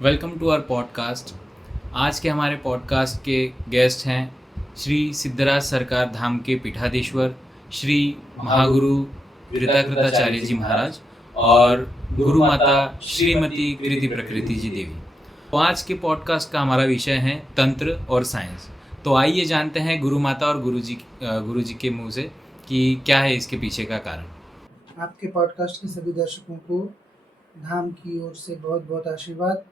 Welcome to our podcast. आज के हमारे पॉडकास्ट के गेस्ट हैं श्री सिद्धराज सरकार धाम के पीठाधीश्वर श्री महागुरु कृताकृताचार्य जी महाराज और गुरु माता श्रीमती कृति प्रकृति जी देवी। तो आज के पॉडकास्ट का हमारा विषय है तंत्र और साइंस। तो आइए जानते हैं गुरु माता और गुरु जी के मुंह से कि क्या है इसके पीछे का कारण। आपके पॉडकास्ट के सभी दर्शकों को धाम की ओर से बहुत बहुत आशीर्वाद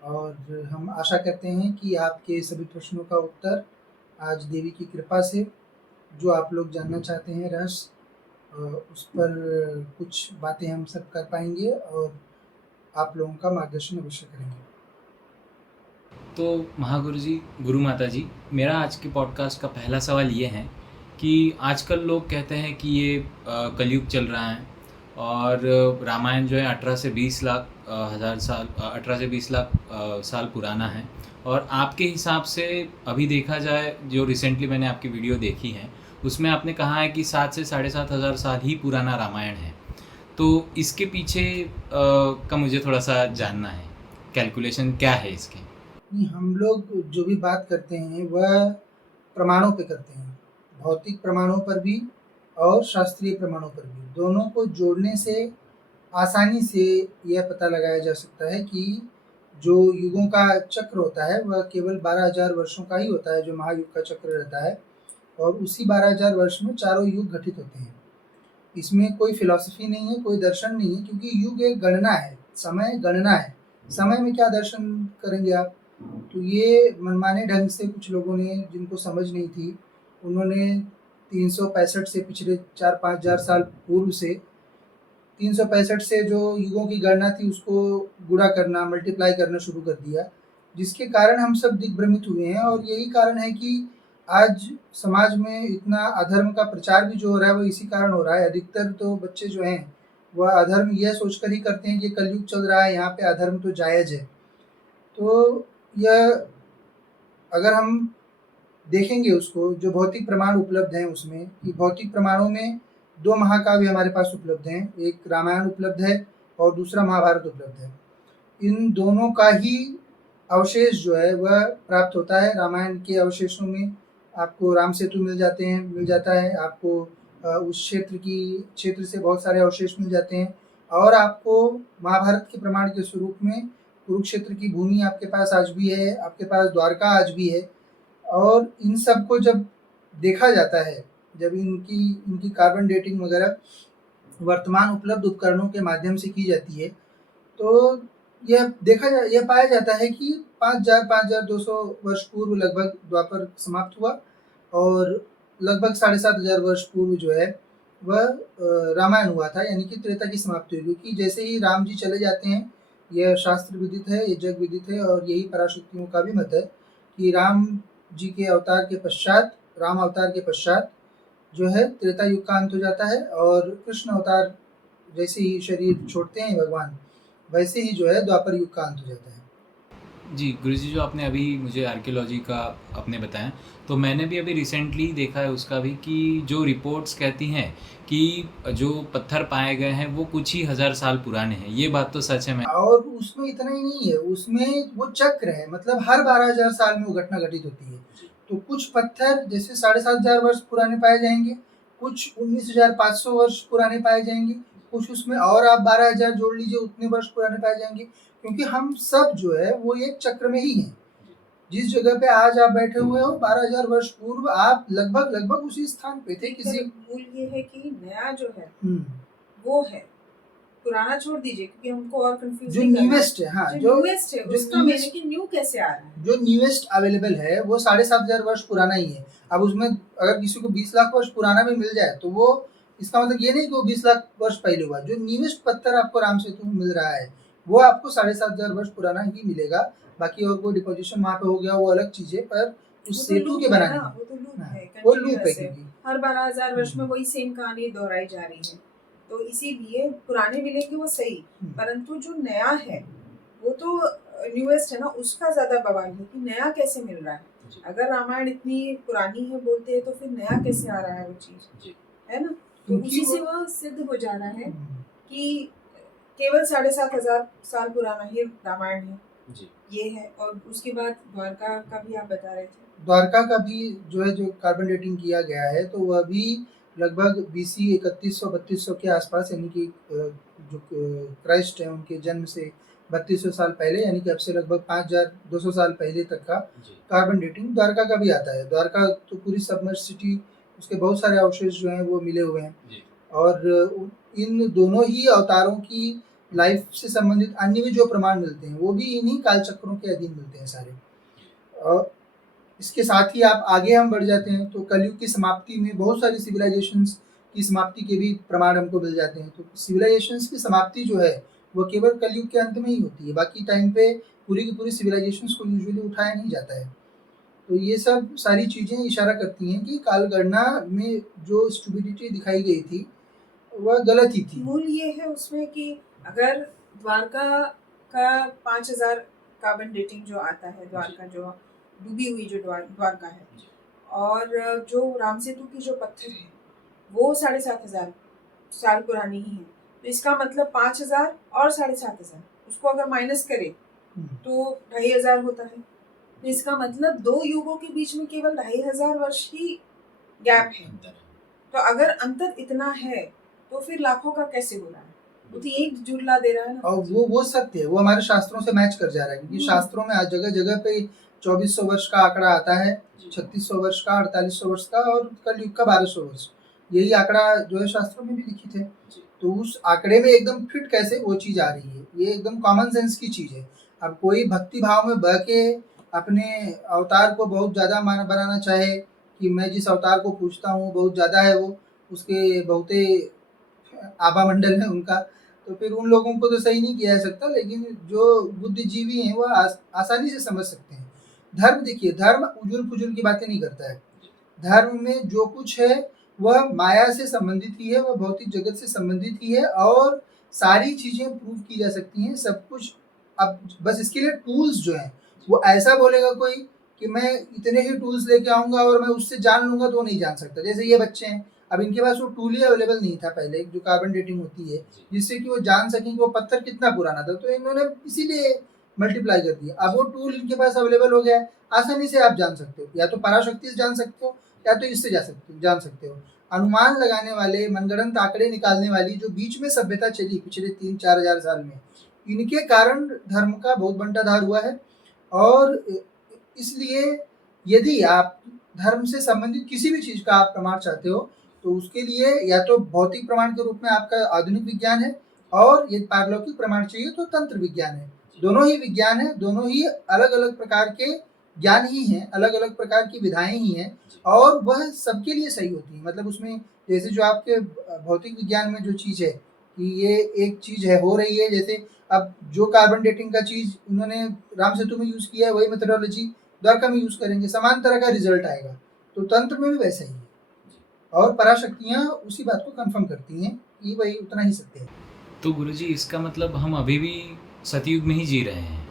और हम आशा करते हैं कि आपके सभी प्रश्नों का उत्तर आज देवी की कृपा से जो आप लोग जानना चाहते हैं उस पर कुछ बातें हम सब कर पाएंगे और आप लोगों का मार्गदर्शन अवश्य करेंगे। तो महागुरु जी, गुरु माता जी, मेरा आज के पॉडकास्ट का पहला सवाल ये है कि आजकल लोग कहते हैं कि ये कलयुग चल रहा है और रामायण जो है 18 से 20 लाख हज़ार साल 18 से 20 लाख साल पुराना है। और आपके हिसाब से अभी देखा जाए, जो रिसेंटली मैंने आपकी वीडियो देखी है उसमें आपने कहा है कि 7 से 7,500 हज़ार साल ही पुराना रामायण है। तो इसके पीछे का मुझे थोड़ा सा जानना है, कैलकुलेशन क्या है इसकी। हम लोग जो भी बात करते हैं वह प्रमाणों पे करते हैं, भौतिक प्रमाणों पर भी और शास्त्रीय प्रमाणों पर भी। दोनों को जोड़ने से आसानी से यह पता लगाया जा सकता है कि जो युगों का चक्र होता है वह केवल 12,000 वर्षों का ही होता है, जो महायुग का चक्र रहता है, और उसी 12,000 वर्ष में चारों युग घटित होते हैं। इसमें कोई फिलॉसफी नहीं है, कोई दर्शन नहीं है, क्योंकि युग एक गणना है, समय गणना है। समय में क्या दर्शन करेंगे आप? तो ये मनमाने ढंग से कुछ लोगों ने, जिनको समझ नहीं थी, उन्होंने 365 से पिछले 4-5 हज़ार साल पूर्व से 365 से जो युगों की गणना थी उसको गुणा करना, मल्टीप्लाई करना शुरू कर दिया, जिसके कारण हम सब दिग्भ्रमित हुए हैं। और यही कारण है कि आज समाज में इतना अधर्म का प्रचार भी जो हो रहा है वो इसी कारण हो रहा है। अधिकतर तो बच्चे जो हैं वह अधर्म यह सोचकर ही करते हैं कि कलयुग चल रहा है, यहाँ पे अधर्म तो जायज़ है। तो यह, अगर हम देखेंगे उसको, जो भौतिक प्रमाण उपलब्ध हैं उसमें, कि भौतिक प्रमाणों में 2 महाकाव्य हमारे पास उपलब्ध हैं, एक रामायण उपलब्ध है और दूसरा महाभारत उपलब्ध है। इन दोनों का ही अवशेष जो है वह प्राप्त होता है। रामायण के अवशेषों में आपको राम सेतु मिल जाता है, आपको उस क्षेत्र से बहुत सारे अवशेष मिल जाते हैं, और आपको महाभारत के प्रमाण के स्वरूप में कुरुक्षेत्र की भूमि आपके पास आज भी है, आपके पास द्वारका आज भी है। और इन सब को जब देखा जाता है, जब इनकी इनकी कार्बन डेटिंग वगैरह वर्तमान उपलब्ध उपकरणों के माध्यम से की जाती है, तो यह पाया जाता है कि 5,200 वर्ष पूर्व लगभग द्वापर समाप्त हुआ, और लगभग 7,500 वर्ष पूर्व जो है वह रामायण हुआ था, यानी कि त्रेता की समाप्ति हुई। क्योंकि जैसे ही राम जी चले जाते हैं, यह शास्त्र विदित है, ये जग विदित है, और यही पराशक्तियों का भी मत है कि राम जी के अवतार के पश्चात, राम अवतार के पश्चात जो है त्रेता युग का अंत हो जाता है, और कृष्ण अवतार जैसे ही शरीर छोड़ते हैं भगवान, वैसे ही जो है द्वापर युग का अंत हो जाता है। जी गुरुजी, जो आपने अभी मुझे आर्कियोलॉजी का आपने बताया, तो मैंने भी अभी रिसेंटली देखा है उसका भी, कि जो रिपोर्ट्स कहती हैं कि जो पत्थर पाए गए हैं वो कुछ ही हज़ार साल पुराने हैं। ये बात तो सच है। और उसमें इतना ही नहीं है, उसमें वो चक्र है, मतलब हर 12,000 साल में वो घटना घटित होती है। तो कुछ पत्थर जैसे 7,500 वर्ष पुराने पाए जाएंगे, कुछ 19,500 वर्ष पुराने पाए जाएंगे, कुछ उसमें और आप 12,000 जोड़ लीजिए, उतने वर्ष पुराने पाए जाएंगे। क्योंकि हम सब जो है वो एक चक्र में ही हैं। जिस जगह पे आज आप बैठे हुए हो, 12,000 वर्ष पूर्व आप लगभग लगभग उसी स्थान पे थे। किसी भूल ये है कि नया जो है वो है, पुराना छोड़ दीजिए, क्योंकि हमको और कंफ्यूज जो न्यूएस्ट है, हाँ, जो न्यूएस्ट है उसका मैंने कि न्यू कैसे आ रहा है, जो न्यूएस्ट अवेलेबल है वो 7,500 वर्ष पुराना ही है। अब उसमें अगर किसी को 20 लाख वर्ष पुराना भी मिल जाए तो वो, इसका मतलब ये नहीं कि वो 20 लाख वर्ष पहले हुआ। जो न्यूएस्ट पत्थर आपको राम सेतु में मिल रहा है वो आपको 7,500 वर्ष पुराना ही मिलेगा। बाकी और कोई डिपोजिशन वहाँ पे हो गया वो अलग चीज है, पर उस सेतु के बनाने में वो लूप है, क्योंकि हर 12,000 वर्ष में वही सेम कहानी दोहराई जा रही है। तो इसीलिए पुराने मिलेंगे वो सही, परंतु जो नया है वो तो न्यूएस्ट है ना, उसका ज्यादा बवाल है कि नया कैसे मिल रहा है। अगर रामायण इतनी पुरानी है बोलते हैं तो फिर नया कैसे आ रहा है वो चीज, है ना। तो उसी से वह सिद्ध हो जाना है कि केवल 7,500 साल पुराना ही रामायण है, जी ये है। और उसके बाद द्वारका का भी आप बता रहे थे। द्वारका का भी जो है, जो कार्बन डेटिंग किया गया है, तो वह भी लगभग बीसी 3100-3200 के आसपास, यानी कि जो क्राइस्ट है उनके जन्म से 3200 साल पहले, यानी कि अब से लगभग 5200 साल पहले तक का जी कार्बन डेटिंग द्वारका का भी आता है। द्वारका तो पूरी सबमर्ज सिटी, उसके बहुत सारे अवशेष जो हैं वो मिले हुए हैं। जी और इन दोनों ही अवतारों की लाइफ से संबंधित अन्य भी जो प्रमाण मिलते हैं वो भी इन्हीं कालचक्रों के अधीन मिलते हैं सारे। और इसके साथ ही आप आगे हम बढ़ जाते हैं तो कलयुग की समाप्ति में बहुत सारी सिविलाइजेशंस की समाप्ति के भी प्रमाण हमको मिल जाते हैं। तो सिविलाइजेशंस की समाप्ति जो है वो केवल कलयुग के अंत में ही होती है, बाकी टाइम पे पूरी की पूरी सिविलाइजेशंस को यूजुअली उठाया नहीं जाता है। तो ये सब सारी चीज़ें इशारा करती हैं कि कालगणना में जो स्टुबिडिटी दिखाई गई थी वह गलत ही थी। मूल ये है उसमें कि अगर द्वारका का 5000 कार्बन डेटिंग जो आता है, द्वारका जो डूबी हुई जो द्वारका है, और जो राम सेतु की जो पत्थर है वो 7500 साल पुरानी ही है। तो इसका मतलब 5000 और 7500 उसको अगर माइनस करें तो 2500 होता है। तो इसका मतलब 2 युगों के बीच में केवल 2500 वर्ष ही गैप है। अंतर है। तो अगर अंतर इतना है तो फिर लाखों का कैसे हो रहा है? वो तो एक जुड़ला दे रहा है ना। और वो सत्य है, वो हमारे शास्त्रों से मैच कर जा रहा है, क्योंकि शास्त्रों में जगह जगह पे 2400 वर्ष का आंकड़ा आता है, 3600 वर्ष का, 4800 वर्ष का, और कलयुग का 1200 वर्ष। यही आंकड़ा जो है शास्त्रों में भी लिखित है। तो उस आंकड़े में एकदम फिट कैसे वो चीज़ आ रही है, ये एकदम कॉमन सेंस की चीज़ है। अब कोई भक्ति भाव में बह के अपने अवतार को बहुत ज़्यादा बनाना चाहे कि मैं जिस अवतार को पूछता हूँ बहुत ज़्यादा है, वो उसके बहुते आभा मंडल है उनका, तो फिर उन लोगों को तो सही नहीं किया जा सकता। लेकिन जो बुद्धिजीवी हैं वह आसानी से समझ सकते हैं। धर्म देखिए, धर्म उजुल फुजुल की बातें नहीं करता है। धर्म में जो कुछ है वह माया से संबंधित ही है, वह भौतिक जगत से संबंधित ही है, और सारी चीज़ें प्रूव की जा सकती हैं, सब कुछ। अब बस इसके लिए टूल्स जो हैं, वो ऐसा बोलेगा कोई कि मैं इतने ही टूल्स लेके आऊँगा और मैं उससे जान लूँगा, तो वो नहीं जान सकता। जैसे ये बच्चे हैं, अब इनके पास वो टूल ही अवेलेबल नहीं था पहले, जो कार्बन डेटिंग होती है, जिससे कि वो जान सकें कि वो पत्थर कितना पुराना था, तो इन्होंने इसीलिए मल्टीप्लाई कर दिया। अब वो टूल इनके पास अवेलेबल हो गया है, आसानी से आप जान सकते हो, या तो पराशक्ति से जान सकते हो या तो इससे जान सकते हो। अनुमान लगाने वाले, मनगढ़ंत आंकड़े निकालने वाली जो बीच में सभ्यता चली पिछले 3-4 हजार साल में, इनके कारण धर्म का बहुत बंटाधार हुआ है। और इसलिए यदि आप धर्म से संबंधित किसी भी चीज़ का आप प्रमाण चाहते हो, तो उसके लिए या तो भौतिक प्रमाण के रूप में आपका आधुनिक विज्ञान है, और यदि पारलौकिक प्रमाण चाहिए तो तंत्र विज्ञान है। दोनों ही विज्ञान है, दोनों ही अलग अलग प्रकार के ज्ञान ही हैं, अलग अलग प्रकार की विधाएं ही हैं, और वह सबके लिए सही होती है। मतलब उसमें जैसे जो आपके भौतिक विज्ञान में जो चीज़ है कि ये एक चीज़ है हो रही है, जैसे अब जो कार्बन डेटिंग का चीज़ उन्होंने राम सेतु में यूज़ किया है, वही मेथडोलॉजी द्वारका में यूज़ करेंगे, समान तरह का रिजल्ट आएगा। तो तंत्र में भी वैसा ही है, और पराशक्तियाँ उसी बात को कंफर्म करती हैं कि वही उतना ही सत्य है। तो गुरुजी इसका मतलब हम अभी भी सतयुग में ही जी रहे हैं?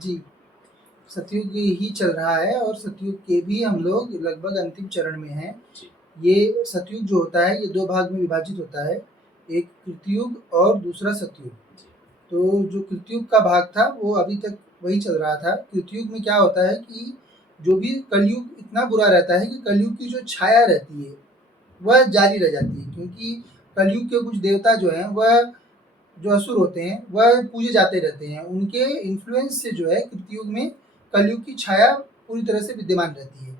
जी, सतयुग ही चल रहा है, और सतयुग के भी हम लोग लगभग अंतिम चरण में हैं। ये सतयुग जो होता है ये 2 भाग में विभाजित होता है, एक कृतयुग और दूसरा सतयुग। तो जो कृतयुग का भाग था वो अभी तक वही चल रहा था। कृतयुग में क्या होता है कि जो भी कलयुग इतना बुरा रहता है कि कलयुग की जो छाया रहती है वह जारी रह जाती है, क्योंकि कलयुग के कुछ देवता जो हैं वह जो असुर होते हैं वह पूजे जाते रहते हैं। उनके इन्फ्लुएंस से जो है कृतयुग में कलयुग की छाया पूरी तरह से विद्यमान रहती है।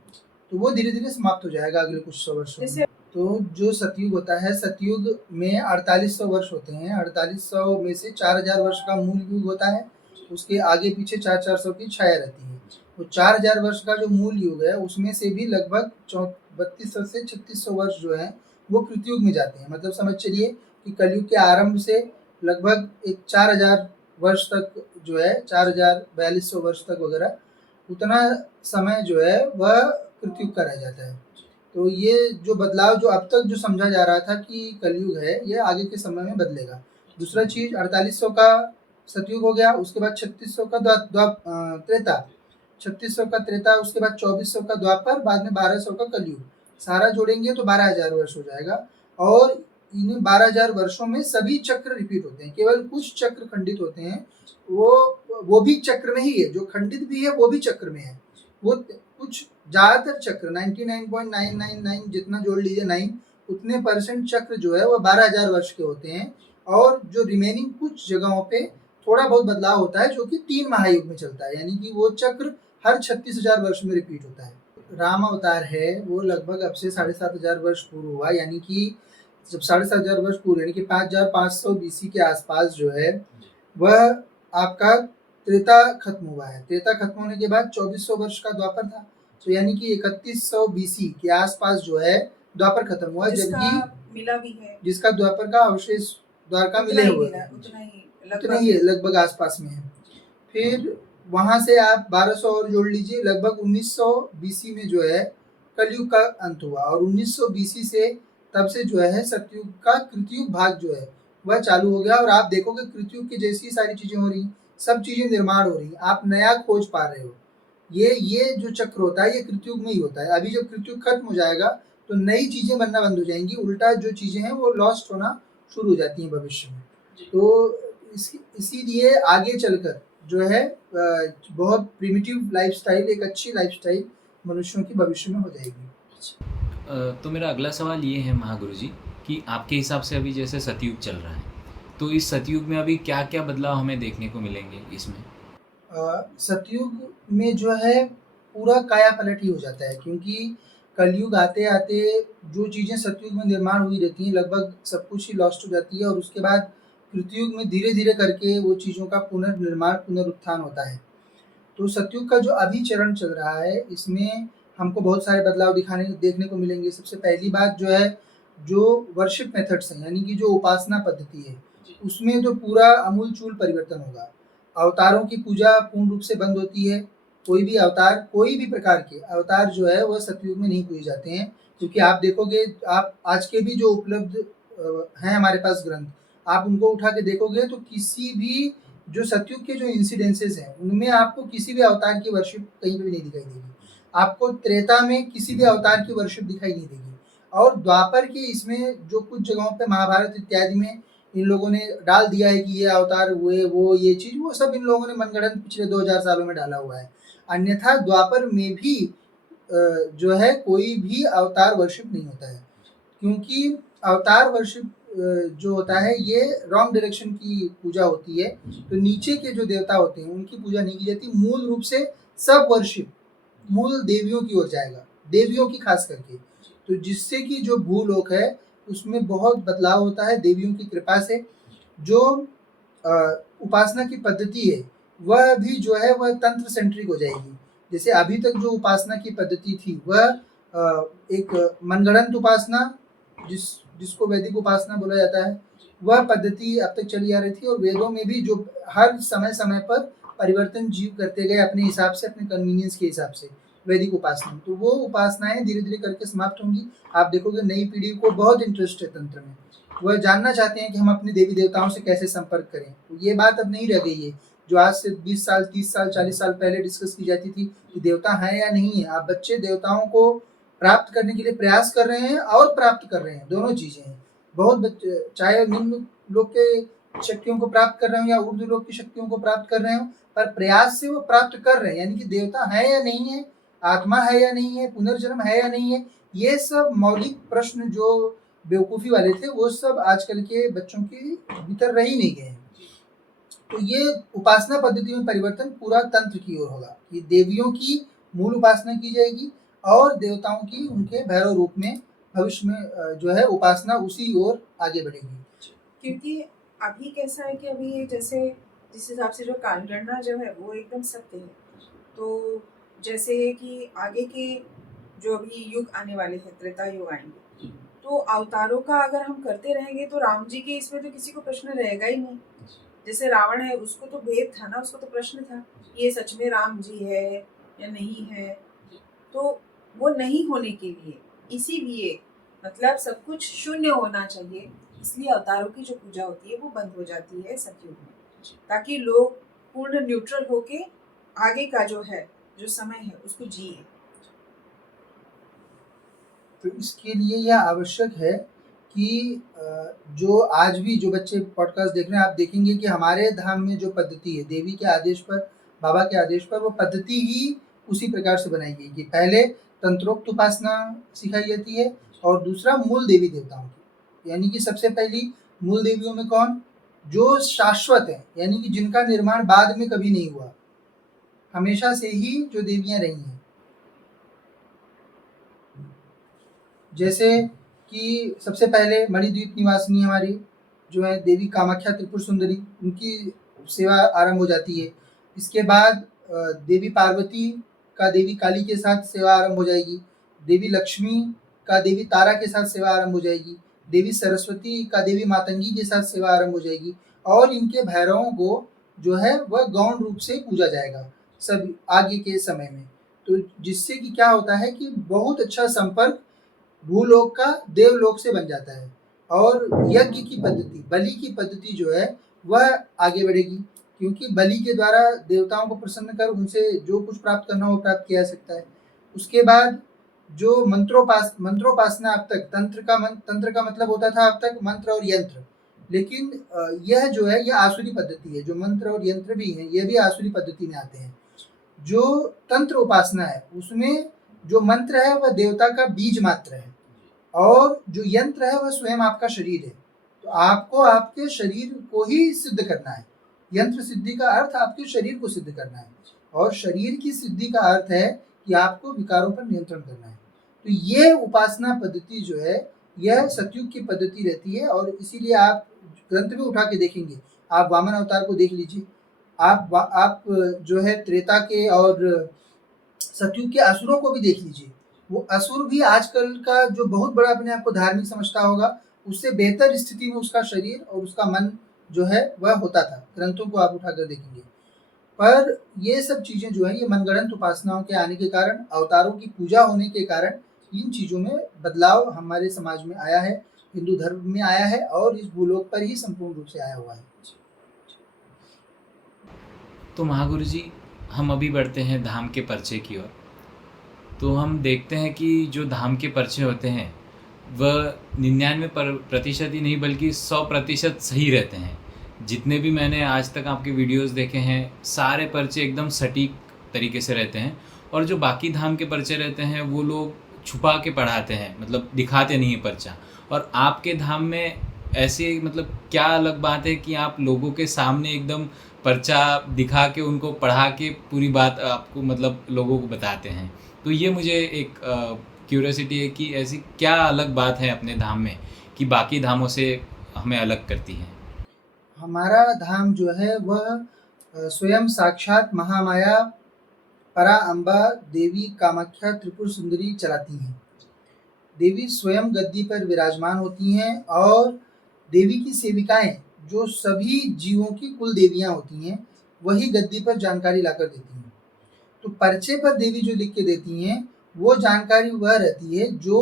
तो वो धीरे धीरे समाप्त हो जाएगा अगले कुछ 100 वर्षों में। तो जो सतयुग होता है, सतयुग में 4800 वर्ष होते हैं। 4800 में से 4000 वर्ष का मूल युग होता है, उसके आगे पीछे 400 की छाया रहती है। तो 4000 वर्ष का जो मूल युग है उसमें से भी लगभग 3200 से 3600 वर्ष जो है वो कृतयुग में जाते हैं। मतलब समझ चलिए कि कलयुग के आरंभ से लगभग एक 4000 वर्ष तक जो है, 4200 वर्ष तक वगैरह, उतना समय जो है वह कृतयुग का रह जाता है। तो ये जो बदलाव जो अब तक जो समझा जा रहा था कि कलयुग है, ये आगे के समय में बदलेगा। दूसरा चीज़, 4800 का सतयुग हो गया, उसके बाद 3600 का त्रेता, 3600 का त्रेता, उसके बाद 2400 का द्वापर, बाद में 1200 का कलयुग। सारा जोड़ेंगे तो 12000 वर्ष हो जाएगा। और इन्हें 12,000 वर्षों में सभी चक्र रिपीट होते हैं, केवल कुछ चक्र खंडित होते हैं, वो भी चक्र में ही है, जो खंडित भी है वो भी चक्र में है। वो कुछ ज़्यादातर चक्र 99.999 जितना जोड़ लीजिए 9 उतने % चक्र जो है वो 12,000 वर्ष के होते हैं, और जो रिमेनिंग कुछ जगहों पे थोड़ा बहुत बदलाव होता है जो कि 3 महायुग में चलता है, यानी कि वो चक्र हर 36,000 वर्ष में रिपीट होता है। राम अवतार है वो लगभग अब से 7,500 वर्ष पूर्व हुआ, यानी कि जब 7,500 वर्ष पूर्व यानी कि 5,500 BC के आसपास जो है वह आपका त्रेता खत्म हुआ है। त्रेता खत्म होने के बाद 2400 वर्ष का द्वापर था, तो यानी कि 3100 BC के आसपास जो है द्वापर खत्म हुआ, जबकि मिला भी है, जिसका द्वापर का अवशेष द्वारका मिले हुए हैं, उतना ही लगभग आसपास में है। फिर वहां से आप 1200 और जोड़ लीजिए, लगभग 1900 BC में जो है कलयुग का अंत हुआ, और 1900 BC से तब से जो है सतयुग का कृतयुग भाग जो है वह चालू हो गया। और आप देखोगे कृतयुग की जैसी सारी चीजें हो रही, सब चीजें निर्माण हो रही, आप नया खोज पा रहे हो। ये जो चक्र होता है ये कृतयुग में ही होता है। अभी जब कृतयुग खत्म हो जाएगा तो नई चीजें बनना बंद हो जाएंगी, उल्टा जो चीजें हैं वो लॉस्ट होना शुरू हो जाती हैं भविष्य में। तो इसीलिए आगे चलकर जो है बहुत प्रिमिटिव लाइफस्टाइल, एक अच्छी लाइफस्टाइल मनुष्यों की भविष्य में हो जाएगी। तो मेरा अगला सवाल ये है महागुरु जी कि आपके हिसाब से अभी जैसे सतयुग चल रहा है, तो इस सतयुग में अभी क्या क्या बदलाव हमें देखने को मिलेंगे इसमें? सतयुग में जो है पूरा काया पलट ही हो जाता है, क्योंकि कलयुग आते आते जो चीज़ें सतयुग में निर्माण हुई रहती हैं लगभग सब कुछ ही लॉस्ट हो जाती है, और उसके बाद कृतयुग में धीरे धीरे करके वो चीज़ों का पुनर्निर्माण पुनरुत्थान होता है। तो सतयुग का जो अभी चरण चल रहा है इसमें हमको बहुत सारे बदलाव देखने को मिलेंगे। सबसे पहली बात जो है, जो वर्शिप मेथड्स हैं यानी कि जो उपासना पद्धति है उसमें तो पूरा अमूलचूल परिवर्तन होगा। अवतारों की पूजा पूर्ण रूप से बंद होती है। कोई भी अवतार, कोई भी प्रकार के अवतार जो है वह सतयुग में नहीं पूजे जाते हैं, क्योंकि आप देखोगे, आप आज के भी जो उपलब्ध हैं हमारे पास ग्रंथ, आप उनको उठा के देखोगे तो किसी भी जो सतयुग के जो इंसिडेंसेस हैं उनमें आपको किसी भी अवतार की वर्शिप कहीं पे भी नहीं दिखाई देगी। आपको त्रेता में किसी भी अवतार की वर्शिप दिखाई नहीं देगी, और द्वापर के इसमें जो कुछ जगहों पे महाभारत इत्यादि में इन लोगों ने डाल दिया है कि ये अवतार हुए, वो ये चीज़, वो सब इन लोगों ने मनगढ़ंत पिछले 2000 सालों में डाला हुआ है। अन्यथा द्वापर में भी जो है कोई भी अवतार वर्शिप नहीं होता है, क्योंकि अवतार वर्शिप जो होता है ये रॉन्ग डायरेक्शन की पूजा होती है। तो नीचे के जो देवता होते हैं उनकी पूजा नहीं की जाती, मूल रूप से सब वर्शिप मूल देवियों की ओर जाएगा, देवियों की खास करके। तो जिससे कि जो भूलोक है उसमें बहुत बदलाव होता है देवियों की कृपा से। जो उपासना की पद्धति है वह भी जो है वह तंत्र सेंट्रिक हो जाएगी। जैसे अभी तक जो उपासना की पद्धति थी वह एक मनगढ़ंत उपासना, जिसको वैदिक उपासना बोला जाता है, वह पद्धति अब तक चली आ रही थी। और वेदों में भी जो हर समय समय पर परिवर्तन जीव करते गए अपने हिसाब से, अपने कन्वीनियंस के हिसाब से वैदिक उपासना, तो वो उपासनाएं धीरे धीरे करके समाप्त होंगी। आप देखोगे नई पीढ़ी को बहुत इंटरेस्ट है तंत्र में, वह जानना चाहते हैं कि हम अपने देवी देवताओं से कैसे संपर्क करें। तो ये बात अब नहीं रह गई है जो आज से 20 साल 30 साल 40 साल पहले डिस्कस की जाती थी कि देवता है या नहीं है। आप बच्चे देवताओं को प्राप्त करने के लिए प्रयास कर रहे हैं और प्राप्त कर रहे हैं, दोनों चीज़ें हैं। बहुत बच्चे चाहे निम्न लोग के शक्तियों को प्राप्त कर रहे हो या ऊर्ध्व लोग की शक्तियों को प्राप्त कर रहे हो, पर प्रयास से वो प्राप्त कर रहे हैं। यानी कि देवता है या नहीं है, आत्मा है या नहीं है, पुनर्जन्म है या नहीं है, ये सब मौलिक प्रश्न जो बेवकूफ़ी वाले थे वो सब आजकल के बच्चों के भीतर रह ही नहीं गए हैं। तो ये उपासना पद्धति में परिवर्तन पूरा तंत्र की ओर होगा कि देवियों की मूल उपासना की जाएगी और देवताओं की उनके भैरव रूप में भविष्य में जो है उपासना उसी ओर आगे बढ़ेगी। क्योंकि अभी कैसा है कि अभी जैसे जिस हिसाब से जो कालगणना जो है वो एकदम सत्य है। तो जैसे कि आगे के जो अभी युग आने वाले हैं, त्रेता युग आएंगे, तो अवतारों का अगर हम करते रहेंगे तो राम जी के इसमें तो किसी को प्रश्न रहेगा ही नहीं। जैसे रावण है उसको तो भेद था ना, उसको तो प्रश्न था ये सच में राम जी है या नहीं है। तो वो नहीं होने के लिए, इसीलिए मतलब सब कुछ शून्य होना चाहिए, इसलिए अवतारों की जो पूजा होती है वो बंद हो जाती है सतयुग में, ताकि लोग पूर्ण न्यूट्रल होके आगे का जो है जो समय है उसको जिए। तो इसके लिए यह आवश्यक है कि जो आज भी जो बच्चे पॉडकास्ट देख रहे हैं, आप देखेंगे कि हमारे धाम में जो पद्धति है, देवी के आदेश पर, बाबा के आदेश पर, वो पद्धति ही उसी प्रकार से बनाई गई कि पहले तंत्रोक्त उपासना सिखाई जाती है और दूसरा मूल देवी देवताओं की। यानी कि सबसे पहली मूल देवियों में कौन? जो शाश्वत है, यानी कि जिनका निर्माण बाद में कभी नहीं हुआ, हमेशा से ही जो देवियां रही हैं। जैसे कि सबसे पहले मणिद्वीप निवासिनी हमारी जो है देवी कामाख्या त्रिपुर सुंदरी, उनकी सेवा आरंभ हो जाती है। इसके बाद देवी पार्वती का देवी काली के साथ सेवा आरंभ हो जाएगी। देवी लक्ष्मी का देवी तारा के साथ सेवा आरंभ हो जाएगी। देवी सरस्वती का देवी मातंगी के साथ सेवा आरंभ हो जाएगी। और इनके भैरवों को जो है वह गौण रूप से पूजा जाएगा सब आगे के समय में। तो जिससे कि क्या होता है कि बहुत अच्छा संपर्क भूलोक का देवलोक से बन जाता है और यज्ञ की पद्धति, बलि की पद्धति जो है वह आगे बढ़ेगी, क्योंकि बलि के द्वारा देवताओं को प्रसन्न कर उनसे जो कुछ प्राप्त करना हो प्राप्त किया जा सकता है। उसके बाद जो मंत्रोपासना, अब तक तंत्र का मतलब होता था अब तक मंत्र और यंत्र, लेकिन यह जो है यह आसुरी पद्धति है। जो मंत्र और यंत्र भी हैं यह भी आसुरी पद्धति में आते हैं। जो तंत्र उपासना है उसमें जो मंत्र है वह देवता का बीज मात्र है और जो यंत्र है वह स्वयं आपका शरीर है। तो आपको आपके शरीर को ही सिद्ध करना है। यंत्र सिद्धि का अर्थ आपके शरीर को सिद्ध करना है और शरीर की सिद्धि का अर्थ है कि आपको विकारों पर नियंत्रण करना है। तो ये उपासना पद्धति जो है यह सतयुग की पद्धति रहती है और इसीलिए आप ग्रंथ में उठा के देखेंगे, आप वामन अवतार को देख लीजिए, आप जो है त्रेता के और सतयुग के असुरों को भी देख लीजिए। वो असुर भी आजकल का जो बहुत बड़ा अपने आप को धार्मिक समझता होगा, उससे बेहतर स्थिति में उसका शरीर और उसका मन जो है वह होता था। ग्रंथों को आप उठाकर देखेंगे। पर ये सब चीज़ें जो है ये मनगढ़ंत उपासनाओं के आने के कारण, अवतारों की पूजा होने के कारण इन चीज़ों में बदलाव हमारे समाज में आया है, हिंदू धर्म में आया है और इस भूलोक पर ही संपूर्ण रूप से आया हुआ है। तो महागुरु जी, हम अभी बढ़ते हैं धाम के पर्चे की ओर। तो हम देखते हैं कि जो धाम के पर्चे होते हैं वह 99% ही नहीं बल्कि 100% सही रहते हैं। जितने भी मैंने आज तक आपके वीडियोस देखे हैं सारे पर्चे एकदम सटीक तरीके से रहते हैं। और जो बाकी धाम के पर्चे रहते हैं वो लोग छुपा के पढ़ाते हैं, मतलब दिखाते नहीं है पर्चा। और आपके धाम में ऐसे मतलब क्या अलग बात है कि आप लोगों के सामने एकदम पर्चा दिखा के उनको पढ़ा के पूरी बात आपको मतलब लोगों को बताते हैं। तो ये मुझे एक क्यूरियोसिटी है कि ऐसी क्या अलग बात है अपने धाम में कि बाकी धामों से हमें अलग करती है। हमारा धाम जो है वह स्वयं साक्षात महामाया परा अम्बा देवी कामाख्या त्रिपुर सुंदरी चलाती हैं। देवी स्वयं गद्दी पर विराजमान होती हैं और देवी की सेविकाएं जो सभी जीवों की कुल देवियां होती हैं वही गद्दी पर जानकारी लाकर देती हैं। तो पर्चे पर देवी जो लिख के देती हैं वो जानकारी वह रहती है जो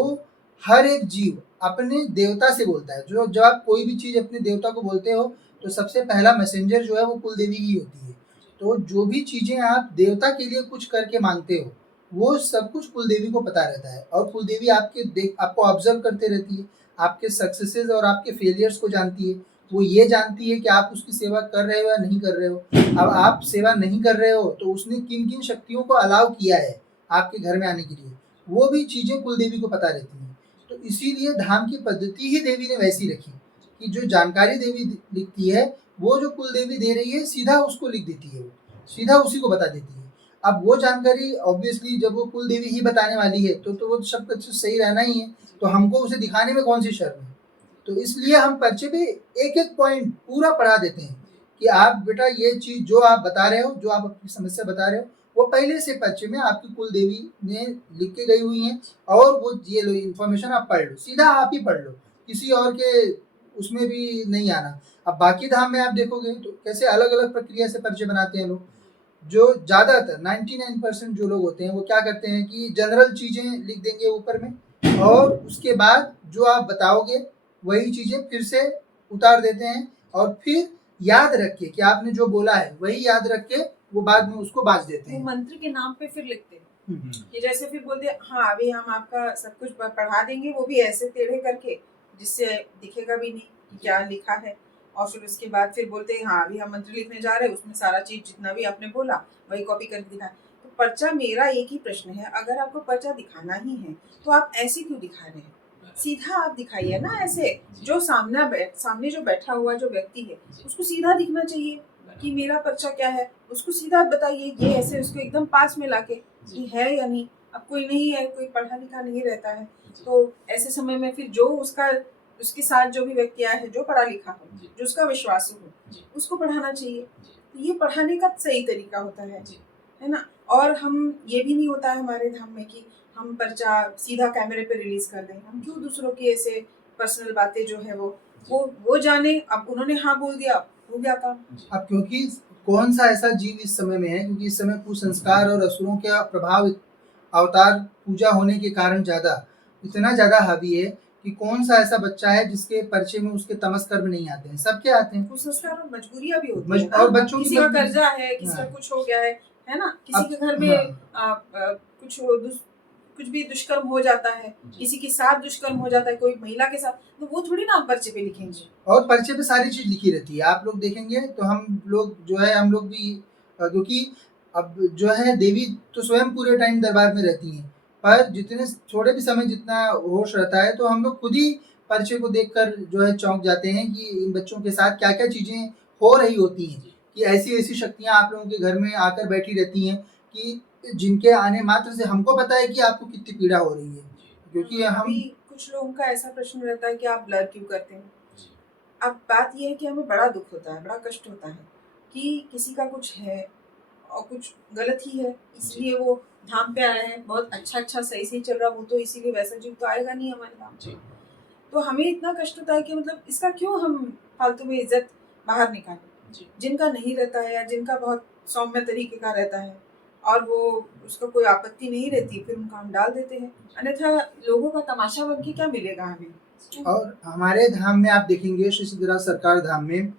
हर एक जीव अपने देवता से बोलता है। जो जब आप कोई भी चीज़ अपने देवता को बोलते हो तो सबसे पहला मैसेंजर जो है वो कुल देवी ही होती है। तो जो भी चीज़ें आप देवता के लिए कुछ करके मांगते हो वो सब कुछ कुल देवी को पता रहता है और कुल देवी आपको ऑब्जर्व करते रहती है, आपके सक्सेसेस और आपके फेलियर्स को जानती है। वो ये जानती है कि आप उसकी सेवा कर रहे हो या नहीं कर रहे हो। अब आप सेवा नहीं कर रहे हो तो उसने किन किन शक्तियों को अलाउ किया है आपके घर में आने के लिए, वो भी चीज़ें कुल देवी को पता रहती हैं। तो इसीलिए धाम की पद्धति ही देवी ने वैसी रखी कि जो जानकारी देवी लिखती है वो जो कुल देवी दे रही है सीधा उसको लिख देती है, वो सीधा उसी को बता देती है। अब वो जानकारी ऑब्वियसली जब वो कुल देवी ही बताने वाली है तो वो सब कुछ सही रहना ही है, तो हमको उसे दिखाने में कौन सी शर्म है। तो इसलिए हम पर्चे पे एक एक पॉइंट पूरा पढ़ा देते हैं कि आप बेटा ये चीज़ जो आप बता रहे हो, जो आप अपनी समस्या बता रहे हो, वो पहले से पर्चे में आपकी कुल देवी ने लिख के गई हुई हैं और वो ये लो इन्फॉर्मेशन आप पढ़ लो, सीधा आप ही पढ़ लो, किसी और के उसमें भी नहीं आना। अब बाकी धाम में आप देखोगे तो कैसे अलग अलग प्रक्रिया से पर्चे बनाते हैं लोग। जो ज़्यादातर 99% जो लोग होते हैं वो क्या करते हैं कि जनरल चीज़ें लिख देंगे ऊपर में और उसके बाद जो आप बताओगे वही चीज़ें फिर से उतार देते हैं और फिर याद रख के कि आपने जो बोला है वही याद रख के वो बाद में उसको बाज देते वो हैं। मंत्र के नाम पे फिर लिखते हैं कि जैसे फिर बोल दिया हाँ अभी हम आपका सब कुछ पढ़ा देंगे, वो भी ऐसे टेढ़े करके जिससे दिखेगा भी नहीं कि क्या लिखा है। और फिर उसके बाद फिर बोलते हैं हाँ अभी हम मंत्र लिखने जा रहे हैं, उसमें सारा चीज जितना भी आपने बोला वही कॉपी करके दिखाए। तो पर्चा, मेरा एक ही प्रश्न है, अगर आपको पर्चा दिखाना ही है तो आप ऐसे क्यों दिखा रहे हैं? सीधा आप दिखाइए ना, ऐसे जो सामने जो बैठा हुआ जो व्यक्ति है उसको सीधा दिखना चाहिए कि मेरा पर्चा क्या है, उसको सीधा बताइए। ये ऐसे उसको एकदम पास में लाके कि है या नहीं। अब कोई नहीं है, कोई पढ़ा लिखा नहीं रहता है, तो ऐसे समय में फिर जो उसके साथ जो भी व्यक्ति आया है जो पढ़ा लिखा हो, जो उसका विश्वास हो, उसको पढ़ाना चाहिए। तो ये पढ़ाने का सही तरीका होता है ना। और हम, ये भी नहीं होता है हमारे धाम में कि हम पर्चा सीधा कैमरे पे रिलीज कर दें। हम क्यों दूसरों की ऐसे पर्सनल बातें जो है वो जाने। अब उन्होंने हाँ बोल दिया, हो गया काम। अब क्योंकि कौन सा ऐसा जीव इस समय में है, क्योंकि इस समय कुसंस्कार और असुरों का प्रभाव अवतार पूजा होने के कारण इतना ज़्यादा हावी है कि कौन सा ऐसा बच्चा है जिसके पर्चे में उसके तमस कर्म नहीं आते हैं। सबके आते हैं कुसंस्कार और मजबूरियां भी होती है ना। और बच्चों किसी की का कर्जा है, किसी का हाँ। कुछ हो गया है ना। किसी के घर में हाँ। कुछ भी दुष्कर्म हो जाता है, किसी के साथ दुष्कर्म हो जाता है, कोई महिला के साथ, तो वो थोड़ी ना आप पर्चे पे लिखेंगे। और पर्चे पे सारी चीज लिखी रहती है। आप लोग देखेंगे तो हम लोग भी क्योंकि अब जो है देवी तो स्वयं पूरे टाइम दरबार में रहती हैं, पर जितने थोड़े भी समय जितना होश रहता है तो हम लोग खुद ही पर्चे को देखकर जो है चौंक जाते हैं कि इन बच्चों के साथ क्या क्या चीजें हो रही होती हैं, कि ऐसी ऐसी शक्तियां आप लोगों के घर में आकर बैठी रहती हैं कि जिनके आने मात्र से हमको पता है कि आपको कितनी पीड़ा हो रही है। क्योंकि हम अभी कुछ लोगों का ऐसा प्रश्न रहता है कि आप ब्लर क्यों करते हैं। अब बात यह है कि हमें बड़ा दुख होता है, बड़ा कष्ट होता है कि किसी का कुछ है और कुछ गलत ही है, इसलिए वो धाम पे आया है, बहुत अच्छा सही सही चल रहा, वो तो इसीलिए वैसा जीव तो आएगा नहीं हमारे धाम। तो हमें इतना कष्ट होता है कि मतलब इसका क्यों हम फालतू में इज्जत बाहर निकालें। जिनका नहीं रहता है या जिनका बहुत सौम्य तरीके का रहता है और वो उसका कोई आपत्ति नहीं रहती, फिर उनका हम डाल देते हैं। अन्यथा लोगों का तमाशा बन के क्या मिलेगा हमें। और हमारे धाम में आप देखेंगे श्री सिद्धराज सरकार धाम में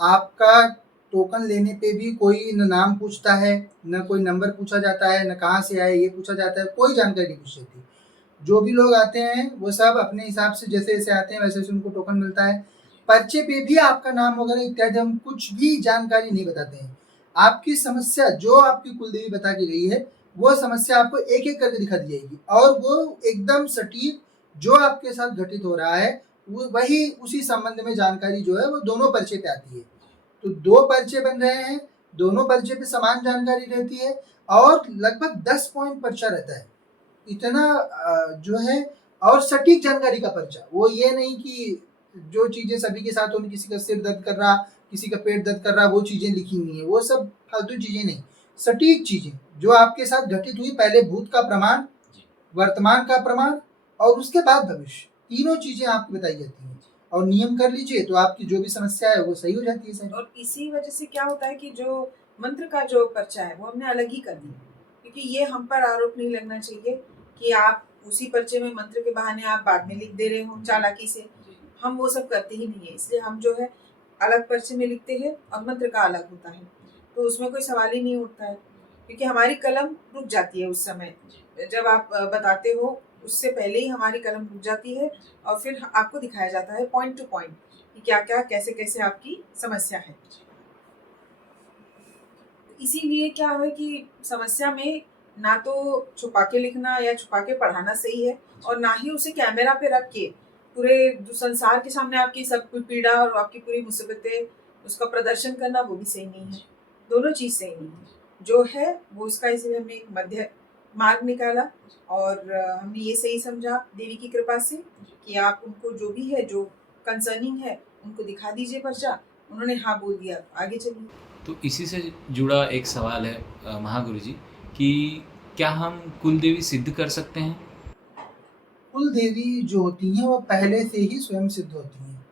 आपका टोकन लेने पे भी कोई न नाम पूछता है, न कोई नंबर पूछा जाता है, न कहाँ से आए ये पूछा जाता है, कोई जानकारी नहीं पूछ जाती। जो भी लोग आते हैं वो सब अपने हिसाब से जैसे जैसे आते हैं वैसे वैसे उनको टोकन मिलता है। पर्चे पे भी आपका नाम वगैरह इत्यादि हम कुछ भी जानकारी नहीं बताते हैं। आपकी समस्या जो आपकी कुलदेवी बता के गई है वो समस्या आपको एक एक करके दिखा दी जाएगी, और वो एकदम सटीक जो आपके साथ घटित हो रहा है वो वही उसी संबंध में जानकारी जो है वो दोनों पर्चे पे आती है। तो दो पर्चे बन रहे हैं, दोनों पर्चे पे समान जानकारी रहती है और लगभग 10 पॉइंट पर्चा रहता है। इतना जो है और सटीक जानकारी का पर्चा, वो ये नहीं कि जो चीजें सभी के साथ होनी, किसी का सिर दर्द कर रहा, किसी का पेट दर्द कर रहा, वो चीजें लिखी हुई हैं, वो सब फालतू चीजें नहीं, सटीक चीजें जो आपके साथ घटित हुई, पहले भूत का प्रमाण, वर्तमान का प्रमाण और उसके बाद भविष्य, तीनों चीजें आपको बताई जाती हैं। और नियम कर लीजिए तो आपकी जो भी समस्या है वो सही हो जाती है सर। और इसी वजह से क्या होता है कि जो मंत्र का जो पर्चा है वो हमने अलग ही कर दिया, क्योंकि ये हम पर आरोप नहीं लगना चाहिए कि आप उसी पर्चे में मंत्र के बहाने आप बाद में लिख दे रहे हो चालाकी से। हम वो सब करते ही नहीं है, इसलिए हम जो है अलग पर्चे में लिखते हैं और मंत्र का अलग होता है, तो उसमें कोई सवाल ही नहीं उठता है, क्योंकि हमारी कलम रुक जाती है उस समय जब आप बताते हो, उससे पहले ही हमारी कलम रुक जाती है और फिर आपको दिखाया जाता है पॉइंट टू पॉइंट कि क्या क्या कैसे कैसे आपकी समस्या है। इसीलिए क्या है कि समस्या में ना तो छुपा के लिखना या छुपा के पढ़ाना सही है, और ना ही उसे कैमरा पे रख के पूरे संसार के सामने आपकी सब पीड़ा और आपकी पूरी मुसीबतें उसका प्रदर्शन करना, वो भी सही नहीं है। दोनों चीज़ सही नहीं है। जो है वो उसका, इसलिए हमने एक मध्य मार्ग निकाला और हमने ये सही समझा देवी की कृपा से कि आप उनको जो भी है, जो कंसर्निंग है, उनको दिखा दीजिए पर्चा। उन्होंने हाँ बोल दिया, आगे चलिए। तो इसी से जुड़ा एक सवाल है महागुरु जी कि क्या हम कुल देवी सिद्ध कर सकते हैं? कुल देवी जो होती हैं वो पहले से ही स्वयं सिद्ध होती हैं,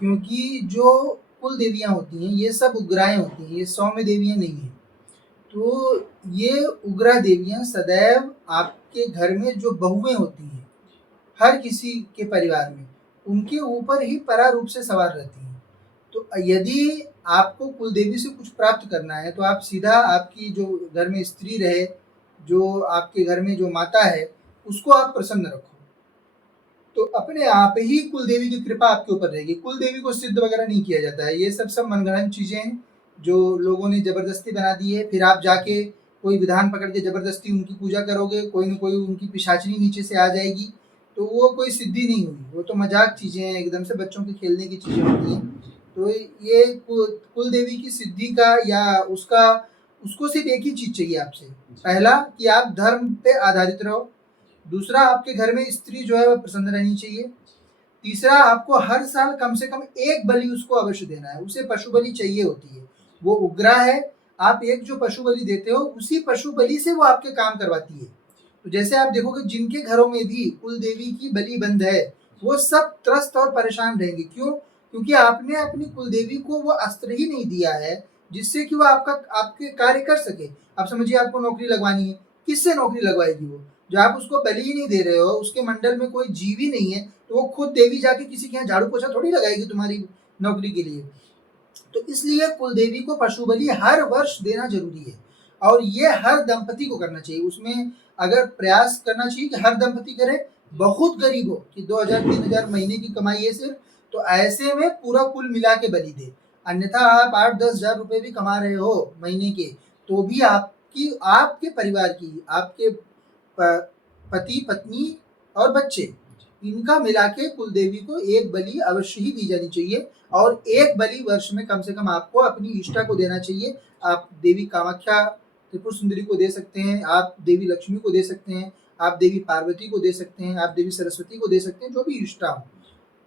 क्योंकि जो कुल देवियाँ होती हैं ये सब उग्राएं होती हैं, ये सौम्य देवियाँ नहीं हैं। तो ये उग्रा देवियाँ सदैव आपके घर में जो बहुएं होती हैं हर किसी के परिवार में, उनके ऊपर ही परा रूप से सवार रहती हैं। तो यदि आपको कुल देवी से कुछ प्राप्त करना है तो आप सीधा आपकी जो घर में स्त्री रहे, जो आपके घर में जो माता है, उसको आप प्रसन्न रखो। तो अपने आप ही कुल देवी की कृपा आपके ऊपर रहेगी। कुल देवी को सिद्ध वगैरह नहीं किया जाता है, ये सब मनगढ़ंत चीज़ें हैं जो लोगों ने ज़बरदस्ती बना दी है। फिर आप जाके कोई विधान पकड़ के ज़बरदस्ती उनकी पूजा करोगे, कोई न कोई उनकी पिशाचनी नीचे से आ जाएगी, तो वो कोई सिद्धि नहीं हुई, वो तो मजाक चीज़ें हैं, एकदम से बच्चों के खेलने की चीज़ें होती हैं। तो ये कुल देवी की सिद्धि का या उसका उसको सिर्फ एक ही चीज़ चाहिए आपसे। पहला कि आप धर्म पे आधारित रहो, दूसरा आपके घर में स्त्री जो है वह प्रसन्न रहनी चाहिए, तीसरा आपको हर साल कम से कम एक बलि उसको अवश्य देना है, उसे पशु बलि चाहिए होती है, वो उग्रा है, आप एक जो पशु बलि देते हो उसी पशु बलि से वो आपके काम करवाती है। तो जैसे आप देखोगे जिनके घरों में भी कुल देवी की बलि बंद है वो सब त्रस्त और परेशान रहेंगे। क्यों? क्योंकि आपने अपनी कुल देवी को वो अस्त्र ही नहीं दिया है जिससे कि वो आपके कार्य कर सके। आप समझिए आपको नौकरी लगवानी है, किससे नौकरी लगवाएगी वो? जो आप उसको बलि ही नहीं दे रहे हो, उसके मंडल में कोई जीव ही नहीं है, तो वो खुद देवी जाके किसी के यहाँ झाड़ू पोछा थोड़ी लगाएगी तुम्हारी नौकरी के लिए। तो इसलिए कुल देवी को पशु बलि हर वर्ष देना जरूरी है और ये हर दंपति को करना चाहिए। उसमें अगर प्रयास करना चाहिए कि हर दंपति करे, बहुत गरीब हो कि 2000-3000 महीने की कमाई है सिर्फ, तो ऐसे में पूरा कुल मिला के बलि दे। अन्यथा आप 8-10 हजार रुपये भी कमा रहे हो महीने के, तो भी आपके परिवार की, आपके पति पत्नी और बच्चे, इनका मिला के कुल देवी को एक बलि अवश्य ही दी जानी चाहिए। और एक बलि वर्ष में कम से कम आपको अपनी इष्टा को देना चाहिए। आप देवी कामाख्या त्रिपुर सुंदरी को दे सकते हैं, आप देवी लक्ष्मी को दे सकते हैं, आप देवी पार्वती को दे सकते हैं, आप देवी सरस्वती को दे सकते हैं, जो भी इष्टा हो।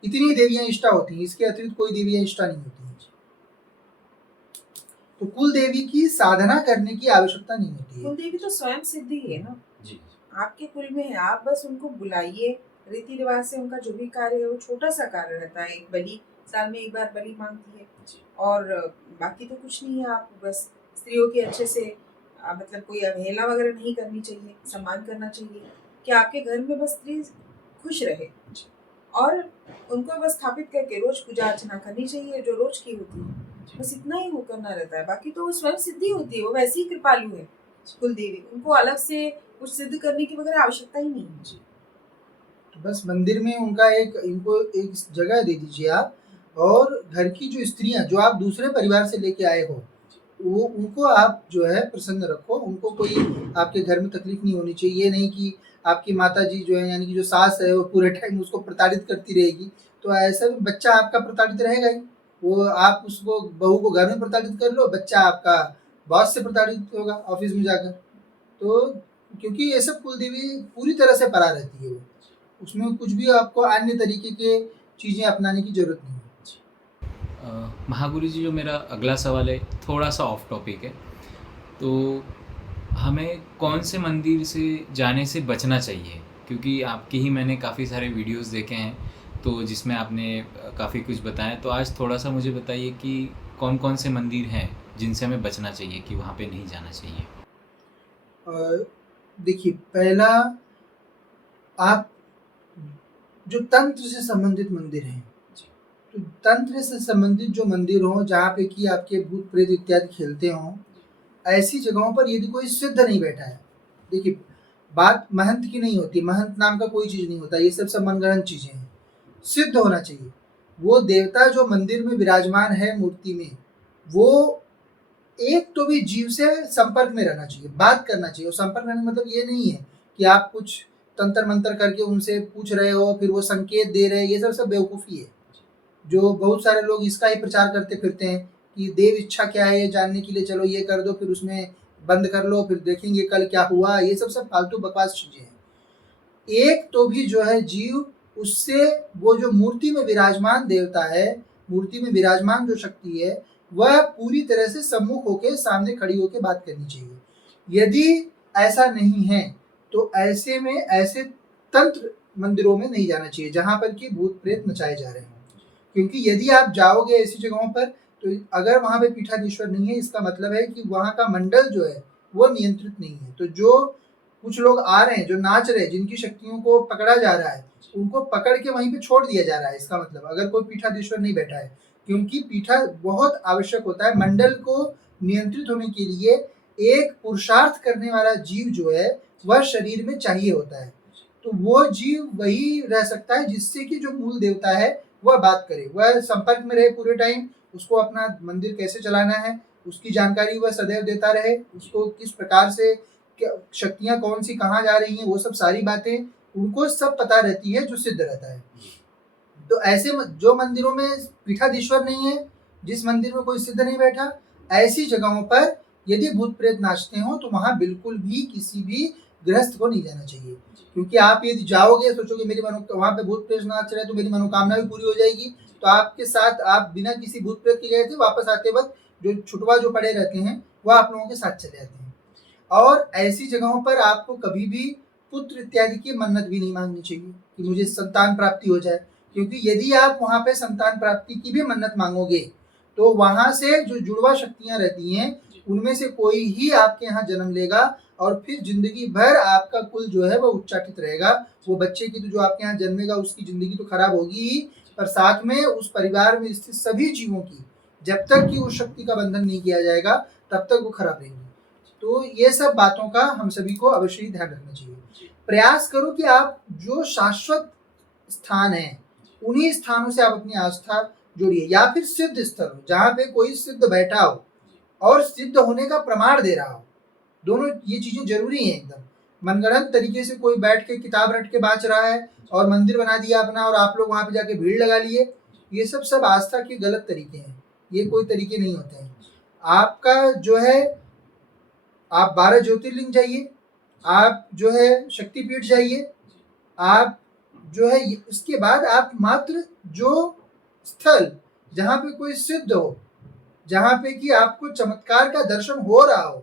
इतनी देवियां इष्टा होती हैं, इसके अतिरिक्त कोई देवियां इष्टा नहीं होती हैं। तो कुल देवी की साधना करने की आवश्यकता नहीं होती है। कुल देवी तो स्वयं सिद्धि है ना जी। आपके कुल में है, आप बस उनको बुलाइए, रीति रिवाज से उनका जो भी कार्य है वो छोटा सा कार्य रहता है, एक बलि, साल में एक बार बलि मांगती है और बाकी तो कुछ नहीं है। आप बस स्त्रियों की अच्छे से मतलब कोई अवहेलना वगैरह नहीं करनी चाहिए, सम्मान करना चाहिए कि आपके घर में बस स्त्री खुश रहे और उनको बस स्थापित करके रोज पूजा अर्चना करनी चाहिए जो रोज की होती है, बस इतना ही वो करना रहता है। बाकी तो वो स्वयं सिद्धि होती है, वो वैसी ही कृपालु है कुल देवी, उनको अलग से कुछ सिद्ध करने की वगैरह आवश्यकता ही नहीं है। तो बस मंदिर में इनको एक जगह दे दीजिए आप, और घर की जो स्त्रियां जो आप दूसरे परिवार से लेके आए हो वो उनको आप जो है प्रसन्न रखो, उनको कोई आपके घर में तकलीफ नहीं होनी चाहिए। ये नहीं कि आपकी माता जी जो है यानी कि जो सास है वो पूरे टाइम उसको प्रताड़ित करती रहेगी, तो ऐसा भी बच्चा आपका प्रताड़ित रहेगा ही। वो आप उसको बहू को घर में प्रताड़ित कर लो, बच्चा आपका बॉस से प्रताड़ित होगा ऑफिस में जाकर। तो क्योंकि ये सब कुल देवी पूरी तरह से परा रहती है, वो उसमें कुछ भी आपको अन्य तरीके के चीज़ें अपनाने की जरूरत नहीं है। महागुरु जी, जो मेरा अगला सवाल है थोड़ा सा ऑफ टॉपिक है, तो हमें कौन से मंदिर से जाने से बचना चाहिए? क्योंकि आपके ही मैंने काफ़ी सारे वीडियोस देखे हैं तो जिसमें आपने काफ़ी कुछ बताया, तो आज थोड़ा सा मुझे बताइए कि कौन कौन से मंदिर हैं जिनसे हमें बचना चाहिए कि वहाँ पे नहीं जाना चाहिए। देखिए, पहला, आप जो तंत्र से संबंधित मंदिर हैं, तो तंत्र से संबंधित जो मंदिर हो जहाँ पे कि आपके भूत प्रेत इत्यादि खेलते हों, ऐसी जगहों पर यदि कोई सिद्ध नहीं बैठा है, देखिए बात महंत की नहीं होती, महंत नाम का कोई चीज़ नहीं होता, ये सब मनगढ़ंत चीज़ें हैं। सिद्ध होना चाहिए। वो देवता जो मंदिर में विराजमान है मूर्ति में, वो एक तो भी जीव से संपर्क में रहना चाहिए, बात करना चाहिए। और संपर्क रहने मतलब ये नहीं है कि आप कुछ तंत्र मंत्र करके उनसे पूछ रहे हो फिर वो संकेत दे रहे हैं, ये सब बेवकूफ़ी है। जो बहुत सारे लोग इसका ही प्रचार करते फिरते हैं कि देव इच्छा क्या है ये जानने के लिए चलो ये कर दो, फिर उसमें बंद कर लो, फिर देखेंगे कल क्या हुआ। ये सब फालतू बकवास चीज़ें हैं। एक तो भी जो है जीव उससे, वो जो मूर्ति में विराजमान देवता है, मूर्ति में विराजमान जो शक्ति है, वह पूरी तरह से सम्मुख होके सामने खड़ी होके बात करनी चाहिए। यदि ऐसा नहीं है तो ऐसे में ऐसे तंत्र मंदिरों में नहीं जाना चाहिए जहाँ पर कि भूत प्रेत नचाए जा रहे हैं। क्योंकि यदि आप जाओगे ऐसी जगहों पर, तो अगर वहाँ पे पीठाधीश्वर नहीं है, इसका मतलब है कि वहाँ का मंडल जो है वो नियंत्रित नहीं है। तो जो कुछ लोग आ रहे हैं, जो नाच रहे हैं, जिनकी शक्तियों को पकड़ा जा रहा है, उनको पकड़ के वहीं पे छोड़ दिया जा रहा है। इसका मतलब अगर कोई पीठाधीश्वर नहीं बैठा है, क्योंकि पीठा बहुत आवश्यक होता है मंडल को नियंत्रित होने के लिए। एक पुरुषार्थ करने वाला जीव जो है वह शरीर में चाहिए होता है। तो वो जीव वही रह सकता है जिससे कि जो मूल देवता है वह बात करे, वह संपर्क में रहे पूरे टाइम, उसको अपना मंदिर कैसे चलाना है उसकी जानकारी वह सदैव देता रहे, उसको किस प्रकार से शक्तियाँ कौन सी कहाँ जा रही हैं वो सब सारी बातें उनको सब पता रहती है, जो सिद्ध रहता है। तो ऐसे जो मंदिरों में पीठाधीश्वर नहीं है, जिस मंदिर में कोई सिद्ध नहीं बैठा, ऐसी जगहों पर यदि भूत प्रेत नाचते हो तो वहाँ बिल्कुल भी किसी भी गृहस्थ को नहीं जाना चाहिए, क्योंकि आप यदि जाओगे सोचोगे मेरी वहाँ पे भूत प्रेत नाच रहे तो मेरी मनोकामना भी पूरी हो जाएगी, तो आपके साथ आप बिना किसी भूत प्रेत के गए थे, वापस आते वक्त जो छुटवा जो पड़े रहते हैं वह आप लोगों के साथ चले जाते हैं। और ऐसी जगहों पर आपको कभी भी पुत्र इत्यादि की मन्नत भी नहीं मांगनी चाहिए कि मुझे संतान प्राप्ति हो जाए, क्योंकि यदि आप वहाँ पे संतान प्राप्ति की भी मन्नत मांगोगे तो वहाँ से जो जुड़वा शक्तियाँ रहती हैं उनमें से कोई ही आपके यहाँ जन्म लेगा और फिर जिंदगी भर आपका कुल जो है वह उच्चाटित रहेगा। वो बच्चे की तो जो आपके यहाँ जन्मेगा उसकी जिंदगी तो खराब होगी ही, पर साथ में उस परिवार में स्थित सभी जीवों की जब तक कि उस शक्ति का बंधन नहीं किया जाएगा तब तक वो खराब रहेंगी। तो ये सब बातों का हम सभी को अवश्य ही ध्यान रखना चाहिए। प्रयास करो कि आप जो शाश्वत स्थान है उन्हीं स्थानों से आप अपनी आस्था जोड़िए, या फिर सिद्ध स्थल हो जहाँ पे कोई सिद्ध बैठा हो और सिद्ध होने का प्रमाण दे रहा हो। दोनों ये चीजें जरूरी हैं एकदम। मनगढ़ंत तरीके से कोई बैठ के किताब रट के बाँच रहा है और मंदिर बना दिया अपना और आप लोग वहाँ पे जाके भीड़ लगा लिए, ये सब आस्था के गलत तरीके हैं, ये कोई तरीके नहीं होते हैं। आपका जो है आप 12 ज्योतिर्लिंग जाइए, आप जो है शक्तिपीठ जाइए, आप जो है इसके बाद आप मात्र जो स्थल जहाँ पे कोई सिद्ध हो, जहाँ पे कि आपको चमत्कार का दर्शन हो रहा हो,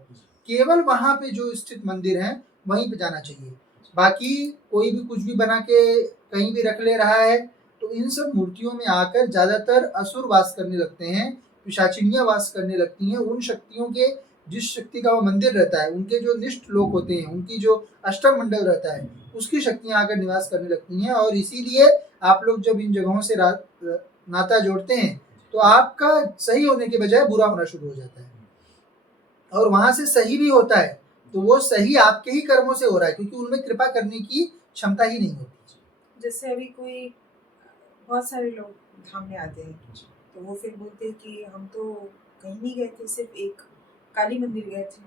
केवल वहाँ पे जो स्थित मंदिर हैं वहीं पे जाना चाहिए। बाकी कोई भी कुछ भी बना के कहीं भी रख ले रहा है तो इन सब मूर्तियों में आकर ज़्यादातर असुर वास करने लगते हैं, पिशाचिनियाँ वास करने लगती हैं। उन शक्तियों के जिस शक्ति का वो मंदिर रहता है, उनके जो निष्ठ लोग होते हैं, उनकी जो अष्टम मंडल रहता है, उसकी शक्तियाँ आकर निवास करने लगती हैं। और इसीलिए आप लोग जब इन जगहों से नाता जोड़ते हैं तो आपका सही होने के बजाय बुरा होना शुरू हो जाता है, और वहाँ से सही भी होता है तो वो सही आपके ही कर्मों से हो रहा है, क्योंकि उनमें कृपा करने की क्षमता ही नहीं होती। जैसे अभी कोई बहुत सारे लोग धाम में आते हैं तो वो फिर बोलते हैं कि हम तो कहीं नहीं गए थे, सिर्फ एक काली मंदिर गए थे।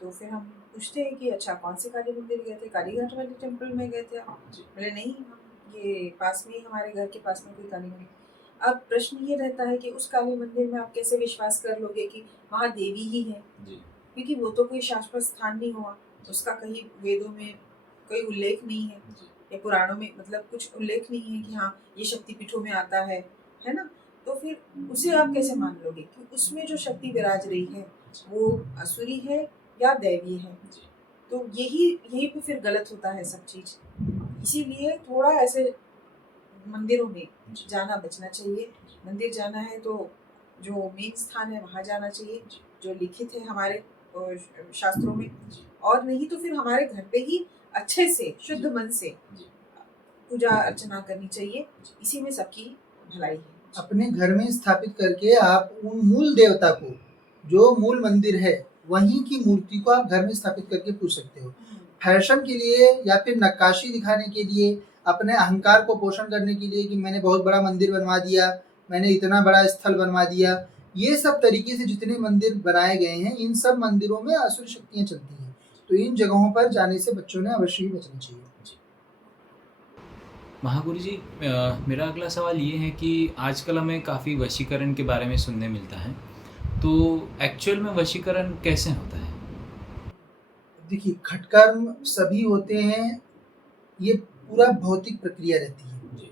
तो फिर हम पूछते हैं कि अच्छा कौन से काली मंदिर गए थे, कालीघाट वाले टेम्पल में गए थे आप? बोले नहीं, हम ये पास में ही हमारे घर के पास में कोई काली मंदिर। अब प्रश्न ये रहता है कि उस काली मंदिर में आप कैसे विश्वास कर लोगे कि वहाँ देवी ही है, क्योंकि वो तो कोई शाश्वत स्थान नहीं हुआ, उसका कहीं वेदों में कोई उल्लेख नहीं है या पुराणों में मतलब कुछ उल्लेख नहीं है कि हाँ ये शक्तिपीठों में आता है ना। तो फिर उसे आप कैसे मान लोगे कि उसमें जो शक्ति विराज रही है वो असुरी है या दैवी है? तो यही पे फिर गलत होता है सब चीज़। इसीलिए थोड़ा ऐसे मंदिरों में जाना बचना चाहिए। मंदिर जाना है तो जो मेन स्थान है वहाँ जाना चाहिए, जो लिखित है हमारे शास्त्रों में, और नहीं तो फिर हमारे घर पे ही अच्छे से शुद्ध मन से पूजा अर्चना करनी चाहिए। इसी में सबकी भलाई है। अपने घर में स्थापित करके आप उन मूल देवता को, जो मूल मंदिर है वहीं की मूर्ति को आप घर में स्थापित करके पूछ सकते हो। फैशन के लिए या फिर नक्काशी दिखाने के लिए, अपने अहंकार को पोषण करने के लिए कि मैंने बहुत बड़ा मंदिर बनवा दिया, मैंने इतना बड़ा स्थल बनवा दिया, ये सब तरीके से जितने मंदिर बनाए गए हैं इन सब मंदिरों में असुर शक्तियाँ चलती हैं। तो इन जगहों पर जाने से बच्चों ने अवश्य ही बचना चाहिए। महागुरु जी, मेरा अगला सवाल ये है कि आजकल हमें काफ़ी वशीकरण के बारे में सुनने मिलता है, तो एक्चुअल में वशीकरण कैसे होता है? देखिए, खटकर्म सभी होते हैं, ये पूरा भौतिक प्रक्रिया रहती है।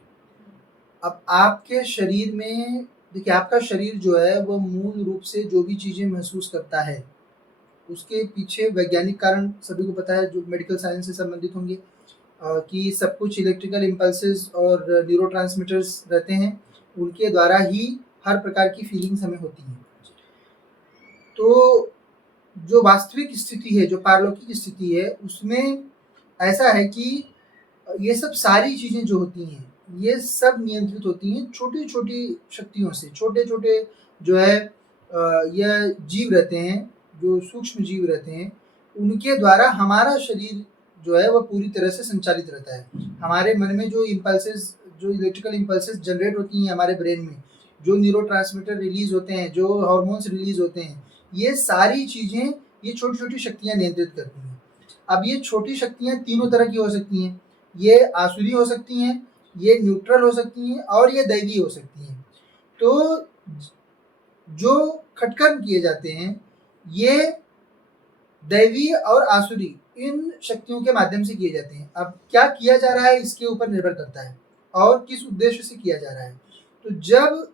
अब आपके शरीर में देखिए, आपका शरीर जो है वो मूल रूप से जो भी चीज़ें महसूस करता है उसके पीछे वैज्ञानिक कारण सभी को पता है, जो मेडिकल साइंस से संबंधित होंगे, कि सब कुछ इलेक्ट्रिकल इम्पल्सेस और न्यूरोट्रांसमीटर्स रहते हैं, उनके द्वारा ही हर प्रकार की फीलिंग्स हमें होती हैं। तो जो वास्तविक स्थिति है, जो पारलौकिक स्थिति है, उसमें ऐसा है कि ये सब सारी चीज़ें जो होती हैं ये सब नियंत्रित होती हैं छोटी छोटी शक्तियों से। छोटे छोटे जो है यह जीव रहते हैं, जो सूक्ष्म जीव रहते हैं, उनके द्वारा हमारा शरीर जो है वह पूरी तरह से संचालित रहता है। हमारे मन में जो इम्पल्सेस, जो इलेक्ट्रिकल इम्पल्सेस जनरेट होती हैं हमारे ब्रेन में, जो न्यूरोट्रांसमीटर रिलीज होते हैं, जो हार्मोन्स रिलीज होते हैं, ये सारी चीज़ें, ये छोटी छोटी शक्तियाँ नियंत्रित करती हैं। अब ये छोटी शक्तियाँ तीनों तरह की हो सकती हैं। ये आसुरी हो सकती हैं, ये न्यूट्रल हो सकती हैं और ये दैवी हो सकती हैं। तो जो खटकर्म किए जाते हैं ये दैवी और आसुरी इन शक्तियों के माध्यम से किए जाते हैं। अब क्या किया जा रहा है इसके ऊपर निर्भर करता है और किस उद्देश्य से किया जा रहा है। तो जब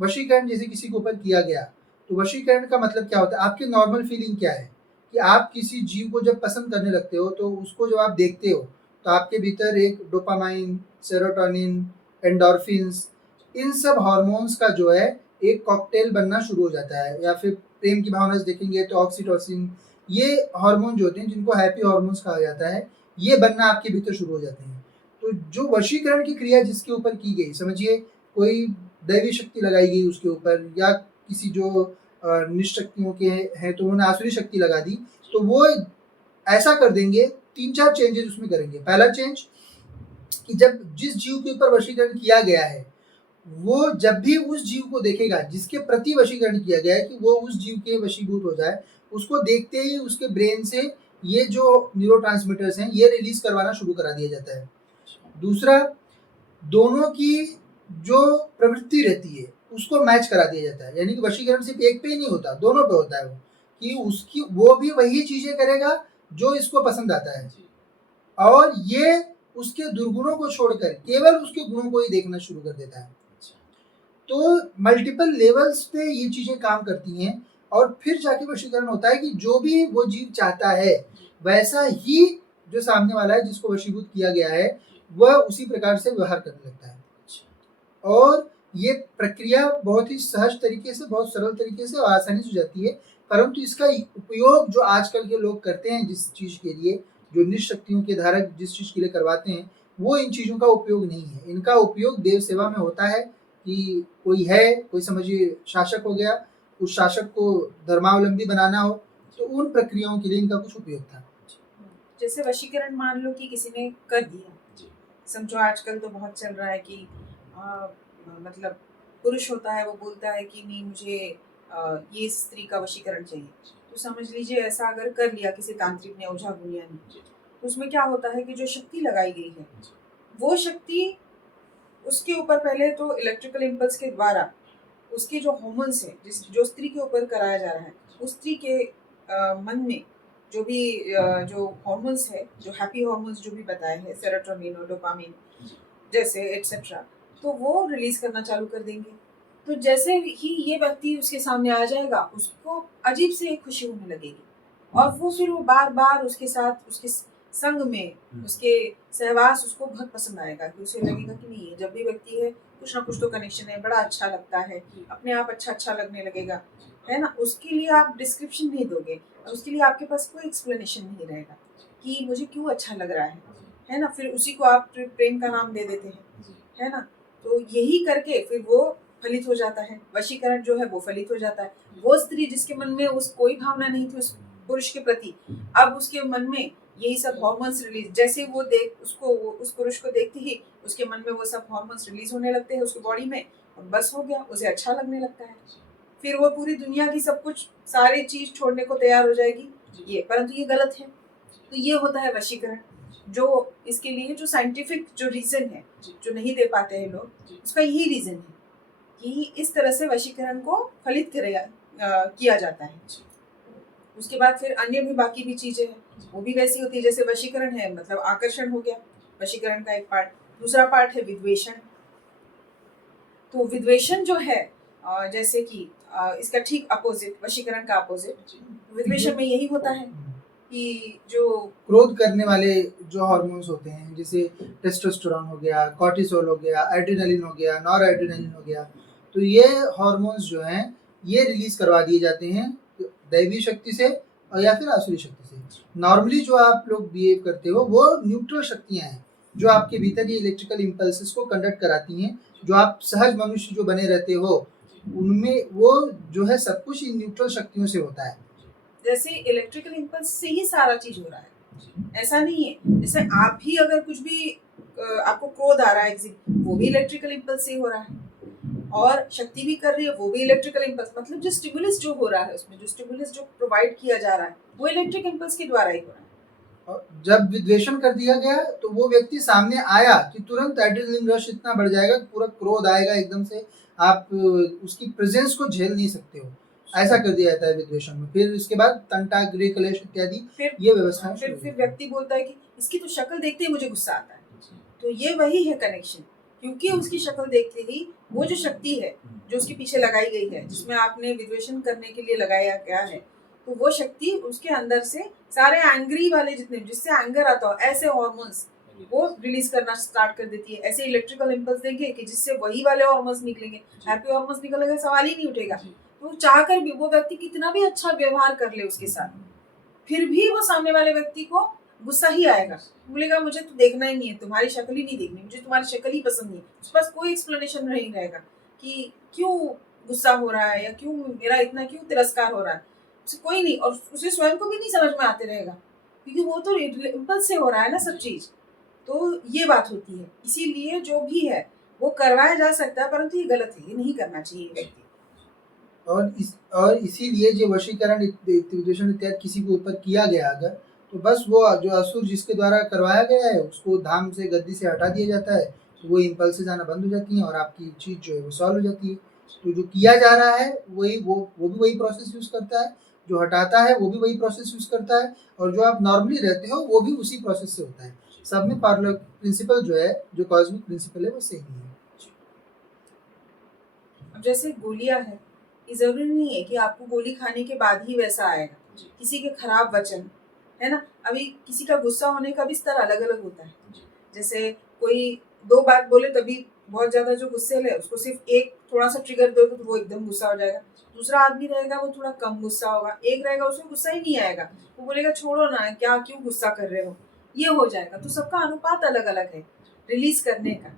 वशीकरण जैसे किसी के ऊपर किया गया, तो वशीकरण का मतलब क्या होता है? आपकी नॉर्मल फीलिंग क्या है कि आप किसी जीव को जब पसंद करने लगते हो, तो उसको जब आप देखते हो तो आपके भीतर एक डोपामाइन, सेरोटोनिन, एंडोर्फिन्स, इन सब हार्मोन्स का जो है एक कॉकटेल बनना शुरू हो जाता है। या फिर प्रेम की भावना से देखेंगे तो ऑक्सीटोसिन, ये हार्मोन जो होते हैं जिनको हैप्पी हार्मोन्स कहा जाता है, ये बनना आपके भीतर शुरू हो जाते हैं। तो जो वशीकरण की क्रिया जिसके ऊपर की गई, समझिए कोई दैवी शक्ति लगाई गई उसके ऊपर, या किसी जो निशक्तियों के हैं तो उन्होंने आसुरी शक्ति लगा दी, तो वो ऐसा कर देंगे, 3-4 चेंजेस उसमें करेंगे। पहला चेंज कि जब जिस जीव के ऊपर वशीकरण किया गया है, वो जब भी उस जीव को देखेगा जिसके प्रति वशीकरण किया गया है, कि वो उस जीव के वशीभूत हो जाए, उसको देखते ही उसके ब्रेन से ये जो न्यूरोट्रांसमीटर्स हैं ये रिलीज करवाना शुरू करा दिया जाता है। दूसरा, दोनों की जो प्रवृत्ति रहती है उसको मैच करा दिया जाता है। यानी कि वशीकरण सिर्फ एक पे ही नहीं होता, दोनों पे होता है वो, कि उसकी वो भी वही चीजें करेगा जो इसको पसंद आता है, और ये उसके दुर्गुणों को छोड़कर केवल उसके गुणों को ही देखना शुरू कर देता है। तो मल्टीपल लेवल्स पे ये चीजें काम करती हैं, और फिर जाके वशीकरण होता है कि जो भी वो जीव चाहता है वैसा ही जो सामने वाला है जिसको वशीभूत किया गया है वह उसी प्रकार से व्यवहार करने लगता है। और ये प्रक्रिया बहुत ही सहज तरीके से, बहुत सरल तरीके से और आसानी से हो जाती है। परंतु इसका उपयोग जो आजकल के लोग करते हैं जिस चीज़ के लिए, जो निशक्तियों के धारक जिस चीज़ के लिए करवाते हैं, वो इन चीज़ों का उपयोग नहीं है। इनका उपयोग देव सेवा में होता है कि कोई है, कोई समझिए शासक हो गया, उस शासक को धर्मावलंबी बनाना हो, तो उन प्रक्रियाओं के लिए इनका कुछ उपयोग था। जैसे वशीकरण मान लो कि किसी ने कर दिया, समझो आजकल तो बहुत चल रहा है कि मतलब पुरुष होता है वो बोलता है कि नहीं मुझे ये स्त्री का वशीकरण चाहिए, तो समझ लीजिए ऐसा अगर कर लिया किसी तांत्रिक ने, ओझा गुनिया ने, तो उसमें क्या होता है कि जो शक्ति लगाई गई है वो शक्ति उसके ऊपर पहले तो इलेक्ट्रिकल इम्पल्स के द्वारा उसके जो हार्मोन्स है जो स्त्री के ऊपर कराया जा रहा है, उस स्त्री के मन में जो भी जो हार्मोन्स है, जो हैप्पी हार्मोन्स जो भी बताए हैं, सेरोटोनिन और डोपामिन जैसे एटसेट्रा, तो वो रिलीज करना चालू कर देंगे। तो जैसे ही ये व्यक्ति उसके सामने आ जाएगा, उसको अजीब से एक खुशी होने लगेगी, और वो फिर वो बार बार उसके साथ, उसके संग में, उसके सहवास उसको बहुत पसंद आएगा, कि उसे लगेगा कि नहीं, जब भी व्यक्ति है कुछ ना कुछ तो कनेक्शन है, बड़ा अच्छा लगता है, अपने आप अच्छा अच्छा लगने लगेगा, है ना। उसके लिए आप डिस्क्रिप्शन नहीं दोगे, उसके लिए आपके पास कोई एक्सप्लेनेशन नहीं रहेगा कि मुझे क्यों अच्छा लग रहा है ना। फिर उसी को आप प्रेम का नाम दे देते हैं, है ना। तो यही करके फिर वो फलित हो जाता है, वशीकरण जो है वो फलित हो जाता है। वो स्त्री जिसके मन में उस कोई भावना नहीं थी उस पुरुष के प्रति, अब उसके मन में यही सब हार्मोन्स रिलीज, जैसे वो देख उसको, उस पुरुष को देखते ही उसके मन में वो सब हार्मोन्स रिलीज होने लगते हैं उसकी बॉडी में, और बस हो गया, उसे अच्छा लगने लगता है। फिर वो पूरी दुनिया की सब कुछ, सारी चीज छोड़ने को तैयार हो जाएगी ये, परंतु ये गलत है। तो ये होता है वशीकरण, जो इसके लिए जो साइंटिफिक जो रीजन है जो नहीं दे पाते हैं लोग, उसका यही रीजन है कि इस तरह से वशीकरण को फलित किया जाता है। उसके बाद फिर अन्य भी बाकी भी चीजें हैं, वो भी वैसी होती है। जैसे वशीकरण है मतलब आकर्षण हो गया, वशीकरण का एक पार्ट। दूसरा पार्ट है विद्वेषण। तो विद्वेषण जो है जैसे कि इसका ठीक अपोजिट, वशीकरण का अपोजिट, विद्वेषण में यही होता है कि जो क्रोध करने वाले जो हार्मोन्स होते हैं, जैसे टेस्टोस्टेरोन हो गया, कॉर्टिसोल हो गया, एड्रेनालिन हो गया, नॉर एड्रेनालिन हो गया, तो ये हार्मोन्स जो हैं ये रिलीज करवा दिए जाते हैं दैवी शक्ति से और या फिर आसुरी शक्ति से। नॉर्मली जो आप लोग बिहेव करते हो वो न्यूट्रल शक्तियाँ हैं जो आपके भीतर ये इलेक्ट्रिकल इम्पल्सेस को कंडक्ट कराती हैं। जो आप सहज मनुष्य जो बने रहते हो उनमें वो जो है सब कुछ इन न्यूट्रल शक्तियों से होता है। जैसे इलेक्ट्रिकल इम्पल्स से ही सारा चीज हो रहा है, ऐसा नहीं है। जैसे आप भी अगर कुछ भी आपको क्रोध आ रहा है वो भी इलेक्ट्रिकल इम्पल्स से हो रहा है, और शक्ति भी कर रही है वो भी इलेक्ट्रिकल इम्पल्स, मतलब जो स्टिमुलस जो हो रहा है उसमें जो स्टिमुलस जो प्रोवाइड किया जा रहा है वो इलेक्ट्रिक इम्पल्स के द्वारा ही हो रहा है। और जब विद्वेषण कर दिया गया तो वो व्यक्ति सामने आया कि तुरंत एड्रेनलिन रश इतना बढ़ जाएगा, पूरा क्रोध आएगा एकदम से, आप उसकी प्रेजेंस को झेल नहीं सकते हो, ऐसा कर दिया जाता है विद्वेषण में। फिर इसके बाद तंटा, गृह कलेश इत्यादि ये व्यवस्था फिर व्यक्ति बोलता है कि इसकी तो शक्ल देखते ही मुझे गुस्सा आता है। तो ये वही है कनेक्शन, क्योंकि उसकी शक्ल देखते ही वो जो शक्ति है जो उसके पीछे लगाई गई है, जिसमें आपने विद्वेषण करने के लिए लगाया गया है, तो वो शक्ति उसके अंदर से सारे एंग्री वाले जितने जिससे एंगर आता हो ऐसे हार्मोन्स वो रिलीज करना स्टार्ट कर देती है। ऐसे इलेक्ट्रिकल इम्पल्स देंगे कि जिससे वही वाले हार्मोन्स निकलेंगे, हैप्पी हार्मोन्स निकलेगा, सवाल ही नहीं उठेगा। तो चाहकर भी वो व्यक्ति कितना भी अच्छा व्यवहार कर ले उसके साथ, फिर भी वो सामने वाले व्यक्ति को गुस्सा ही आएगा, बोलेगा मुझे तो देखना ही नहीं है, तुम्हारी शक्ल ही नहीं देखनी, मुझे तुम्हारी शक्ल ही पसंद नहीं है। उसके पास कोई एक्सप्लेनेशन नहीं रहेगा कि क्यों गुस्सा हो रहा है या क्यों मेरा इतना क्यों तिरस्कार हो रहा है, उसे कोई नहीं, और उसे स्वयं को भी नहीं समझ में आते रहेगा, क्योंकि वो तो इम्पल्स से हो रहा है ना सब चीज। तो ये बात होती है, इसीलिए जो भी है वो करवाया जा सकता है, परंतु ये गलत है, ये नहीं करना चाहिए व्यक्ति। और इसीलिए जो वशीकरण विद्वेषण इत्यादि किसी के ऊपर किया गया अगर, तो बस वो जो असुर जिसके द्वारा करवाया गया है उसको धाम से, गद्दी से हटा दिया जाता है, तो वो इम्पल्सेस आना बंद हो जाती हैं और आपकी चीज़ जो है वो सॉल्व हो जाती है। तो जो किया जा रहा है वही वो भी वही प्रोसेस यूज़ करता है, जो हटाता है वो भी वही प्रोसेस यूज़ करता है, और जो आप नॉर्मली रहते हो वो भी उसी प्रोसेस से होता है। सब में पार्लर प्रिंसिपल जो है, जो कॉस्मिक प्रिंसिपल है, वो सेम ही है। अब जैसे गोलियां है, ये जरूरी नहीं है कि आपको गोली खाने के बाद ही वैसा आएगा। किसी के खराब वचन है ना, अभी किसी का गुस्सा होने का भी स्तर अलग अलग होता है। जैसे कोई 2 बात बोले तभी बहुत ज्यादा जो गुस्से है उसको सिर्फ एक थोड़ा सा ट्रिगर दो तो वो एकदम गुस्सा हो जाएगा। दूसरा आदमी रहेगा वो थोड़ा कम गुस्सा होगा, एक रहेगा उसको गुस्सा ही नहीं आएगा, वो बोलेगा छोड़ो ना, क्या क्यों गुस्सा कर रहे हो, ये हो जाएगा। तो सबका अनुपात अलग अलग है रिलीज करने का,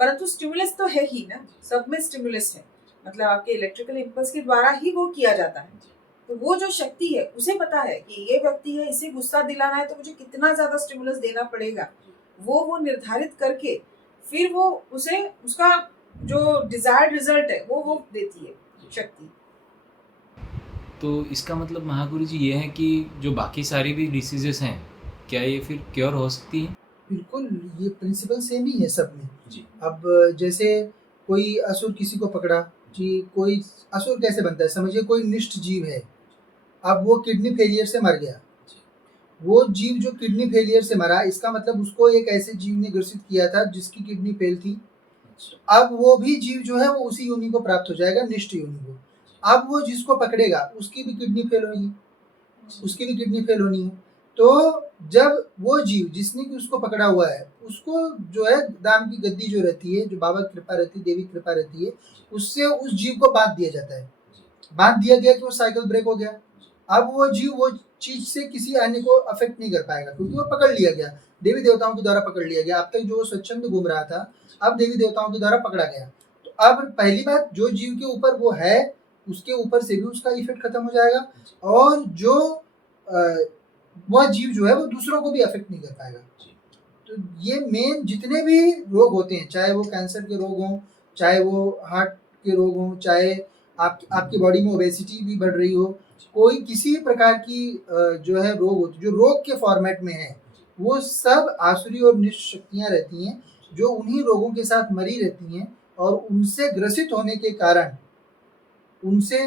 परंतु स्टिमुलस तो है ही ना, सब में स्टिमुलस है, मतलब आपके इलेक्ट्रिकल इम्पल्स के द्वारा ही वो किया जाता है। तो वो जो शक्ति है उसे पता है कि ये व्यक्ति है, इसे गुस्सा दिलाना है तो मुझे कितना ज्यादा स्टिमुलस देना पड़ेगा, वो निर्धारित करके फिर वो उसे उसका जो डिजायर्ड रिजल्ट है वो देती है शक्ति। तो इसका मतलब महागुरु जी ये है कि जो बाकी सारी भी डिसीजेस हैं, क्या ये फिर क्योर हो सकती है? बिल्कुल, ये प्रिंसिपल सेम ही है सब में जी। अब जैसे कोई असुर किसी को पकड़ा कि कोई असुर कैसे बनता है, समझिए कोई निष्ठ जीव है, अब वो किडनी फेलियर से मर गया। वो जीव जो किडनी फेलियर से मरा, इसका मतलब उसको एक ऐसे जीव ने ग्रसित किया था जिसकी किडनी फेल थी। अब वो भी जीव जो है वो उसी योनि को प्राप्त हो जाएगा, निष्ठ योनि को। अब वो जिसको पकड़ेगा उसकी भी किडनी फेल होगी, उसकी भी किडनी फेल होनी है। तो जब वो जीव जिसने कि उसको पकड़ा हुआ है, उसको जो है दाम की गद्दी जो रहती है, जो बाबा की कृपा रहती है, देवी की कृपा रहती है, उससे उस जीव को बांध दिया जाता है। बांध दिया गया कि वो साइकिल ब्रेक हो गया। अब वो जीव वो चीज से किसी अन्य को अफेक्ट नहीं कर पाएगा, क्योंकि वो पकड़ लिया गया, देवी देवताओं के द्वारा पकड़ लिया गया। अब तक जो स्वच्छंद घूम रहा था, अब देवी देवताओं के द्वारा पकड़ा गया। तो अब पहली बात, जो जीव के ऊपर वो है उसके ऊपर से भी उसका इफेक्ट खत्म हो जाएगा, और जो वह जीव जो है वो दूसरों को भी अफेक्ट नहीं कर पाएगा। तो ये मेन जितने भी रोग होते हैं, चाहे वो कैंसर के रोग हों, चाहे वो हार्ट के रोग हों, चाहे आपकी बॉडी में ओबेसिटी भी बढ़ रही हो, कोई किसी भी प्रकार की जो है रोग होती, जो रोग के फॉर्मेट में है, वो सब आसुरी और निष्ठ शक्तियाँ रहती हैं, जो उन्हीं रोगों के साथ मरी रहती हैं, और उनसे ग्रसित होने के कारण, उनसे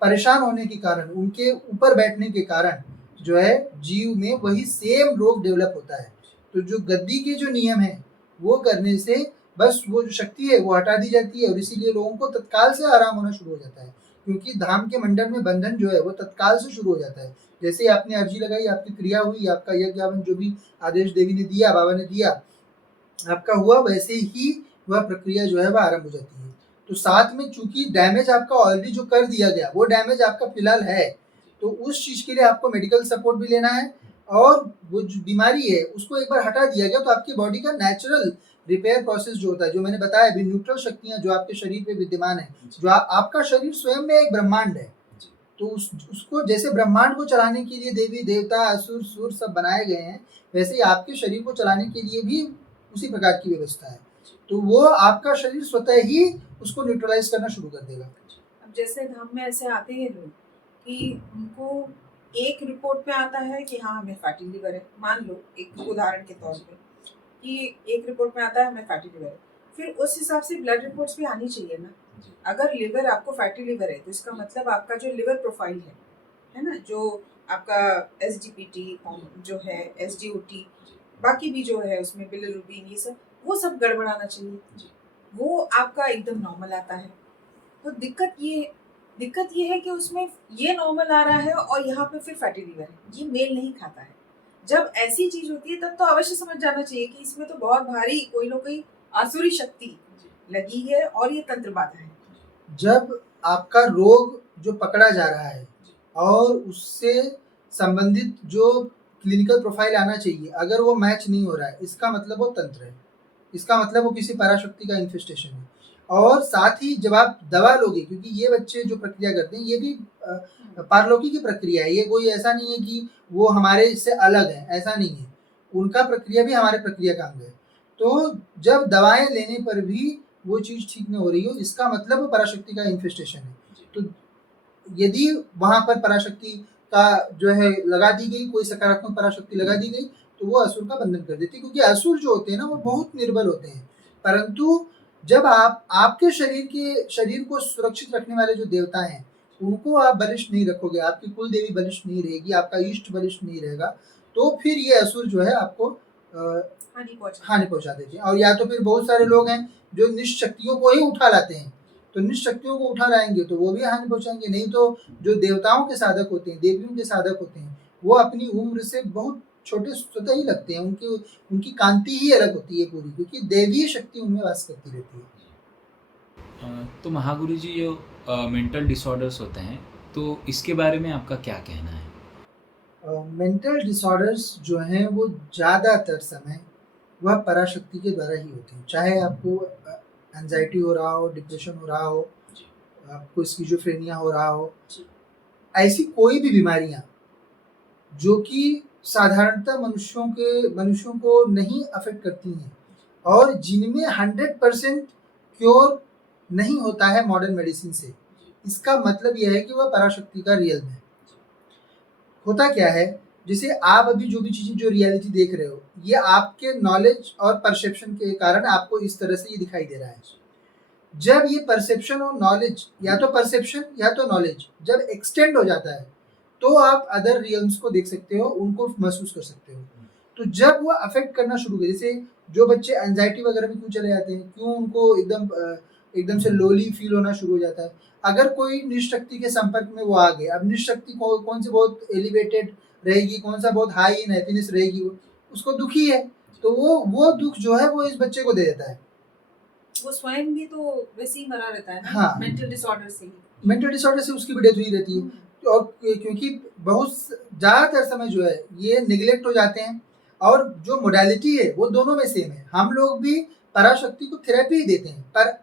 परेशान होने के कारण, उनके ऊपर बैठने के कारण जो है जीव में वही सेम रोग डेवलप होता है। तो जो गद्दी के जो नियम है वो करने से बस वो जो शक्ति है वो हटा दी जाती है, और इसीलिए लोगों को तत्काल से आराम होना शुरू हो जाता है, क्योंकि धाम के मंडल में बंधन जो है वो तत्काल से शुरू हो जाता है। जैसे आपने अर्जी लगाई, आपकी क्रिया हुई, आपका यज्ञ जो भी आदेश देवी ने दिया, बाबा ने दिया, आपका हुआ, वैसे ही वह प्रक्रिया जो है वह आरंभ हो जाती है। तो साथ में चूंकि डैमेज आपका ऑलरेडी जो कर दिया गया, वो डैमेज आपका फिलहाल है, तो उस चीज के लिए आपको मेडिकल सपोर्ट भी लेना है, और वो जो बीमारी है उसको एक बार हटा दिया गया तो आपकी बॉडी का नेचुरल रिपेयर प्रोसेस जो होता है, जो मैंने बताया अभी, न्यूट्रल शक्तियां जो आपके शरीर पे विद्यमान है, जो आपका शरीर स्वयं में एक ब्रह्मांड है, तो उसको जैसे ब्रह्मांड को चलाने के लिए देवी देवता असुर सुर सब बनाए गए हैं, वैसे ही आपके शरीर को चलाने के लिए भी उसी प्रकार की व्यवस्था है। तो वो आपका शरीर स्वतः ही उसको न्यूट्रलाइज करना शुरू कर देगा। अब जैसे धाम में ऐसे आते हैं लोग कि उनको एक रिपोर्ट में आता है कि हाँ हमें फैटी लिवर है, मान लो एक उदाहरण के तौर पे कि एक रिपोर्ट में आता है हमें फैटी लिवर है, फिर उस हिसाब से ब्लड रिपोर्ट्स भी आनी चाहिए ना। अगर लिवर आपको फैटी लिवर है तो इसका मतलब आपका जो लिवर प्रोफाइल है ना, जो आपका SGPT जो है, SGOT, बाकी भी जो है उसमें बिलिरुबिन, ये सब वो सब गड़बड़ाना चाहिए, वो आपका एकदम नॉर्मल आता है। तो दिक्कत ये है कि उसमें ये नॉर्मल आ रहा है और यहाँ पे फिर फैटी लिवर है, ये मेल नहीं खाता है। जब ऐसी चीज होती है तब तो अवश्य समझ जाना चाहिए कि इसमें तो बहुत भारी कोई ना कोई आसुरी शक्ति लगी है और ये तंत्र बाधा है। जब आपका रोग जो पकड़ा जा रहा है और उससे संबंधित जो क्लिनिकल प्रोफाइल आना चाहिए, अगर वो मैच नहीं हो रहा है, इसका मतलब वो तंत्र है, इसका मतलब वो किसी पराशक्ति का इन्फेस्टेशन है। और साथ ही जब आप दवा लोगे, क्योंकि ये बच्चे जो प्रक्रिया करते हैं ये भी पारलौकिक की प्रक्रिया है, ये कोई ऐसा नहीं है कि वो हमारे से अलग है, ऐसा नहीं है, उनका प्रक्रिया भी हमारे प्रक्रिया का अंग है। तो जब दवाएं लेने पर भी वो चीज़ ठीक नहीं हो रही हो, इसका मतलब वो पराशक्ति का इन्फेस्टेशन है। तो यदि वहाँ पर पराशक्ति का जो है लगा दी गई, कोई सकारात्मक पराशक्ति लगा दी गई, तो वो असुर का बंधन कर देती है। क्योंकि असुर जो होते हैं ना वो बहुत निर्बल होते हैं, परंतु जब आप आपके शरीर को सुरक्षित रखने वाले जो देवता हैं उनको आप बलिष्ठ नहीं रखोगे, आपकी कुल देवी बलिष्ठ नहीं रहेगी, आपका इष्ट बलिष्ठ नहीं रहेगा, तो फिर ये असुर जो है आपको हानि पहुंचा देते हैं। और या तो फिर बहुत सारे लोग हैं जो निशक्तियों को ही उठा लाते हैं, तो निशक्तियों को उठा लाएंगे तो वो भी हानि पहुंचाएंगे। नहीं तो जो देवताओं के साधक होते हैं, देवियों के साधक होते हैं, वो अपनी उम्र से बहुत छोटे स्वतः ही लगते हैं, उनकी कांति ही अलग होती है पूरी, क्योंकि दैवीय शक्ति उनमें वास करती रहती है। तो महागुरु जी, जो मेंटल डिसऑर्डर्स होते हैं, तो इसके बारे में आपका क्या कहना है? मेंटल डिसऑर्डर्स जो हैं वो ज़्यादातर समय वह पराशक्ति के द्वारा ही होते हैं। चाहे आपको एंजाइटी हो रहा हो, डिप्रेशन हो रहा हो, आपको स्किज़ोफ्रेनिया हो रहा हो, ऐसी कोई भी बीमारियां जो कि साधारणतः मनुष्यों को नहीं अफेक्ट करती हैं और जिनमें 100% क्योर नहीं होता है मॉडर्न मेडिसिन से, इसका मतलब यह है कि वह पराशक्ति का रियल है। होता क्या है, जैसे आप अभी जो भी चीज़ें जो रियलिटी देख रहे हो, ये आपके नॉलेज और परसेप्शन के कारण आपको इस तरह से ये दिखाई दे रहा है। जब ये परसेप्शन और नॉलेज, या तो परसेप्शन या तो नॉलेज जब एक्सटेंड हो जाता है, तो आप अदर रियल्स को देख सकते हो, उनको महसूस कर सकते हो। तो जब वो अफेक्ट करना शुरू करे, जैसे जो बच्चे एंजाइटी वगैरह में क्यों चले जाते हैं, क्यों उनको एकदम से लोली फील होना शुरू हो जाता है, अगर कोई निशक्ति के संपर्क में वो आ गए, अब निशक्ति कौन सी बहुत एलिवेटेड रहेगी, कौन सा बहुत हाई इन हैप्पीनेस रहेगी, उसको दुखी है, तो वो दुख जो है वो इस बच्चे को दे देता है। वो स्वयं भी तो वैसे ही मरा रहता है ना। हाँ, मेंटल डिसऑर्डर से उसकी भी डेथ हुई रहती है। और क्योंकि बहुत ज़्यादातर समय जो है ये निगलेक्ट हो जाते हैं, और जो मोडालिटी है वो दोनों में सेम है। हम लोग भी पराशक्ति को थेरेपी ही देते हैं, पर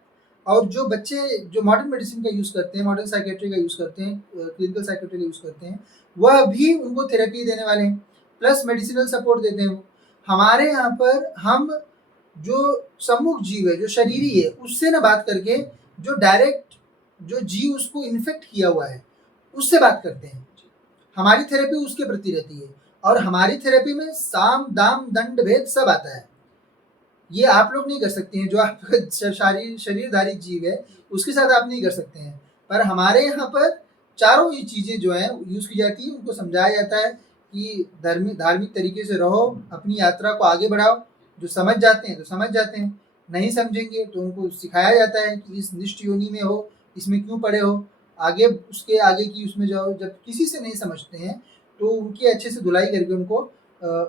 और जो बच्चे जो मॉडर्न मेडिसिन का यूज़ करते हैं, मॉडर्न साइकेट्री का यूज़ करते हैं, क्लिनिकल साइकेट्री का यूज़ करते हैं, वह भी उनको थेरेपी देने वाले हैं, प्लस मेडिसिनल सपोर्ट देते हैं। हमारे यहाँ पर हम जो सम्मुख जीव है, जो शरीरी है, उससे ना बात करके जो डायरेक्ट जो जीव उसको इन्फेक्ट किया हुआ है उससे बात करते हैं। हमारी थेरेपी उसके प्रति रहती है, और हमारी थेरेपी में साम दाम दंड भेद सब आता है। ये आप लोग नहीं कर सकते हैं, जो आपका शरीरधारी जीव है उसके साथ आप नहीं कर सकते हैं, पर हमारे यहाँ पर चारों ही चीज़ें जो हैं यूज़ की जाती है। उनको समझाया जाता है कि धार्मिक तरीके से रहो, अपनी यात्रा को आगे बढ़ाओ। जो समझ जाते हैं तो समझ जाते हैं, नहीं समझेंगे तो उनको सिखाया जाता है कि इस निष्ठ योनि में हो, इसमें क्यों पड़े हो, आगे उसके आगे की उसमें जाओ। जब किसी से नहीं समझते हैं तो उनकी अच्छे से धुलाई करके उनको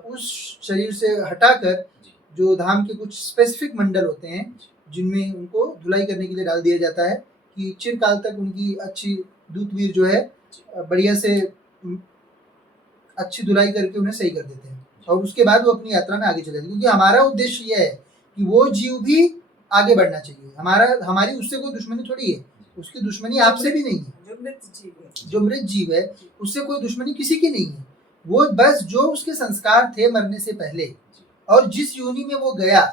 उस शरीर से हटाकर जो धाम के कुछ स्पेसिफिक मंडल होते हैं जिनमें उनको धुलाई करने के लिए डाल दिया जाता है कि चिरकाल तक उनकी अच्छी दूतवीर जो है बढ़िया से अच्छी धुलाई करके उन्हें सही कर देते हैं, और उसके बाद वो अपनी यात्रा में आगे चले जाते हैं। क्योंकि हमारा उद्देश्य यह है कि वो जीव भी आगे बढ़ना चाहिए। हमारी उससे कोई दुश्मनी थोड़ी है, उसकी दुश्मनी आपसे भी नहीं है। जो मृत जीव है उससे कोई दुश्मनी किसी की नहीं है। वो बस जो उसके संस्कार थे मरने से पहले और जिस योनि में वो गया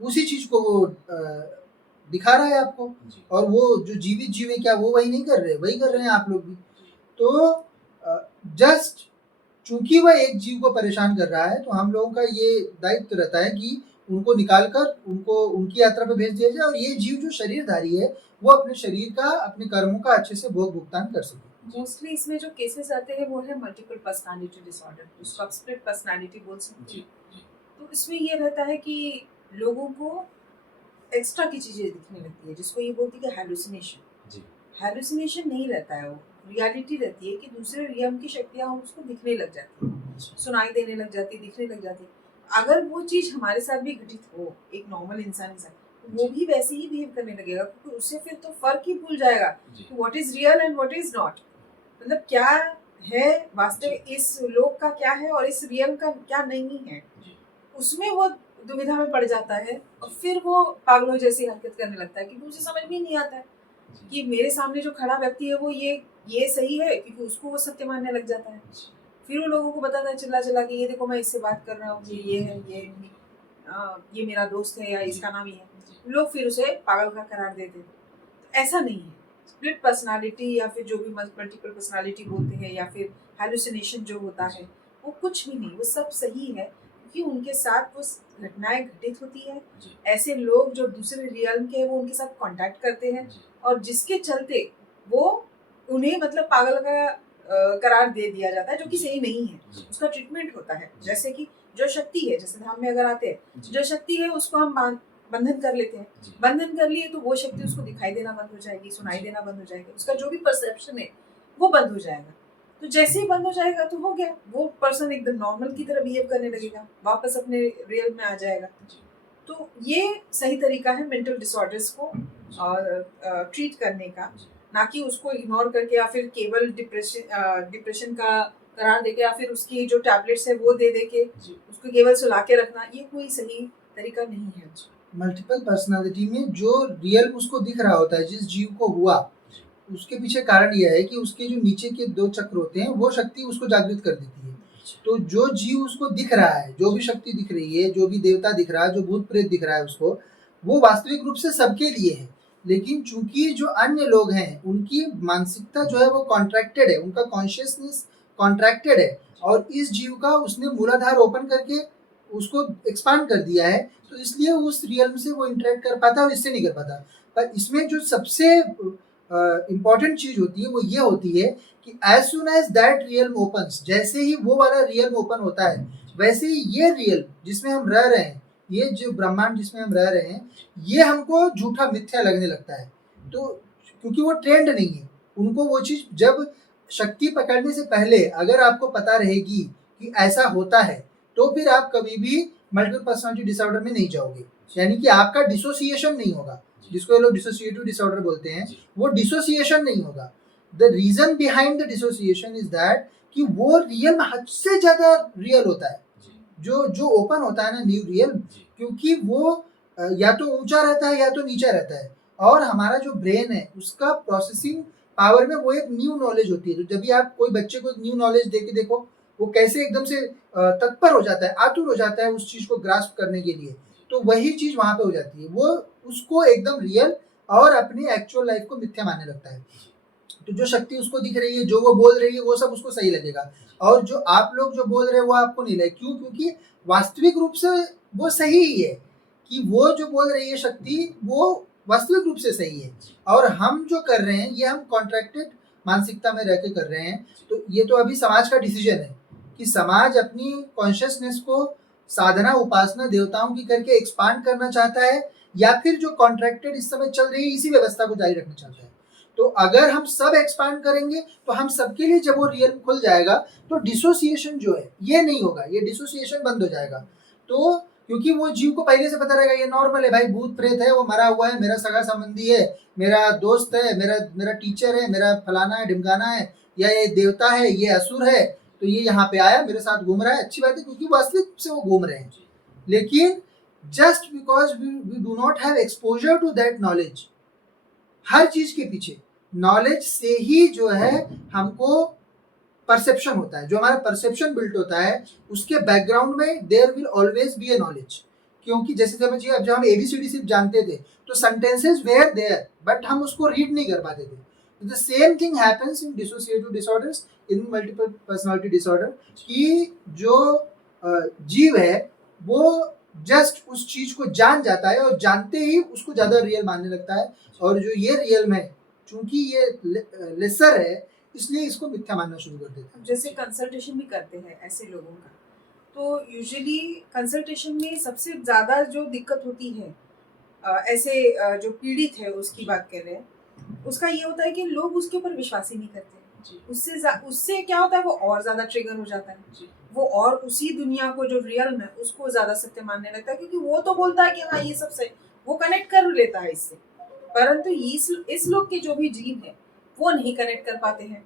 उसी चीज को वो दिखा रहा है आपको। और वो जो जीवित जीव है क्या वो वही नहीं कर रहे, वही कर रहे हैं आप लोग भी। तो जस्ट चूंकि वह एक जीव को परेशान कर रहा है तो हम लोगों का ये दायित्व रहता है कि उनको निकालकर उनको उनकी यात्रा पे भेज दिया जाए और ये जीव जो शरीरधारी है वो अपने शरीर का अपने कर्मों का अच्छे से भोग भुगतान कर सके। मोस्टली इसमें जो केसेस आते हैं वो है मल्टीपल पर्सनालिटी डिसऑर्डर, जिसको आप स्प्लिट पर्सनालिटी बोल सकते हैं। तो इसमें ये रहता है कि लोगों को एक्स्ट्रा की चीजें दिखने लगती है, जिसको ये बोलती है हैलुसिनेशन। हैलुसिनेशन नहीं रहता है, वो रियलिटी रहती है कि दूसरे रियम की शक्तियां उसको दिखने लग जाती है, सुनाई देने लग जाती है, दिखने लग जाती है। अगर वो चीज हमारे साथ भी घटित हो एक नॉर्मल इंसान के साथ, वो भी वैसे ही बिहेव करने लगेगा, क्योंकि उससे फिर तो फर्क ही भूल जाएगा कि what is real and what is not. मतलब क्या है वास्तविक, इस लोक का क्या है और इस रियल का क्या नहीं है, उसमें वो दुविधा में पड़ जाता है और फिर वो पागलों जैसी हरकत करने लगता है, क्योंकि उसे समझ में नहीं आता है कि मेरे सामने जो खड़ा व्यक्ति है वो ये सही है, क्योंकि उसको वो सत्य मानने लग जाता है। फिर वो लोगों को बताता है चिल्ला चिल्ला के, ये देखो मैं इससे बात कर रहा हूँ, ये है, ये मेरा दोस्त है या इसका नाम ही है। लोग फिर उसे पागल का करार देते हैं। तो ऐसा नहीं है। स्प्लिट पर्सनालिटी या फिर जो भी मल्टीपल पर्सनालिटी बोलते हैं या फिर हैलुसिनेशन जो होता है वो कुछ भी नहीं, वो सब सही है, क्योंकि उनके साथ वो घटनाएं घटित होती है। ऐसे लोग जो दूसरे रियल्म के हैं वो उनके साथ कांटेक्ट करते हैं और जिसके चलते वो उन्हें मतलब पागल का करार दे दिया जाता है, जो कि सही नहीं है। उसका ट्रीटमेंट होता है, जैसे कि जो शक्ति है, जैसे धाम में अगर आते हैं, जो शक्ति है उसको हम बंधन कर लेते हैं। बंधन कर लिए तो वो शक्ति उसको दिखाई देना बंद हो जाएगी, सुनाई देना बंद हो जाएगी, उसका जो भी परसेप्शन है वो बंद हो जाएगा। तो जैसे ही बंद हो जाएगा तो हो गया, वो पर्सन एकदम नॉर्मल की तरह बिहेव करने लगेगा, वापस अपने रियल में आ जाएगा। तो ये सही तरीका है मेंटल डिसऑर्डर्स को ट्रीट करने का, ना कि उसको इग्नोर करके या फिर केवल डिप्रेशन का करार देके या फिर उसकी जो टैबलेट्स है वो दे के उसको केवल सुला के रखना, ये कोई सही तरीका नहीं है। मल्टीपल पर्सनालिटी में जो रियल उसको दिख रहा होता है, जिस जीव को हुआ, उसके पीछे कारण यह है कि उसके जो नीचे के 2 चक्र होते हैं वो शक्ति उसको जागृत कर देती है। तो जो जीव उसको दिख रहा है, जो भी शक्ति दिख रही है, जो भी देवता दिख रहा है, जो भूत प्रेत दिख रहा है उसको, वो वास्तविक रूप से सबके लिए है। लेकिन चूंकि जो अन्य लोग हैं उनकी मानसिकता जो है वो कॉन्ट्रैक्टेड है, उनका कॉन्शियसनेस कॉन्ट्रैक्टेड है और इस जीव का उसने मूलाधार ओपन करके उसको एक्सपांड कर दिया है, तो इसलिए उस रियल्म से वो इंटरेक्ट कर पाता है और इससे नहीं कर पाता। पर इसमें जो सबसे इम्पॉर्टेंट चीज होती है वो ये होती है कि as soon as that realm opens, जैसे ही वो वाला रियल्म ओपन होता है वैसे ही ये रियल जिसमें हम रह रहे हैं, ये जो ब्रह्मांड जिसमें हम रह रहे हैं, ये हमको झूठा मिथ्या लगने लगता है। तो क्योंकि वो ट्रेंड नहीं है, उनको वो चीज जब शक्ति पकड़ने से पहले अगर आपको पता रहेगी कि ऐसा होता है तो फिर आप कभी भी मल्टीपल पर्सनालिटी डिसऑर्डर में नहीं जाओगे, यानी कि आपका डिसोसिएशन नहीं होगा, जिसको ये लोग डिसोसिएटिव डिसऑर्डर बोलते हैं, वो डिसोसिएशन नहीं होगा। The reason behind the dissociation is that कि वो रियल हद से ज्यादा रियल होता है, जो ओपन होता है ना न्यू रियल, क्योंकि वो या तो ऊंचा रहता है या तो नीचा रहता है, और हमारा जो ब्रेन है उसका प्रोसेसिंग पावर में वो एक न्यू नॉलेज होती है। तो जब भी आप कोई बच्चे को एक न्यू नॉलेज दे के देखो, वो कैसे एकदम से तत्पर हो जाता है, आतुर हो जाता है उस चीज को ग्रास्प करने के लिए, तो वही चीज वहां पे हो जाती है, वो उसको एकदम रियल और अपनी एक्चुअल लाइफ को मिथ्या मानने लगता है। तो जो शक्ति उसको दिख रही है, जो वो बोल रही है, वो सब उसको सही लगेगा, और जो आप लोग जो बोल रहे हैं वो आपको नहीं लगेगा। क्यों? क्योंकि वास्तविक रूप से वो सही ही है कि वो जो बोल रही है शक्ति वो वास्तविक रूप से सही है, और हम जो कर रहे हैं ये हम कॉन्ट्रैक्टेड मानसिकता में रह के कर रहे हैं। तो ये तो अभी समाज का डिसीजन है कि समाज अपनी कॉन्शियसनेस को साधना उपासना देवताओं की करके एक्सपांड करना चाहता है, या फिर जो कॉन्ट्रैक्टेड इस समय चल रही है इसी व्यवस्था को जारी रखना चाहता है। तो अगर हम सब एक्सपांड करेंगे तो हम सबके लिए जब वो रियल खुल जाएगा तो डिसोसिएशन जो है ये नहीं होगा, ये डिसोसिएशन बंद हो जाएगा। तो क्योंकि वो जीव को पहले से पता रहेगा ये नॉर्मल है भाई, भूत प्रेत है, वो मरा हुआ है, मेरा सगा संबंधी है, मेरा दोस्त है, मेरा टीचर है, मेरा फलाना है ढिमकाना है, या ये देवता है, ये असुर है, तो ये यहाँ पे आया मेरे साथ घूम रहा है। अच्छी बात है क्योंकि वास्तविक रूप से वो घूम रहे हैं, लेकिन just because we do not have exposure to that knowledge, हर चीज के पीछे नॉलेज से ही जो है हमको परसेप्शन होता है, जो हमारा परसेप्शन बिल्ट होता है उसके बैकग्राउंड में there will always be a knowledge. क्योंकि जैसे समझिए अब जब हम एबीसीडी सिर्फ जानते थे तो सेंटेंसेस वेयर देयर बट हम उसको रीड नहीं कर पाते थे। The same thing happens in dissociative disorders, in multiple personality disorder, कि जो जीव है वो जस्ट उस चीज को जान जाता है और जानते ही उसको ज्यादा रियल मानने लगता है, और जो ये रियल में चूंकि ये लेसर है इसलिए इसको मिथ्या मानना शुरू कर देता है। जैसे कंसल्टेशन भी करते हैं ऐसे लोगों का, तो यूजुअली कंसल्टेशन में सबसे ज़्यादा जो दिक्कत होती है ऐसे जो पीड़ित है उसकी बात कर रहे हैं, उसका ये होता है कि लोग उसके ऊपर विश्वास ही नहीं करते। उससे क्या होता है, वो और ज़्यादा ट्रिगर हो जाता है, वो और उसी दुनिया को जो रियल में उसको ज़्यादा सत्य मानने लगता है, क्योंकि वो तो बोलता है कि हाँ ये सब सही, वो कनेक्ट कर लेता है इससे। परंतु इस लोग के जो भी जीव है वो नहीं कनेक्ट कर पाते हैं।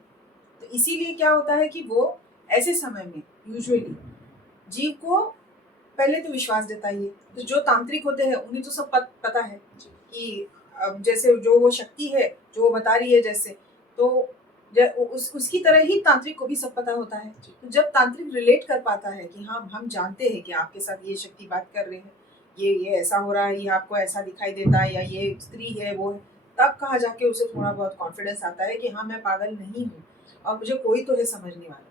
तो इसीलिए क्या होता है कि वो ऐसे समय में यूजुअली जीव को पहले तो विश्वास देता ही है। तो जो तांत्रिक होते हैं उन्हें तो सब पता है कि अब जैसे जो वो शक्ति है जो वो बता रही है, जैसे तो उसकी तरह ही तांत्रिक को भी सब पता होता है। तो जब तांत्रिक रिलेट कर पाता है कि हाँ हम जानते हैं कि आपके साथ ये शक्ति बात कर रहे हैं, ये ऐसा हो रहा है, ये आपको ऐसा दिखाई देता है, या ये स्त्री है वो है, तब कहाँ जाके उसे थोड़ा बहुत कॉन्फिडेंस आता है कि हाँ मैं पागल नहीं हूँ और मुझे कोई तो है समझने वाला।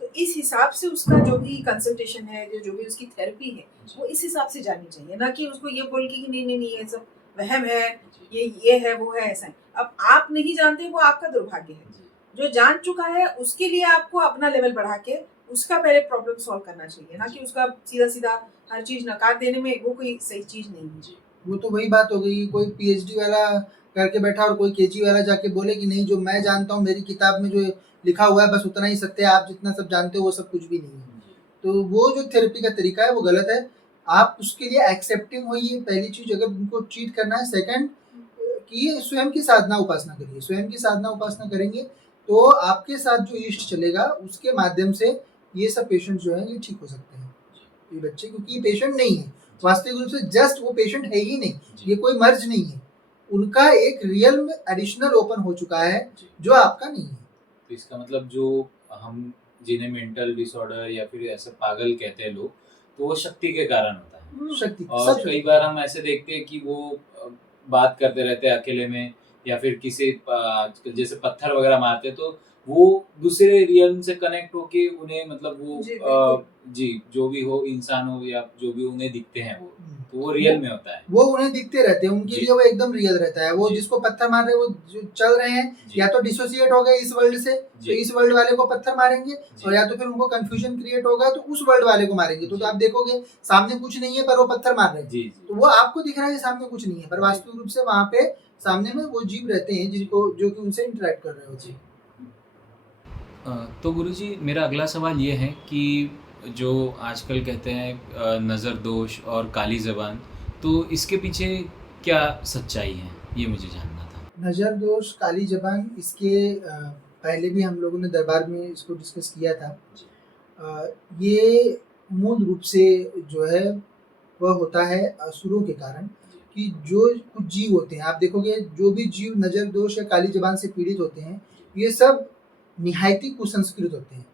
तो इस हिसाब से उसका जो भी कंसल्टेशन है, जो भी उसकी थेरेपी है, वो इस हिसाब से जानी चाहिए, ना कि उसको ये बोल के कि नहीं नहीं नहीं ये सब वहम है, ये है वो है, ऐसा है। अब आप नहीं जानते, वो आपका दुर्भाग्य है। जो जान चुका है उसके लिए आपको अपना लेवल बढ़ा के उसका पहले प्रॉब्लम सॉल्व करना चाहिए, ना कि उसका सीधा सीधा हर चीज नकार देने में, वो कोई सही चीज नहीं है। वो तो वही बात हो गई, कोई पीएचडी वाला करके बैठा और कोई केजी वाला जाके बोले कि नहीं जो मैं जानता हूँ मेरी किताब में जो लिखा हुआ है बस उतना ही सत्य है, आप जितना सब जानते हो वो सब कुछ भी नहीं है। तो वो जो थेरेपी का तरीका है वो गलत है। आप उसके लिए एक्सेप्टिंग होइए, पहली चीज अगर उनको ट्रीट करना है। सेकंड कि स्वयं की साधना उपासना करिए, स्वयं की साधना उपासना करेंगे तो आपके साथ जो इष्ट चलेगा उसके माध्यम से ये सब पेशेंट जो है ये ठीक हो सकते हैं, ये बच्चे, क्योंकि ये पेशेंट नहीं है वास्तविक रूप से, जस्ट वो पेशेंट है ही नहीं, ये कोई मर्ज नहीं है, उनका एक रियल में एडिशनल ओपन हो चुका है जो आपका नहीं है। तो इसका मतलब जो हम जिन्हें मेंटल डिसऑर्डर या फिर ऐसे पागल कहते हैं लोग, तो वो शक्ति के कारण होता है। शक्ति और कई बार हम ऐसे देखते हैं कि वो बात करते रहते हैं अकेले में, या फिर किसी जैसे पत्थर वगैरह मारते हैं तो वो दूसरे रियल से कनेक्ट होके उन्हें मतलब वो जी जो भी हो, इंसान हो या जो भी उन्हें दिखते हैं वो, तो वो रियल में होता है, वो उन्हें दिखते रहते हैं, उनके लिए वो एकदम रियल रहता है। वो जिसको पत्थर मार रहे हैं वो जो चल रहे हैं या तो डिसोसिएट हो गए इस वर्ल्ड से, तो इस वर्ल्ड वाले को पत्थर मारेंगे, और या तो फिर उनको कंफ्यूजन क्रिएट होगा तो उस वर्ल्ड वाले को मारेंगे। तो आप देखोगे सामने कुछ नहीं है पर वो पत्थर मार रहे हैं, तो वो आपको दिख रहा है सामने कुछ नहीं है, पर वास्तविक रूप से वहाँ पे सामने में वो जीव रहते हैं जिनको जो कि उनसे इंटरेक्ट कर रहे होते हैं। तो गुरुजी मेरा अगला सवाल ये है कि जो आजकल कहते हैं नज़र दोष और काली ज़बान, तो इसके पीछे क्या सच्चाई है, ये मुझे जानना था। नज़र दोष, काली ज़बान, इसके पहले भी हम लोगों ने दरबार में इसको डिस्कस किया था। ये मूल रूप से जो है वह होता है असुरों के कारण, कि जो कुछ जीव होते हैं, आप देखोगे जो भी जीव नज़र दोष या काली ज़बान से पीड़ित होते हैं ये सब निहायती कुसंस्कृत होते हैं।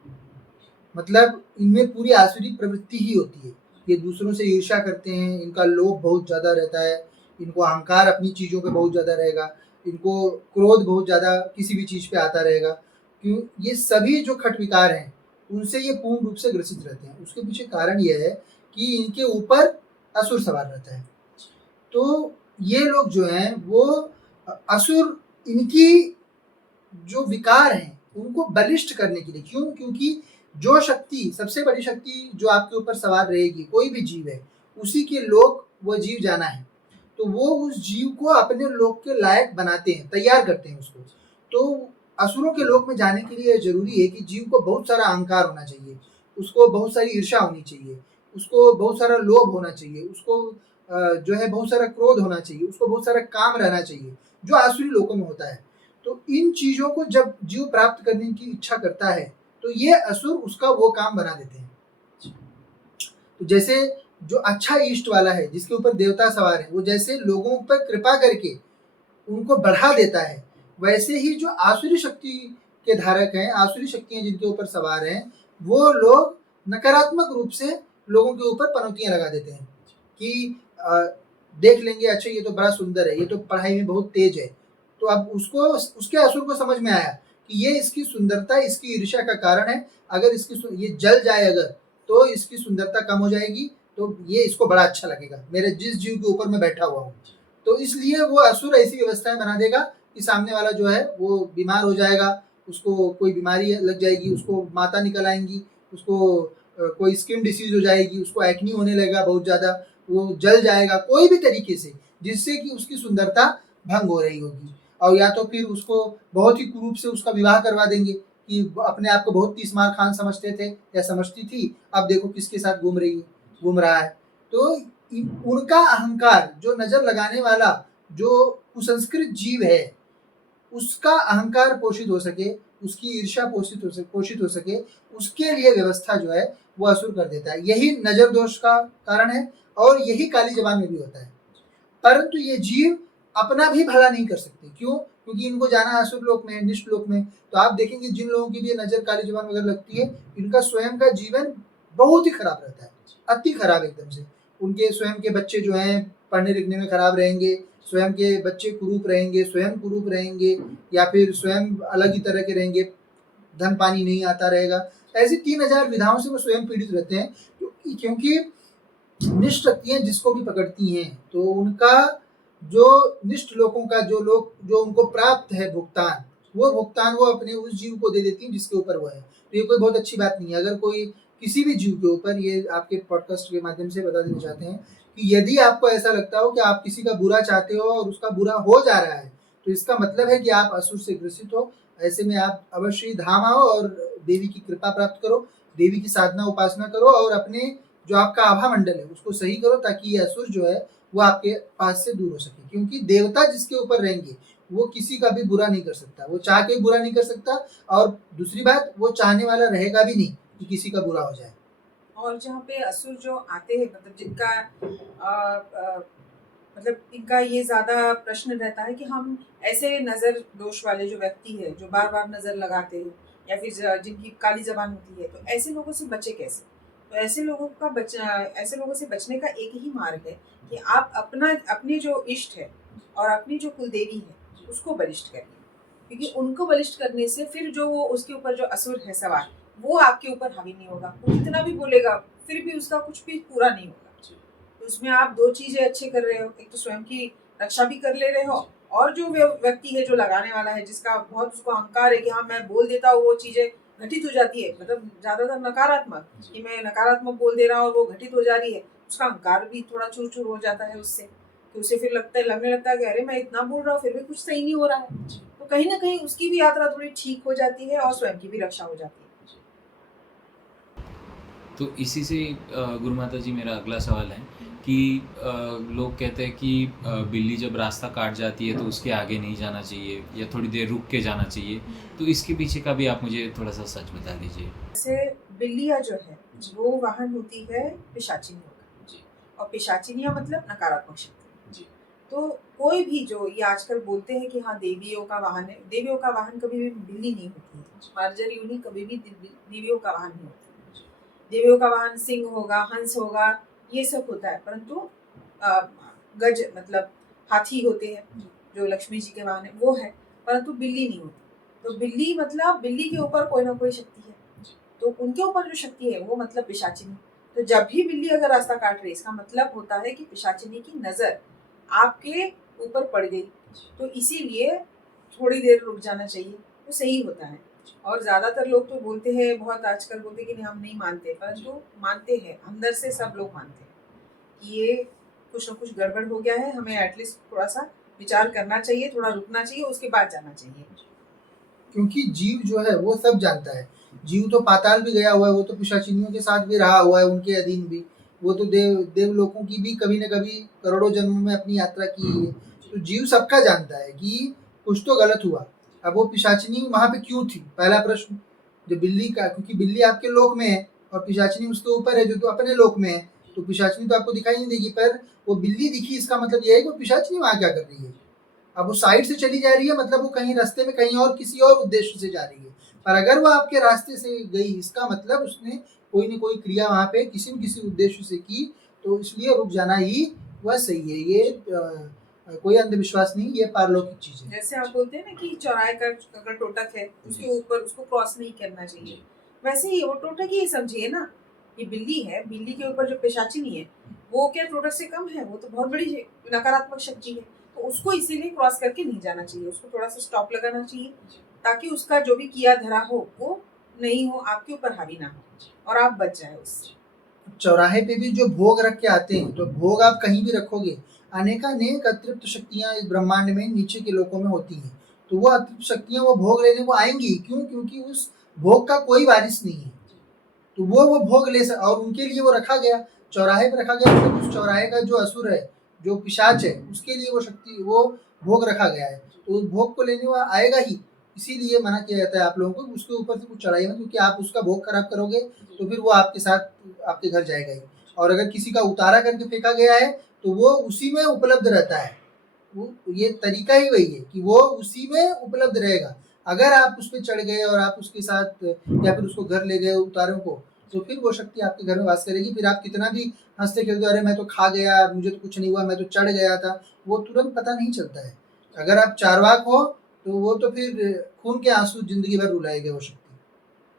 मतलब इनमें पूरी आसुरी प्रवृत्ति ही होती है, ये दूसरों से ईर्ष्या करते हैं, इनका लोभ बहुत ज़्यादा रहता है, इनको अहंकार अपनी चीज़ों पे बहुत ज़्यादा रहेगा, इनको क्रोध बहुत ज़्यादा किसी भी चीज़ पे आता रहेगा। क्यों? ये सभी जो खट विकार हैं उनसे ये पूर्ण रूप से ग्रसित रहते हैं। उसके पीछे कारण यह है कि इनके ऊपर असुर सवार रहता है। तो ये लोग जो हैं वो असुर, इनकी जो विकार हैं उनको बलिष्ठ करने के लिए, क्यों? क्योंकि जो शक्ति, सबसे बड़ी शक्ति जो आपके ऊपर सवार रहेगी, कोई भी जीव है, उसी के लोक वो जीव जाना है, तो वो उस जीव को अपने लोक के लायक बनाते हैं, तैयार करते हैं उसको। तो असुरों के लोक में जाने के लिए जरूरी है कि जीव को बहुत सारा अहंकार होना चाहिए, उसको बहुत सारी ईर्ष्या होनी चाहिए, उसको बहुत सारा लोभ होना चाहिए, उसको जो है बहुत सारा क्रोध होना चाहिए, उसको बहुत सारा काम रहना चाहिए, जो आसुरी लोकों में होता है। तो इन चीज़ों को जब जीव प्राप्त करने की इच्छा करता है तो ये असुर उसका वो काम बना देते हैं। तो जैसे जो अच्छा इष्ट वाला है जिसके ऊपर देवता सवार है, वो जैसे लोगों पर कृपा करके उनको बढ़ा देता है, वैसे ही जो आसुरी शक्ति के धारक हैं, आसुरी शक्तियां जिनके ऊपर सवार हैं, वो लोग नकारात्मक रूप से लोगों के ऊपर पनौतियां लगा देते हैं कि देख लेंगे, अच्छा ये तो बड़ा सुंदर है, ये तो पढ़ाई में बहुत तेज है, तो अब उसको उसके असुर को समझ में आया कि ये इसकी सुंदरता इसकी ईर्ष्या का कारण है, अगर ये जल जाए अगर तो इसकी सुंदरता कम हो जाएगी, तो ये इसको बड़ा अच्छा लगेगा मेरे जिस जीव के ऊपर मैं बैठा हुआ हूँ। तो इसलिए वो असुर ऐसी व्यवस्थाएं बना देगा कि सामने वाला जो है वो बीमार हो जाएगा, उसको कोई बीमारी लग जाएगी, उसको माता निकल आएंगी, उसको कोई स्किन डिसीज हो जाएगी, उसको एक्नी होने लगेगा बहुत ज़्यादा, वो जल जाएगा कोई भी तरीके से, जिससे कि उसकी सुंदरता भंग हो रही होगी। और या तो फिर उसको बहुत ही कुरूप से उसका विवाह करवा देंगे कि अपने आप को बहुत तीसमार खान समझते थे या समझती थी, अब देखो किसके साथ घूम रहा है। तो उनका अहंकार, जो नजर लगाने वाला जो कुसंस्कृत जीव है, उसका अहंकार पोषित हो सके, उसकी ईर्ष्या पोषित हो सके, उसके लिए व्यवस्था जो है वो असुर कर देता है। यही नजर दोष का कारण है और यही काली जबान में भी होता है। परंतु ये जीव अपना भी भला नहीं कर सकते। क्यों? क्योंकि इनको जाना है असुर लोक में, निष्ठ लोक में। तो आप देखेंगे जिन लोगों की भी नजर काली जबान वगैरह लगती है, इनका स्वयं का जीवन बहुत ही खराब रहता है, अति खराब एकदम से। उनके स्वयं के बच्चे जो हैं पढ़ने लिखने में खराब रहेंगे, स्वयं के बच्चे कुरूप रहेंगे, स्वयं कुरूप रहेंगे, या फिर स्वयं अलग ही तरह के रहेंगे, धन पानी नहीं आता रहेगा। ऐसी 3000 विधाओं से वो स्वयं पीड़ित रहते हैं, क्योंकि निष्ठ शक्तियां जिसको भी पकड़ती हैं तो उनका जो निष्ठ लोगों का जो उनको प्राप्त है भुगतान, वो भुगतान वो अपने उस जीव को दे देती हैं जिसके ऊपर वो है। तो ये कोई बहुत अच्छी बात नहीं है। अगर कोई किसी भी जीव के ऊपर, ये आपके पॉडकास्ट के माध्यम से बता देना चाहते हैं कि यदि आपको ऐसा लगता हो कि आप किसी का बुरा चाहते हो और उसका बुरा हो जा रहा है, तो इसका मतलब है कि आप असुर से ग्रसित हो। ऐसे में आप अवश्य ही धाम आओ और देवी की कृपा प्राप्त करो, देवी की साधना उपासना करो और अपने जो आपका आभा मंडल है उसको सही करो, ताकि ये असुर जो है वो आपके पास से दूर हो सके। क्योंकि देवता जिसके ऊपर रहेंगे वो किसी का भी बुरा नहीं कर सकता, वो चाह के बुरा नहीं कर सकता, और दूसरी बात वो चाहने वाला रहेगा भी नहीं कि किसी का बुरा हो जाए। और जहाँ पे असुर जो आते हैं, मतलब जिनका मतलब इनका ये ज़्यादा प्रश्न रहता है कि हम ऐसे नज़र दोष वाले जो व्यक्ति है, जो बार बार नज़र लगाते हैं या फिर जिनकी काली जबान होती है, तो ऐसे लोगों से बचे कैसे? तो ऐसे लोगों से बचने का एक ही मार्ग है कि आप अपनी जो इष्ट है और अपनी जो कुलदेवी है उसको बलिष्ठ करिए, क्योंकि उनको बलिष्ठ करने से फिर जो वो उसके ऊपर जो असुर है सवार, वो आपके ऊपर हावी नहीं होगा। वो कितना भी बोलेगा फिर भी उसका कुछ भी पूरा नहीं होगा। तो उसमें आप दो चीजें अच्छे कर रहे हो, एक तो स्वयं की रक्षा भी कर ले रहे हो, और जो व्यक्ति है जो लगाने वाला है, जिसका बहुत उसको अहंकार है कि हाँ मैं बोल देता हूँ वो चीजें घटित हो जाती है, मतलब ज्यादातर नकारात्मक, कि मैं नकारात्मक बोल दे रहा हूँ और वो घटित हो जा रही है, उसका अहंकार भी थोड़ा चूर हो जाता है उससे, कि उसे फिर लगने लगता है कि अरे मैं इतना बोल रहा हूँ फिर भी कुछ सही नहीं हो रहा है। तो कहीं ना कहीं उसकी भी यात्रा थोड़ी ठीक हो जाती है और स्वयं की भी रक्षा हो जाती है। तो इसी से गुरु माता जी मेरा अगला सवाल है कि लोग कहते हैं कि बिल्ली जब रास्ता काट जाती है तो उसके आगे नहीं जाना चाहिए या थोड़ी देर रुक के जाना चाहिए, तो इसके पीछे का भी आप मुझे थोड़ा सा सच बता दीजिए। जैसे बिल्लियाँ जो है वो वाहन होती है पिशाचिनियों का जी और पिशाचिनियाँ मतलब नकारात्मक शक्ति। जी तो कोई भी जो ये आजकल बोलते हैं कि हाँ देवियों का वाहन है, देवियों का वाहन कभी भी बिल्ली नहीं होती है, मार्जर यूनी कभी भी देवियों का वाहन नहीं होती है। देवियों का वाहन सिंह होगा, हंस होगा, ये सब होता है, परंतु गज मतलब हाथी होते हैं जो लक्ष्मी जी के वाहन है वो है, परंतु बिल्ली नहीं होती। तो बिल्ली मतलब बिल्ली के ऊपर कोई ना कोई शक्ति है, तो उनके ऊपर जो शक्ति है वो मतलब पिशाचिनी। तो जब भी बिल्ली अगर रास्ता काट रही है इसका मतलब होता है कि पिशाचिनी की नजर आपके ऊपर पड़ गई, तो इसीलिए थोड़ी देर रुक जाना चाहिए तो सही होता है। और ज्यादातर लोग तो बोलते हैं, बहुत आजकल बोलते हैं कि हम नहीं मानते, परंतु मानते हैं, अंदर से सब लोग मानते हैं कि ये कुछ ना कुछ गड़बड़ हो गया है, हमें एटलीस्ट थोड़ा सा विचार करना चाहिए, थोड़ा रुकना चाहिए, उसके बाद जाना चाहिए। क्योंकि जीव जो है वो सब जानता है। जीव तो पाताल भी गया हुआ है, वो तो पिशाचिनियों के साथ भी रहा हुआ है, उनके अधीन भी। वो तो देवलोकों की भी कभी न कभी करोड़ों जन्मों में अपनी यात्रा की है। तो जीव सबका जानता है कि कुछ तो गलत हुआ। अब वो पिशाचिनी वहाँ पे क्यों थी, पहला प्रश्न। जो बिल्ली का, क्योंकि बिल्ली आपके लोक में है और पिशाचिनी उसके ऊपर है जो तो अपने लोक में है, तो पिशाचिनी तो आपको दिखाई नहीं देगी, पर वो बिल्ली दिखी इसका मतलब यह है कि वो पिशाचिनी वहाँ क्या कर रही है। अब वो साइड से चली जा रही है, मतलब वो कहीं रास्ते में कहीं और किसी और उद्देश्य से जा रही है। पर अगर वो आपके रास्ते से गई, इसका मतलब उसने कोई न कोई क्रिया वहाँ पे किसी न किसी उद्देश्य से की, तो इसलिए रुक जाना ही वह सही है। ये कोई अंधविश्वास नहीं, ये पारलौकिक चीज़ है। जैसे आप बोलते हैं ना कि चौराहे का अगर टोटक है उसके ऊपर उसको क्रॉस नहीं करना चाहिए, वैसे ही वो टोटक ही समझिए ना। ये बिल्ली है, बिल्ली के ऊपर जो पेशाचिनी है वो क्या टोटक से कम है? वो तो बहुत बड़ी नकारात्मक शक्ति है, तो उसको इसीलिए क्रॉस करके नहीं जाना चाहिए, उसको थोड़ा सा स्टॉप लगाना चाहिए ताकि उसका जो भी किया धरा हो वो नहीं हो, आपके ऊपर हावी ना हो और आप बच जाए उससे। चौराहे पे भी जो भोग रख के आते हैं, तो भोग आप कहीं भी रखोगे, अनेकानेक अतृप्त शक्तियाँ इस ब्रह्मांड में नीचे के लोकों में होती हैं। तो वो अतृप्त शक्तियाँ वो भोग लेने को आएंगी, क्यों? क्योंकि उस भोग का कोई वारिस नहीं है, तो वो भोग ले सक, और उनके लिए वो रखा गया, चौराहे पे रखा गया, मतलब उस चौराहे का जो असुर है, जो पिशाच है, उसके लिए वो शक्ति, वो भोग रखा गया है, तो उस भोग को लेने वो आएगा ही। इसीलिए मना किया जाता है आप लोगों को उसके ऊपर से कुछ चढ़ाइए मत, क्योंकि आप उसका भोग खराब करोगे तो फिर वो आपके साथ आपके घर जाएगा ही। और अगर किसी का उतारा करके फेंका गया है तो वो उसी में उपलब्ध रहता है, वो ये तरीका ही वही है कि वो उसी में उपलब्ध रहेगा। अगर आप उस पर चढ़ गए और आप उसके साथ या फिर उसको घर ले गए उतारों को, तो फिर वो शक्ति आपके घर में वास करेगी। फिर आप कितना भी हंसते खेलते, अरे मैं तो खा गया, मुझे तो कुछ नहीं हुआ, मैं तो चढ़ गया था, वो तुरंत पता नहीं चलता है। अगर आप चार्वाक हो तो वो तो फिर खून के आंसू जिंदगी भर रुलाएगा वो शक्ति,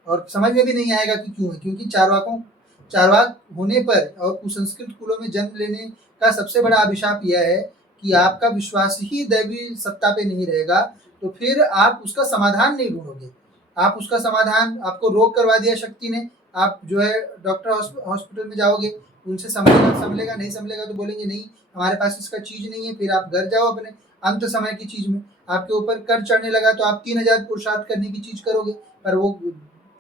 और समझ में भी नहीं आएगा कि क्यों है। क्योंकि चार्वाक होने पर और कुसंस्कृत कुलों में जन्म लेने का सबसे बड़ा अभिशाप यह है कि आपका विश्वास ही दैवी सत्ता पे नहीं रहेगा, तो फिर आप उसका समाधान नहीं ढूंढोगे। आप उसका समाधान, आपको रोग करवा दिया शक्ति ने, आप जो है डॉक्टर हॉस्पिटल में जाओगे, उनसे संभलेगा नहीं संभलेगा, तो बोलेंगे नहीं हमारे पास इसका चीज़ नहीं है। फिर आप घर जाओ अपने अंत समय की चीज़ में, आपके ऊपर कर चढ़ने लगा तो आप 3000 पुरुषार्थ करने की चीज़ करोगे, पर वो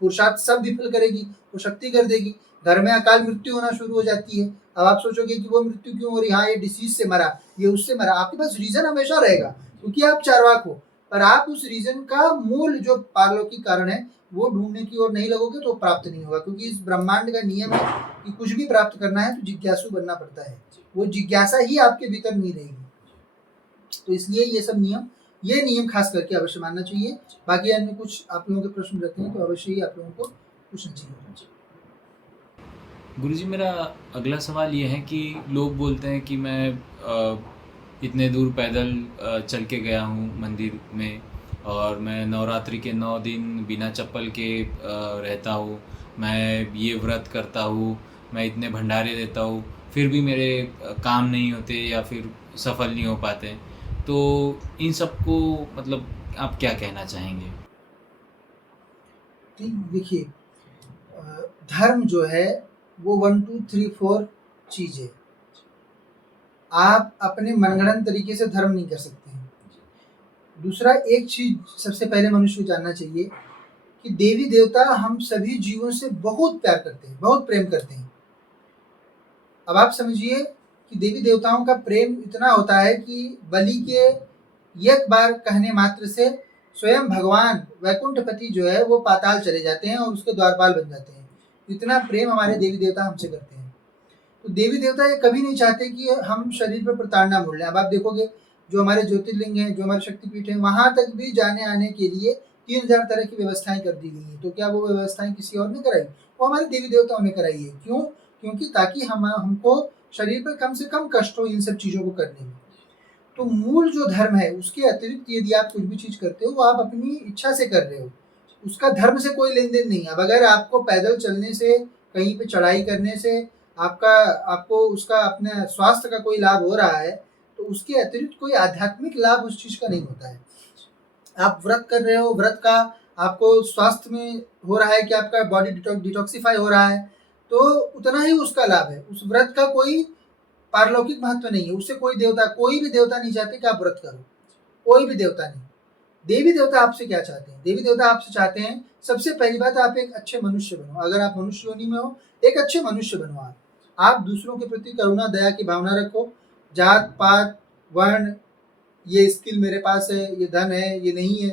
पुरुषार्थ सब विफल करेगी, वो शक्ति कर देगी। घर में अकाल मृत्यु होना शुरू हो जाती है। अब आप सोचोगे कि वो मृत्यु क्यों हो रही, हाँ ये डिसीज से मरा, ये उससे मरा, आपके पास रीजन हमेशा रहेगा क्योंकि आप चार्वाक हो। पर आप उस रीजन का मूल जो पारलौकिक कारण है वो ढूंढने की ओर नहीं लगोगे तो प्राप्त नहीं होगा, क्योंकि इस ब्रह्मांड का नियम है कि कुछ भी प्राप्त करना है तो जिज्ञासु बनना पड़ता है, वो जिज्ञासा ही आपके भीतर नहीं रहेगी। तो इसलिए ये नियम खास करके अवश्य मानना चाहिए। बाकी अन्य कुछ आप लोगों के प्रश्न रहते हैं तो अवश्य ही आप लोगों को पूछना चाहिए। गुरुजी, मेरा अगला सवाल ये है कि लोग बोलते हैं कि मैं इतने दूर पैदल चल के गया हूँ मंदिर में, और मैं नवरात्रि के 9 दिन बिना चप्पल के रहता हूँ, मैं ये व्रत करता हूँ, मैं इतने भंडारे देता हूँ, फिर भी मेरे काम नहीं होते या फिर सफल नहीं हो पाते। तो इन सब को मतलब आप क्या कहना चाहेंगे? देखिए, धर्म जो है वो 1 2 3 4 चीज है। आप अपने मनगढ़ंत तरीके से धर्म नहीं कर सकते हैं। दूसरा, एक चीज सबसे पहले मनुष्य को जानना चाहिए कि देवी देवता हम सभी जीवों से बहुत प्यार करते हैं, बहुत प्रेम करते हैं। अब आप समझिए कि देवी देवताओं का प्रेम इतना होता है कि बलि के एक बार कहने मात्र से स्वयं भगवान वैकुंठपति जो है वो पाताल चले जाते हैं और उसके द्वारपाल बन जाते हैं। इतना प्रेम हमारे देवी देवता हमसे करते हैं। तो देवी देवता ये कभी नहीं चाहते कि हम शरीर पर प्रताड़ना मोल लें। अब आप देखोगे जो हमारे ज्योतिर्लिंग हैं, जो हमारे शक्तिपीठ हैं, वहाँ तक भी जाने आने के लिए 3000 तरह की व्यवस्थाएं कर दी गई हैं। तो क्या वो व्यवस्थाएं किसी और ने कराई? वो हमारे देवी देवताओं ने कराई है। क्यों? क्योंकि ताकि हमको शरीर पर कम से कम कष्ट हो इन सब चीज़ों को करने में। तो मूल जो धर्म है उसके अतिरिक्त यदि आप कुछ भी चीज़ करते हो वो आप अपनी इच्छा से कर रहे हो, उसका धर्म से कोई लेन देन नहीं है। अब अगर आपको पैदल चलने से, कहीं पे चढ़ाई करने से आपको उसका अपने स्वास्थ्य का कोई लाभ हो रहा है, तो उसके अतिरिक्त कोई आध्यात्मिक लाभ उस चीज़ का नहीं होता है। आप व्रत कर रहे हो, व्रत का आपको स्वास्थ्य में हो रहा है कि आपका बॉडी डिटॉक्सिफाई हो रहा है, तो उतना ही उसका लाभ है। उस व्रत का कोई पारलौकिक महत्व नहीं है। उससे कोई भी देवता नहीं चाहते कि आप व्रत करो, कोई भी देवता नहीं। देवी देवता आपसे क्या चाहते हैं? देवी देवता आपसे चाहते हैं, सबसे पहली बात, आप एक अच्छे मनुष्य बनो। अगर आप मनुष्य योनि में हो, एक अच्छे मनुष्य बनो। आप दूसरों के प्रति करुणा दया की भावना रखो। जात पात वर्ण, ये स्किल मेरे पास है, ये धन है, ये नहीं है,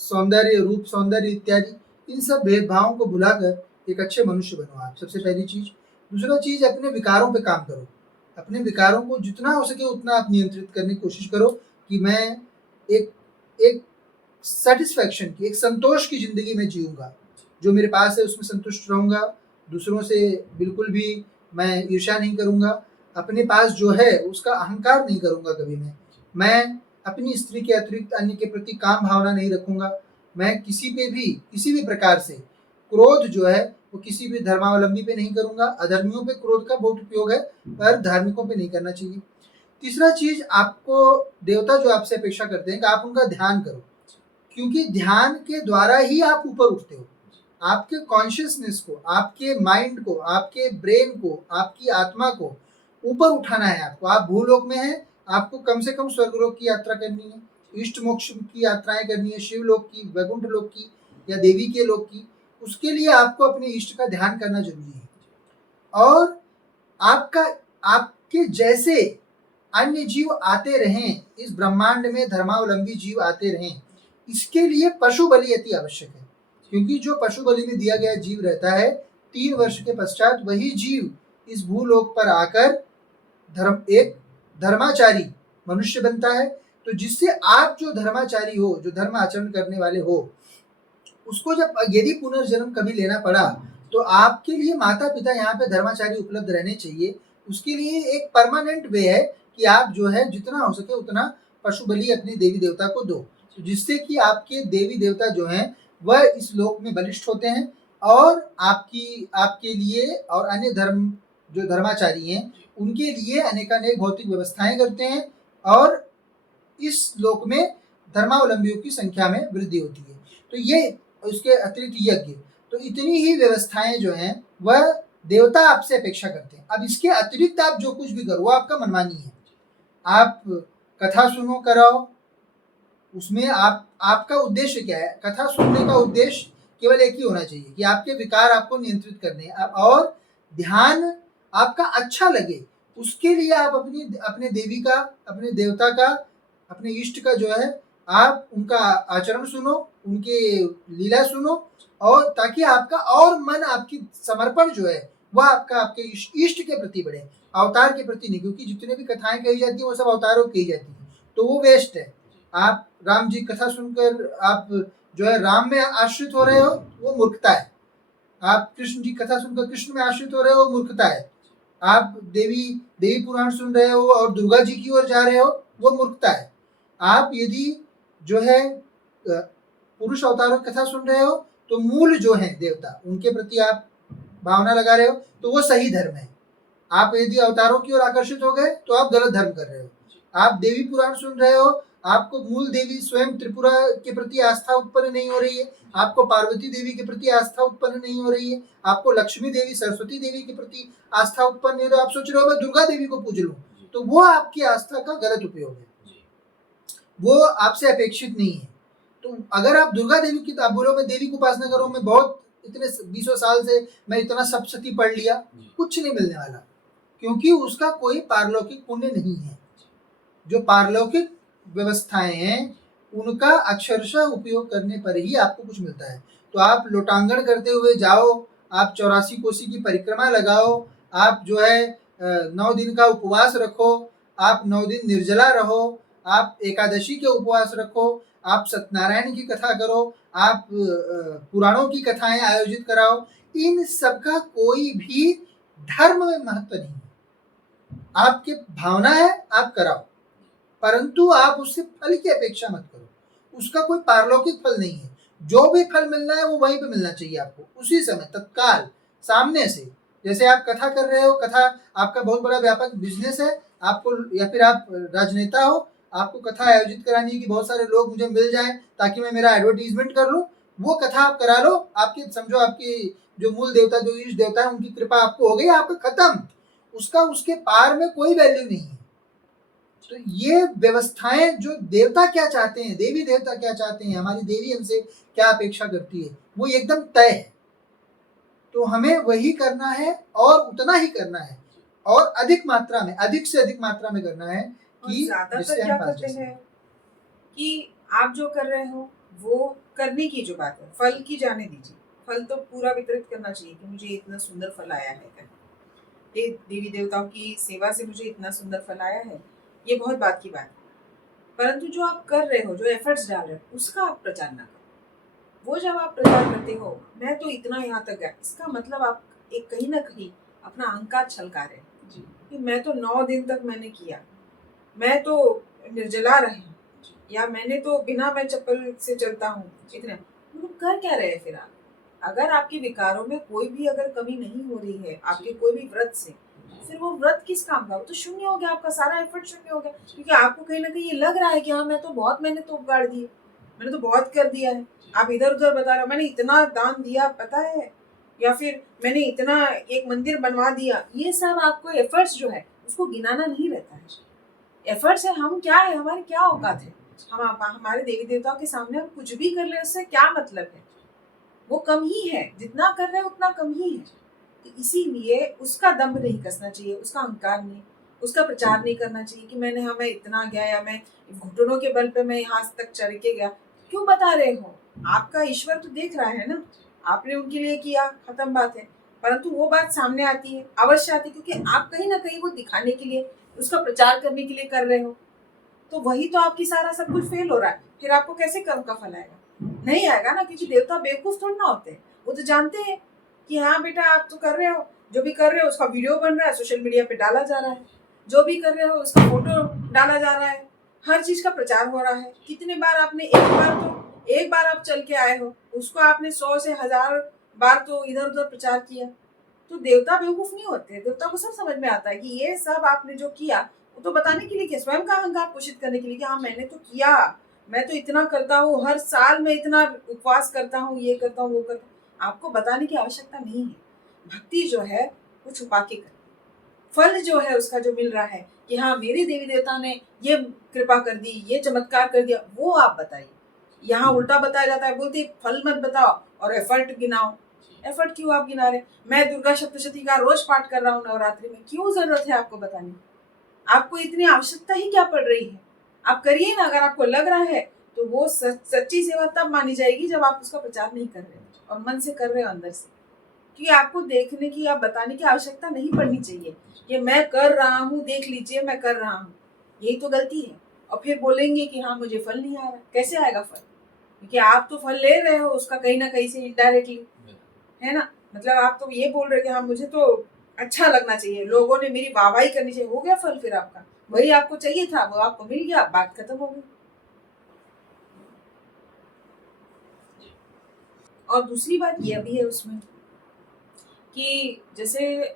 सौंदर्य, रूप सौंदर्य इत्यादि, इन सब भेदभावों को भुलाकर एक अच्छे मनुष्य बनो आप, सबसे पहली चीज़। दूसरा चीज़, अपने विकारों पे काम करो। अपने विकारों को जितना हो सके उतना आप नियंत्रित करने की कोशिश करो कि मैं एक एक सेटिस्फैक्शन की, एक संतोष की ज़िंदगी में जीऊँगा, जो मेरे पास है उसमें संतुष्ट रहूँगा, दूसरों से बिल्कुल भी मैं ईर्ष्या नहीं करूँगा, अपने पास जो है उसका अहंकार नहीं करूँगा कभी मैं अपनी स्त्री के अतिरिक्त अन्य के प्रति काम भावना नहीं रखूँगा, मैं किसी भी प्रकार से क्रोध जो है वो किसी भी धर्मावलंबी पे नहीं करूँगा। अधर्मियों पे क्रोध का बहुत उपयोग है, पर धार्मिकों पे नहीं करना चाहिए। तीसरा चीज़, आपको देवता जो आपसे अपेक्षा करते हैं कि आप उनका ध्यान करो, क्योंकि ध्यान के द्वारा ही आप ऊपर उठते हो। आपके कॉन्शियसनेस को, आपके माइंड को, आपके ब्रेन को, आपकी आत्मा को ऊपर उठाना है आपको। आप भूलोक में हैं, आपको कम से कम स्वर्गलोक की यात्रा करनी है, इष्ट मोक्ष की यात्राएं करनी है, शिवलोक की, वैकुंठ लोक की या देवी के लोक की। उसके लिए आपको अपने इष्ट का ध्यान करना जरूरी है। और आपका आपके जैसे अन्य जीव आते रहें, इस ब्रह्मांड में धर्मावलंबी जीव आते रहें, इसके लिए पशु बलि अति आवश्यक है। क्योंकि जो पशु बलि में दिया गया जीव रहता है, 3 वर्ष के पश्चात वही जीव इस भूलोक पर आकर एक धर्माचारी मनुष्य बनता है। तो जिससे आप जो धर्माचारी हो, जो धर्म आचरण करने वाले हो, उसको जब यदि पुनर्जन्म कभी लेना पड़ा, तो आपके लिए माता पिता यहाँ पे धर्माचारी उपलब्ध रहने चाहिए। उसके लिए एक परमानेंट वे है कि आप जो है जितना हो सके उतना पशु बलि अपने देवी देवता को दो, जिससे कि आपके देवी देवता जो हैं वह इस लोक में बलिष्ठ होते हैं और आपके लिए और अन्य धर्म जो धर्माचारी हैं उनके लिए अनेकानेक भौतिक व्यवस्थाएं करते हैं और इस लोक में धर्मावलंबियों की संख्या में वृद्धि होती है। तो ये उसके अतिरिक्त यज्ञ, तो इतनी ही व्यवस्थाएं जो हैं वह देवता आपसे अपेक्षा करते हैं। अब इसके अतिरिक्त आप जो कुछ भी करो वो आपका मनमानी है। आप कथा सुनो, कराओ, उसमें आपका उद्देश्य क्या है? कथा सुनने का उद्देश्य केवल एक ही होना चाहिए कि आपके विकार आपको नियंत्रित करने हैं और ध्यान आपका अच्छा लगे। उसके लिए आप अपने देवी का, अपने देवता का, अपने इष्ट का जो है आप उनका आचरण सुनो, उनके लीला सुनो, और ताकि आपका और मन, आपकी समर्पण जो है वह आपके इष्ट के प्रति बढ़े, अवतार के प्रति नहीं। क्योंकि जितने भी कथाएं कही जाती है वो सब अवतारों की कही जाती है, तो वो वेस्ट है। आप राम जी कथा सुनकर आप जो है राम में आश्रित हो रहे हो, वो मूर्खता है। आप कृष्ण जी कथा सुनकर कृष्ण में आश्रित हो रहे हो, मूर्खता है। आप देवी पुराण सुन रहे हो और दुर्गा जी की ओर जा रहे हो, वो मूर्खता है। आप यदि जो है पुरुष अवतारों की कथा सुन रहे हो, तो मूल जो है देवता उनके प्रति आप भावना लगा रहे हो, तो वो सही धर्म है। आप यदि अवतारों की ओर आकर्षित हो गए तो आप गलत धर्म कर रहे हो। आप देवी पुराण सुन रहे हो, आपको मूल देवी स्वयं त्रिपुरा के प्रति आस्था उत्पन्न नहीं हो रही है, आपको पार्वती देवी के प्रति आस्था उत्पन्न नहीं हो रही है, आपको लक्ष्मी देवी, सरस्वती देवी के प्रति आस्था उत्पन्न नहीं हो रही, आप सोच रहे हो मैं दुर्गा देवी को पूज लूं, तो वो आपकी आस्था का गलत उपयोग है, वो आपसे अपेक्षित नहीं है। तो अगर आप दुर्गा देवी की, आप बोलो मैं देवी की उपासना करो, मैं बहुत इतने 20 साल से मैं इतना सप्तशती पढ़ लिया, कुछ नहीं मिलने वाला, क्योंकि उसका कोई पारलौकिक पुण्य नहीं है। जो पारलौकिक व्यवस्थाएं हैं उनका अक्षरशः उपयोग करने पर ही आपको कुछ मिलता है। तो आप लोटांगण करते हुए जाओ, आप 84 कोसी की परिक्रमा लगाओ, आप जो है 9 दिन का उपवास रखो, आप 9 दिन निर्जला रहो, आप एकादशी के उपवास रखो, आप सत्यनारायण की कथा करो, आप पुराणों की कथाएं आयोजित कराओ, इन सबका कोई भी धर्म में महत्व नहीं है। आपके भावना है आप कराओ, परंतु आप उससे फल की अपेक्षा मत करो, उसका कोई पारलौकिक फल नहीं है। जो भी फल मिलना है वो वहीं पे मिलना चाहिए आपको, उसी समय, तत्काल, सामने से। जैसे आप कथा कर रहे हो, कथा आपका बहुत बड़ा व्यापक बिजनेस है आपको, या फिर आप राजनेता हो, आपको कथा आयोजित करानी है कि बहुत सारे लोग मुझे मिल जाएं ताकि मैं मेरा एडवर्टीजमेंट कर लूं, वो कथा आप करा लो, आपकी समझो आपकी जो मूल देवता, जो इष्ट देवता है, उनकी कृपा आपको हो गई, आपका खत्म, उसका उसके पार में कोई वैल्यू नहीं है। तो ये व्यवस्थाएं, जो देवता क्या चाहते हैं, देवी देवता क्या चाहते हैं, हमारी देवी हमसे क्या अपेक्षा करती है, वो एकदम तय है। तो हमें वही करना है और उतना ही करना है, और अधिक मात्रा में, अधिक से अधिक मात्रा में करना है कि ज्यादातर क्या करते हैं कि आप जो कर रहे हो वो करने की जो बात है, फल की जाने दीजिए, फल तो पूरा वितरित करना चाहिए कि मुझे इतना सुंदर फल आया है, देवी देवताओं की सेवा से मुझे इतना सुंदर फल आया है, ये बहुत बात की बात है। परंतु जो आप कर रहे हो, जो एफर्ट्स डाल रहे हो, उसका आप प्रचार ना करो। वो जब आप प्रचार करते हो, मैं तो इतना यहाँ तक गया, इसका मतलब आप एक कहीं ना कहीं अपना अहंकार छलका रहे हो कि मैं तो 9 दिन तक मैंने किया, मैं तो निर्जला रही हूँ, या मैंने तो बिना मैं चप्पल से चलता हूँ, इतना मतलब कर क्या रहे हैं फिर आप? अगर आपके विकारों में कोई भी अगर कमी नहीं हो रही है, आपके कोई भी व्रत से, फिर वो व्रत किस काम का? वो तो शून्य हो गया, आपका सारा एफर्ट शून्य हो गया, क्योंकि आपको कहीं ना कहीं ये लग रहा है कि हाँ मैं तो बहुत, मैंने तो गाड़ दी, मैंने तो बहुत कर दिया है। आप इधर उधर बता रहे हो, मैंने इतना दान दिया पता है, या फिर मैंने इतना एक मंदिर बनवा दिया, ये सब आपको एफर्ट्स जो है उसको गिनाना नहीं रहता है। एफर्ट्स है, हम क्या है, हमारी क्या औकात है, हमारे देवी देवताओं के सामने हम कुछ भी कर ले उससे क्या मतलब है? वो कम ही है, जितना कर रहे हैं उतना कम ही है। तो इसीलिए उसका दम्भ नहीं कसना चाहिए, उसका अहंकार नहीं, उसका प्रचार नहीं करना चाहिए कि मैंने, हाँ मैं इतना गया, या मैं घुटनों के बल पे मैं यहाँ तक चढ़ के गया। क्यों बता रहे हो? आपका ईश्वर तो देख रहा है ना, आपने उनके लिए किया, खत्म बात है। परंतु वो बात सामने आती है, अवश्य आती है, क्योंकि आप कहीं ना कहीं वो दिखाने के लिए, उसका प्रचार करने के लिए कर रहे हो। तो वही तो आपकी सारा सब कुछ फेल हो रहा है, फिर आपको कैसे कर्म का फल आएगा? नहीं आएगा ना, क्योंकि देवता बेवकूफ थोड़ा ना होते हैं। वो तो जानते हैं कि हाँ बेटा आप तो कर रहे हो, जो भी कर रहे हो उसका वीडियो बन रहा है, सोशल मीडिया पे डाला जा रहा है, जो भी कर रहे हो उसका फोटो डाला जा रहा है, हर चीज का प्रचार हो रहा है। कितने बार आपने, एक बार आप चल के आए हो, उसको आपने 100 से 1000 बार तो इधर उधर प्रचार किया। तो देवता बेवकूफ नहीं होते, देवता को सब समझ में आता है कि ये सब आपने जो किया वो तो बताने के लिए किया, स्वयं का अहंकार पोषित करने के लिए कि हाँ मैंने तो किया, मैं तो इतना करता हूँ, हर साल मैं इतना उपवास करता हूँ, ये करता हूँ, वो करता हूँ। आपको बताने की आवश्यकता नहीं है। भक्ति जो है वो छुपा के करनी, फल जो है उसका जो मिल रहा है कि हाँ मेरे देवी देवता ने ये कृपा कर दी, ये चमत्कार कर दिया, वो आप बताइए। यहाँ उल्टा बताया जाता है, बोलते फल मत बताओ और एफर्ट गिनाओ। एफर्ट क्यों आप गिना रहे? मैं दुर्गा सप्तशती का रोज पाठ कर रहा हूँ नवरात्रि में, क्यों जरूरत है आपको बताने? आपको इतनी आवश्यकता ही क्या पड़ रही है? आप करिए ना, अगर आपको लग रहा है तो वो सच्ची सेवा तब मानी जाएगी जब आप उसका प्रचार नहीं कर रहे हो और मन से कर रहे हो अंदर से। क्योंकि आपको देखने की या बताने की आवश्यकता नहीं पड़नी चाहिए कि मैं कर रहा हूँ, देख लीजिए मैं कर रहा हूँ। यही तो गलती है। और फिर बोलेंगे कि हाँ मुझे फल नहीं आ रहा। कैसे आएगा फल? क्योंकि आप तो फल ले रहे हो उसका कहीं ना कहीं से इनडायरेक्टली, है ना? मतलब आप तो ये बोल रहे हो कि हाँ मुझे तो अच्छा लगना चाहिए, लोगों ने मेरी वाहवाही करनी चाहिए, हो गया फल फिर आपका। वही आपको चाहिए था, वो आपको मिल गया, बात खत्म हो गई। और दूसरी बात यह भी है उसमें कि जैसे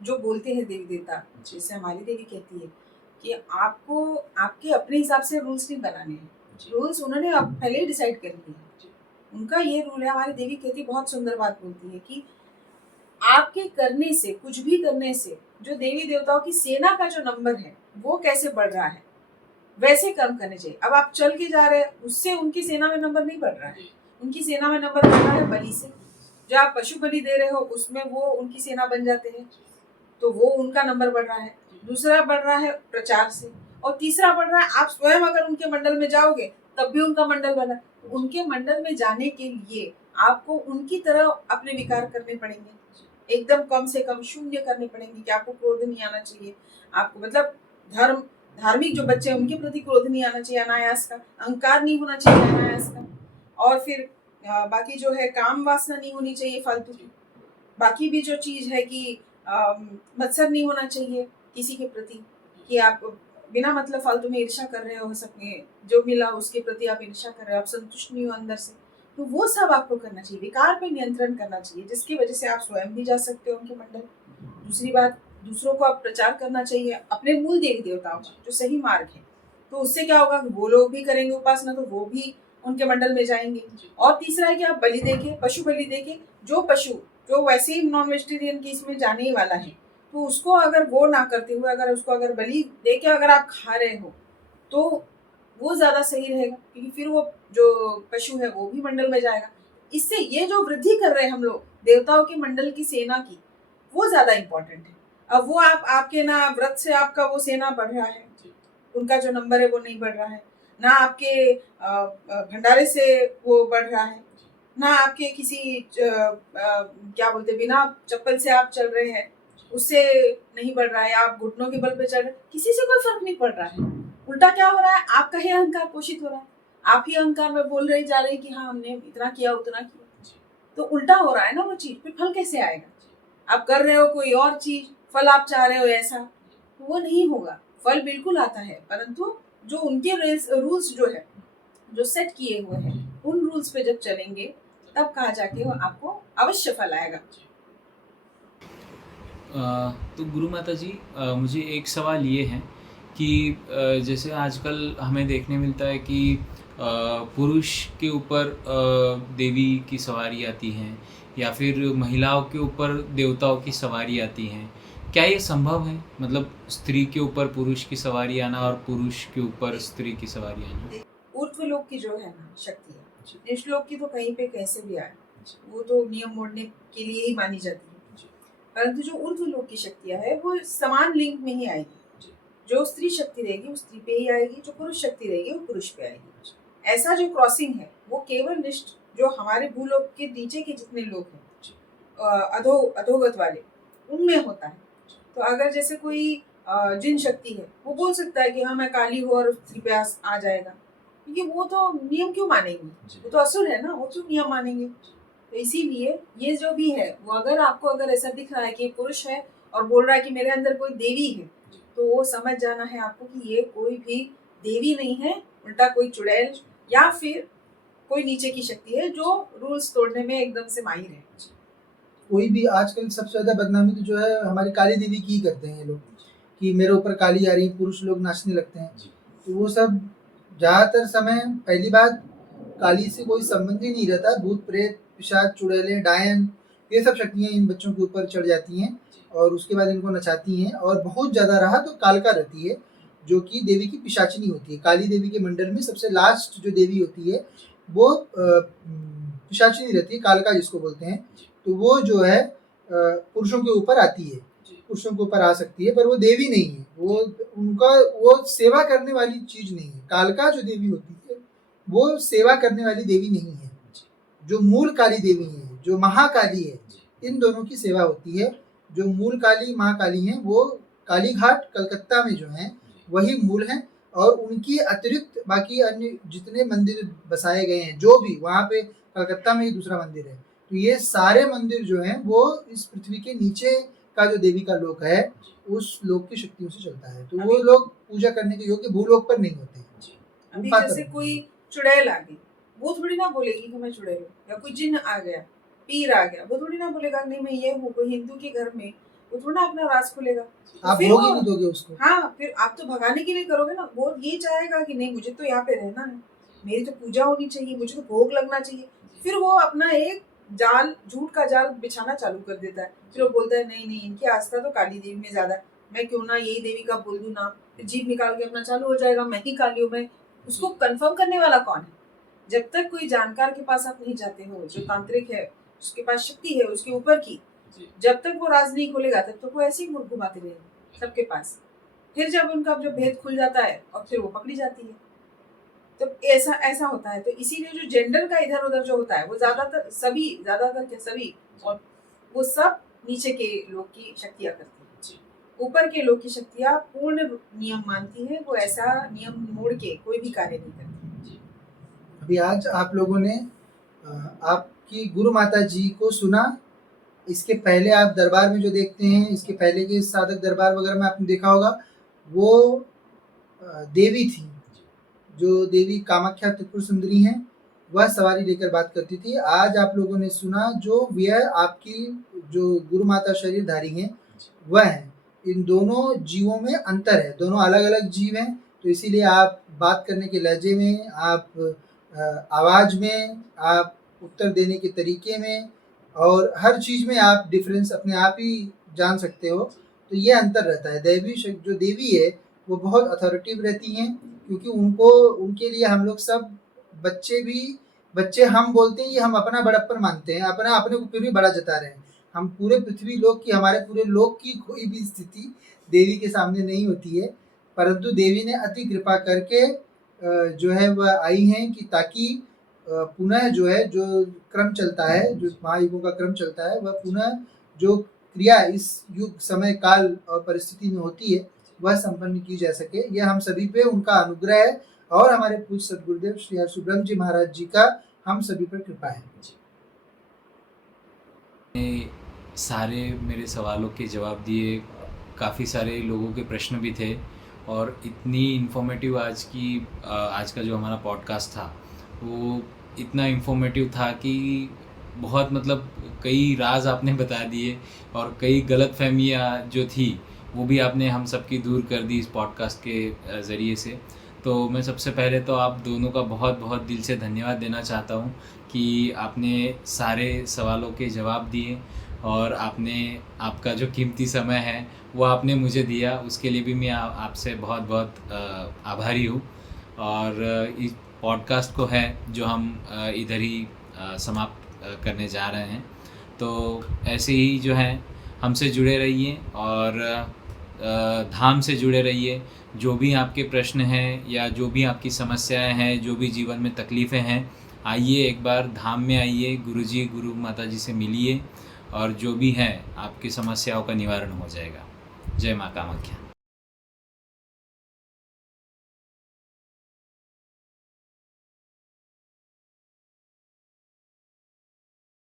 जो बोलते हैं देवी देवता, जैसे हमारी देवी कहती है कि आपको आपके अपने हिसाब से रूल्स नहीं बनाने हैं, रूल्स उन्होंने पहले ही डिसाइड कर लिए हैं। उनका ये रूल है। हमारी देवी कहती बहुत सुंदर बात बोलती है कि आपके करने से, कुछ भी करने से जो देवी देवताओं की सेना का जो नंबर है वो कैसे बढ़ रहा है, वैसे कर्म करने चाहिए। अब आप चल के जा रहे हैं, उससे उनकी सेना में नंबर नहीं बढ़ रहा है। उनकी सेना में नंबर बढ़ रहा है बलि से। जो आप पशु बलि दे रहे हो उसमें वो उनकी सेना बन जाते हैं, तो वो उनका नंबर बढ़ रहा है। दूसरा बढ़ रहा है प्रचार से, और तीसरा बढ़ रहा है आप स्वयं अगर उनके मंडल में जाओगे तब भी उनका मंडल बना। उनके मंडल में जाने के लिए आपको उनकी तरह अपने विकार करने पड़ेंगे, एकदम कम से कम शून्य करने पड़ेंगे कि आपको क्रोध नहीं आना चाहिए। आपको मतलब धार्मिक जो बच्चे हैं उनके प्रति क्रोध नहीं आना चाहिए अनायास का, अहंकार नहीं होना चाहिए अनायास का, और फिर बाकी जो है काम वासना नहीं होनी चाहिए फालतू की। बाकी भी जो चीज है कि मत्सर नहीं होना चाहिए किसी के प्रति, कि आप बिना मतलब फालतू में ईर्ष्या कर रहे हो सकते, जो मिला उसके प्रति आप ईर्ष्या कर रहे हो, आप संतुष्ट नहीं हो अंदर से, तो वो सब आपको करना चाहिए। विकार पे नियंत्रण करना चाहिए, जिसकी वजह से आप स्वयं भी जा सकते हो उनके मंडल। दूसरी बात, दूसरों को आप प्रचार करना चाहिए अपने मूल देवी देवताओं का जो सही मार्ग है। तो उससे क्या होगा, वो लोग भी करेंगे उपासना, तो वो भी उनके मंडल में जाएंगे। और तीसरा है कि आप बलि देके, पशु बलि देके, जो पशु जो वैसे ही नॉन वेजिटेरियन की इसमें जाने ही वाला है, तो उसको अगर वो ना करते हुए अगर उसको अगर बलि देके अगर आप खा रहे हो तो वो ज्यादा सही रहेगा, क्योंकि फिर वो जो पशु है वो भी मंडल में जाएगा। इससे ये जो वृद्धि कर रहे हैं हम लोग देवताओं के मंडल की सेना की, वो ज्यादा इंपॉर्टेंट है। अब वो आपके ना व्रत से आपका वो सेना बढ़ रहा है, उनका जो नंबर है वो नहीं बढ़ रहा है, ना आपके भंडारे से वो बढ़ रहा है, ना आपके किसी क्या बोलते बिना चप्पल से आप चल रहे हैं, उससे नहीं बढ़ रहा है, आप घुटनों के बल पे चढ़ रहे, किसी से कोई फर्क नहीं पड़ रहा है। उल्टा क्या हो रहा है, आपका ही अहंकार पोषित हो रहा है, आप ही अहंकार में बोल रहे जा रहे कि हाँ हमने इतना किया उतना किया, तो उल्टा हो रहा है ना वो चीज, फिर फल कैसे आएगा। आप कर रहे हो कोई और चीज, फल आप चाह रहे हो ऐसा, तो वो नहीं होगा। फल बिल्कुल आता है, परंतु जो उनके रूल्स जो है, जो सेट किए हुए हैं, उन रूल्स पे जब चलेंगे तब कहा जाके वो आपको अवश्य फल आएगा। तो गुरु माता जी, मुझे एक सवाल ये है कि जैसे आजकल हमें देखने मिलता है कि पुरुष के ऊपर देवी की सवारी आती हैं या फिर महिलाओं के ऊपर देवताओं की सवारी आती हैं। क्या ये संभव है, मतलब स्त्री के ऊपर पुरुष की सवारी आना और पुरुष के ऊपर स्त्री की सवारी आना? ऊर्ध्वलोक की जो है ना शक्ति है, निचलोक की तो कहीं पे कैसे भी आए, वो तो नियम मोड़ने के लिए ही मानी जाती है। परंतु जो ऊर्ध्वलोक की शक्तियां है वो समान लिंग में ही आएगी। जो स्त्री शक्ति रहेगी वो स्त्री पे ही आएगी, जो पुरुष शक्ति रहेगी वो पुरुष पे आएगी। ऐसा जो क्रॉसिंग है वो केवल निष्ठ जो हमारे भूलोक के नीचे के जितने लोग हैं, अधोगत वाले, उनमें होता है। तो अगर जैसे कोई जिन शक्ति है वो बोल सकता है कि हाँ मैं काली हूँ और स्त्री पे आ जाएगा, क्योंकि वो तो नियम क्यों मानेंगे, वो तो असुर है ना, वो क्यों नियम मानेंगे। तो इसीलिए ये जो भी है वो अगर आपको अगर ऐसा दिख रहा है कि पुरुष है और बोल रहा है कि मेरे अंदर कोई देवी है, तो वो समझ जाना है आपको कि ये कोई भी देवी नहीं है, उल्टा कोई चुड़ैल या फिर कोई नीचे की शक्ति है जो रूल्स तोड़ने में एकदम से माहिर है। कोई भी आजकल सबसे ज़्यादा बदनामी तो जो है हमारी काली देवी की ही करते हैं ये लोग, कि मेरे ऊपर काली आ रही, पुरुष लोग नाचने लगते हैं। तो वो सब ज़्यादातर समय, पहली बात, काली से कोई संबंध ही नहीं रहता। भूत प्रेत पिशाच चुड़ैलें डायन ये सब शक्तियाँ इन बच्चों के ऊपर चढ़ जाती हैं और उसके बाद इनको नचाती हैं। और बहुत ज़्यादा रहा तो कालका रहती है, जो कि देवी की पिशाचिनी होती है। काली देवी के मंडल में सबसे लास्ट जो देवी होती है वो पिशाचिनी रहती है, कालका जिसको बोलते हैं। तो वो जो है पुरुषों के ऊपर आती है, पुरुषों के ऊपर आ सकती है, पर वो देवी नहीं है। वो उनका वो सेवा करने वाली चीज नहीं है। कालका जो देवी होती है वो सेवा करने वाली देवी नहीं है। जो मूल काली देवी है, जो महाकाली है, इन दोनों की सेवा होती है। जो मूल काली महाकाली हैं वो काली घाट कलकत्ता में जो हैं वही मूल हैं, और उनकी अतिरिक्त बाकी अन्य जितने मंदिर बसाए गए हैं, जो भी वहाँ पे कलकत्ता में ही दूसरा मंदिर है, तो ये सारे मंदिर जो हैं वो इस पृथ्वी के नीचे का जो देवी का लोक है उस लोक की शक्तियों से चलता है। तो वो लोग पूजा करने के योग्य भूलोक पर नहीं होते हैं। अभी जैसे कोई चुड़ैल आ गई, वो थोड़ी ना बोलेगी कि मैं चुड़ैल हूँ, या कोई जिन्न आ गया, पीर आ गया, वो थोड़ी ना बोलेगा नहीं मैं ये हूँ। कोई हिंदू के घर में वो थोड़ा ना अपना राज खुलेगा, तो आप फिर भोग ही वो नहीं दोगे उसको। हाँ, फिर आप तो भगाने के लिए करोगे ना। वो ये चाहेगा कि नहीं मुझे तो यहाँ पे रहना है, मेरी तो पूजा होनी चाहिए, मुझे तो भोग लगना चाहिए। फिर वो अपना एक जाल, झूठ का जाल बिछाना चालू कर देता है। फिर वो बोलता है नहीं नहीं इनकी आस्था तो काली देवी में ज्यादा है, मैं क्यों ना यही देवी का बोल दूं ना। फिर जीभ निकाल के अपना चालू हो जाएगा, मैं ही काली हूँ। मैं उसको कंफर्म करने वाला कौन है? जब तक कोई जानकार के पास आप नहीं जाते हो, जो तांत्रिक है उसके पास शक्ति है उसके ऊपर की, जब तक वो राज नहीं खोलेगा तब तक वो ऐसे ही मुड़ घुमाते रहेंगे सबके पास। फिर जब उनका जो भेद खुल जाता है और फिर वो पकड़ी जाती है, तो ऐसा ऐसा होता है। तो इसीलिए जो जेंडर का इधर उधर जो होता है वो ज्यादातर क्या सभी, और वो सब नीचे के लोग की शक्तियाँ करती है। ऊपर के लोग की शक्तियाँ पूर्ण नियम मानती है, वो ऐसा नियम मोड़ के कोई भी कार्य नहीं करती। अभी आज आप लोगों ने आपकी गुरु माता जी को सुना। इसके पहले आप दरबार में जो देखते हैं, इसके पहले के साधक दरबार वगैरह में आपने देखा होगा, वो देवी थी। जो देवी कामाख्या त्रिपुर सुंदरी हैं वह सवारी लेकर बात करती थी। आज आप लोगों ने सुना जो वह आपकी जो गुरु माता शरीरधारी हैं वह हैं। इन दोनों जीवों में अंतर है, दोनों अलग अलग जीव हैं। तो इसीलिए आप बात करने के लहजे में, आप आवाज़ में, आप उत्तर देने के तरीके में और हर चीज़ में आप डिफरेंस अपने आप ही जान सकते हो। तो ये अंतर रहता है। जो देवी है वो बहुत अथॉरिटिव रहती हैं, क्योंकि उनको, उनके लिए हम लोग सब बच्चे हम बोलते हैं, ये हम अपना बड़प्पन मानते हैं, अपने को फिर भी बड़ा जता रहे हैं। हम पूरे पृथ्वी लोक की, हमारे पूरे लोक की कोई भी स्थिति देवी के सामने नहीं होती है। परंतु देवी ने अति कृपा करके जो है वह आई हैं कि ताकि पुनः जो है जो क्रम चलता है, जो महायुगों का क्रम चलता है, वह पुनः जो क्रिया इस युग समय काल और परिस्थिति में होती है वह संपन्न की जा सके, यह हम सभी पे उनका अनुग्रह है और हमारे पूज्य सदगुरुदेव श्री हर्ष ब्रह्म जी महाराज जी का हम सभी पर कृपा है। सारे मेरे सवालों के जवाब दिए, काफ़ी सारे लोगों के प्रश्न भी थे और इतनी इन्फॉर्मेटिव आज का जो हमारा पॉडकास्ट था वो इतना इन्फॉर्मेटिव था कि बहुत मतलब कई राज आपने बता दिए और कई गलतफहमियां जो थी वो भी आपने हम सबकी दूर कर दी इस पॉडकास्ट के ज़रिए से। तो मैं सबसे पहले तो आप दोनों का बहुत बहुत दिल से धन्यवाद देना चाहता हूँ कि आपने सारे सवालों के जवाब दिए और आपका जो कीमती समय है वो आपने मुझे दिया, उसके लिए भी मैं आपसे बहुत बहुत आभारी हूँ। और इस पॉडकास्ट को है जो हम इधर ही समाप्त करने जा रहे हैं। तो ऐसे ही जो है हमसे जुड़े रहिए और धाम से जुड़े रहिए। जो भी आपके प्रश्न हैं या जो भी आपकी समस्याएं हैं, जो भी जीवन में तकलीफ़ें हैं, आइए एक बार धाम में आइए, गुरुजी गुरु माता जी से मिलिए और जो भी है आपकी समस्याओं का निवारण हो जाएगा। जय माँ कामाख्या।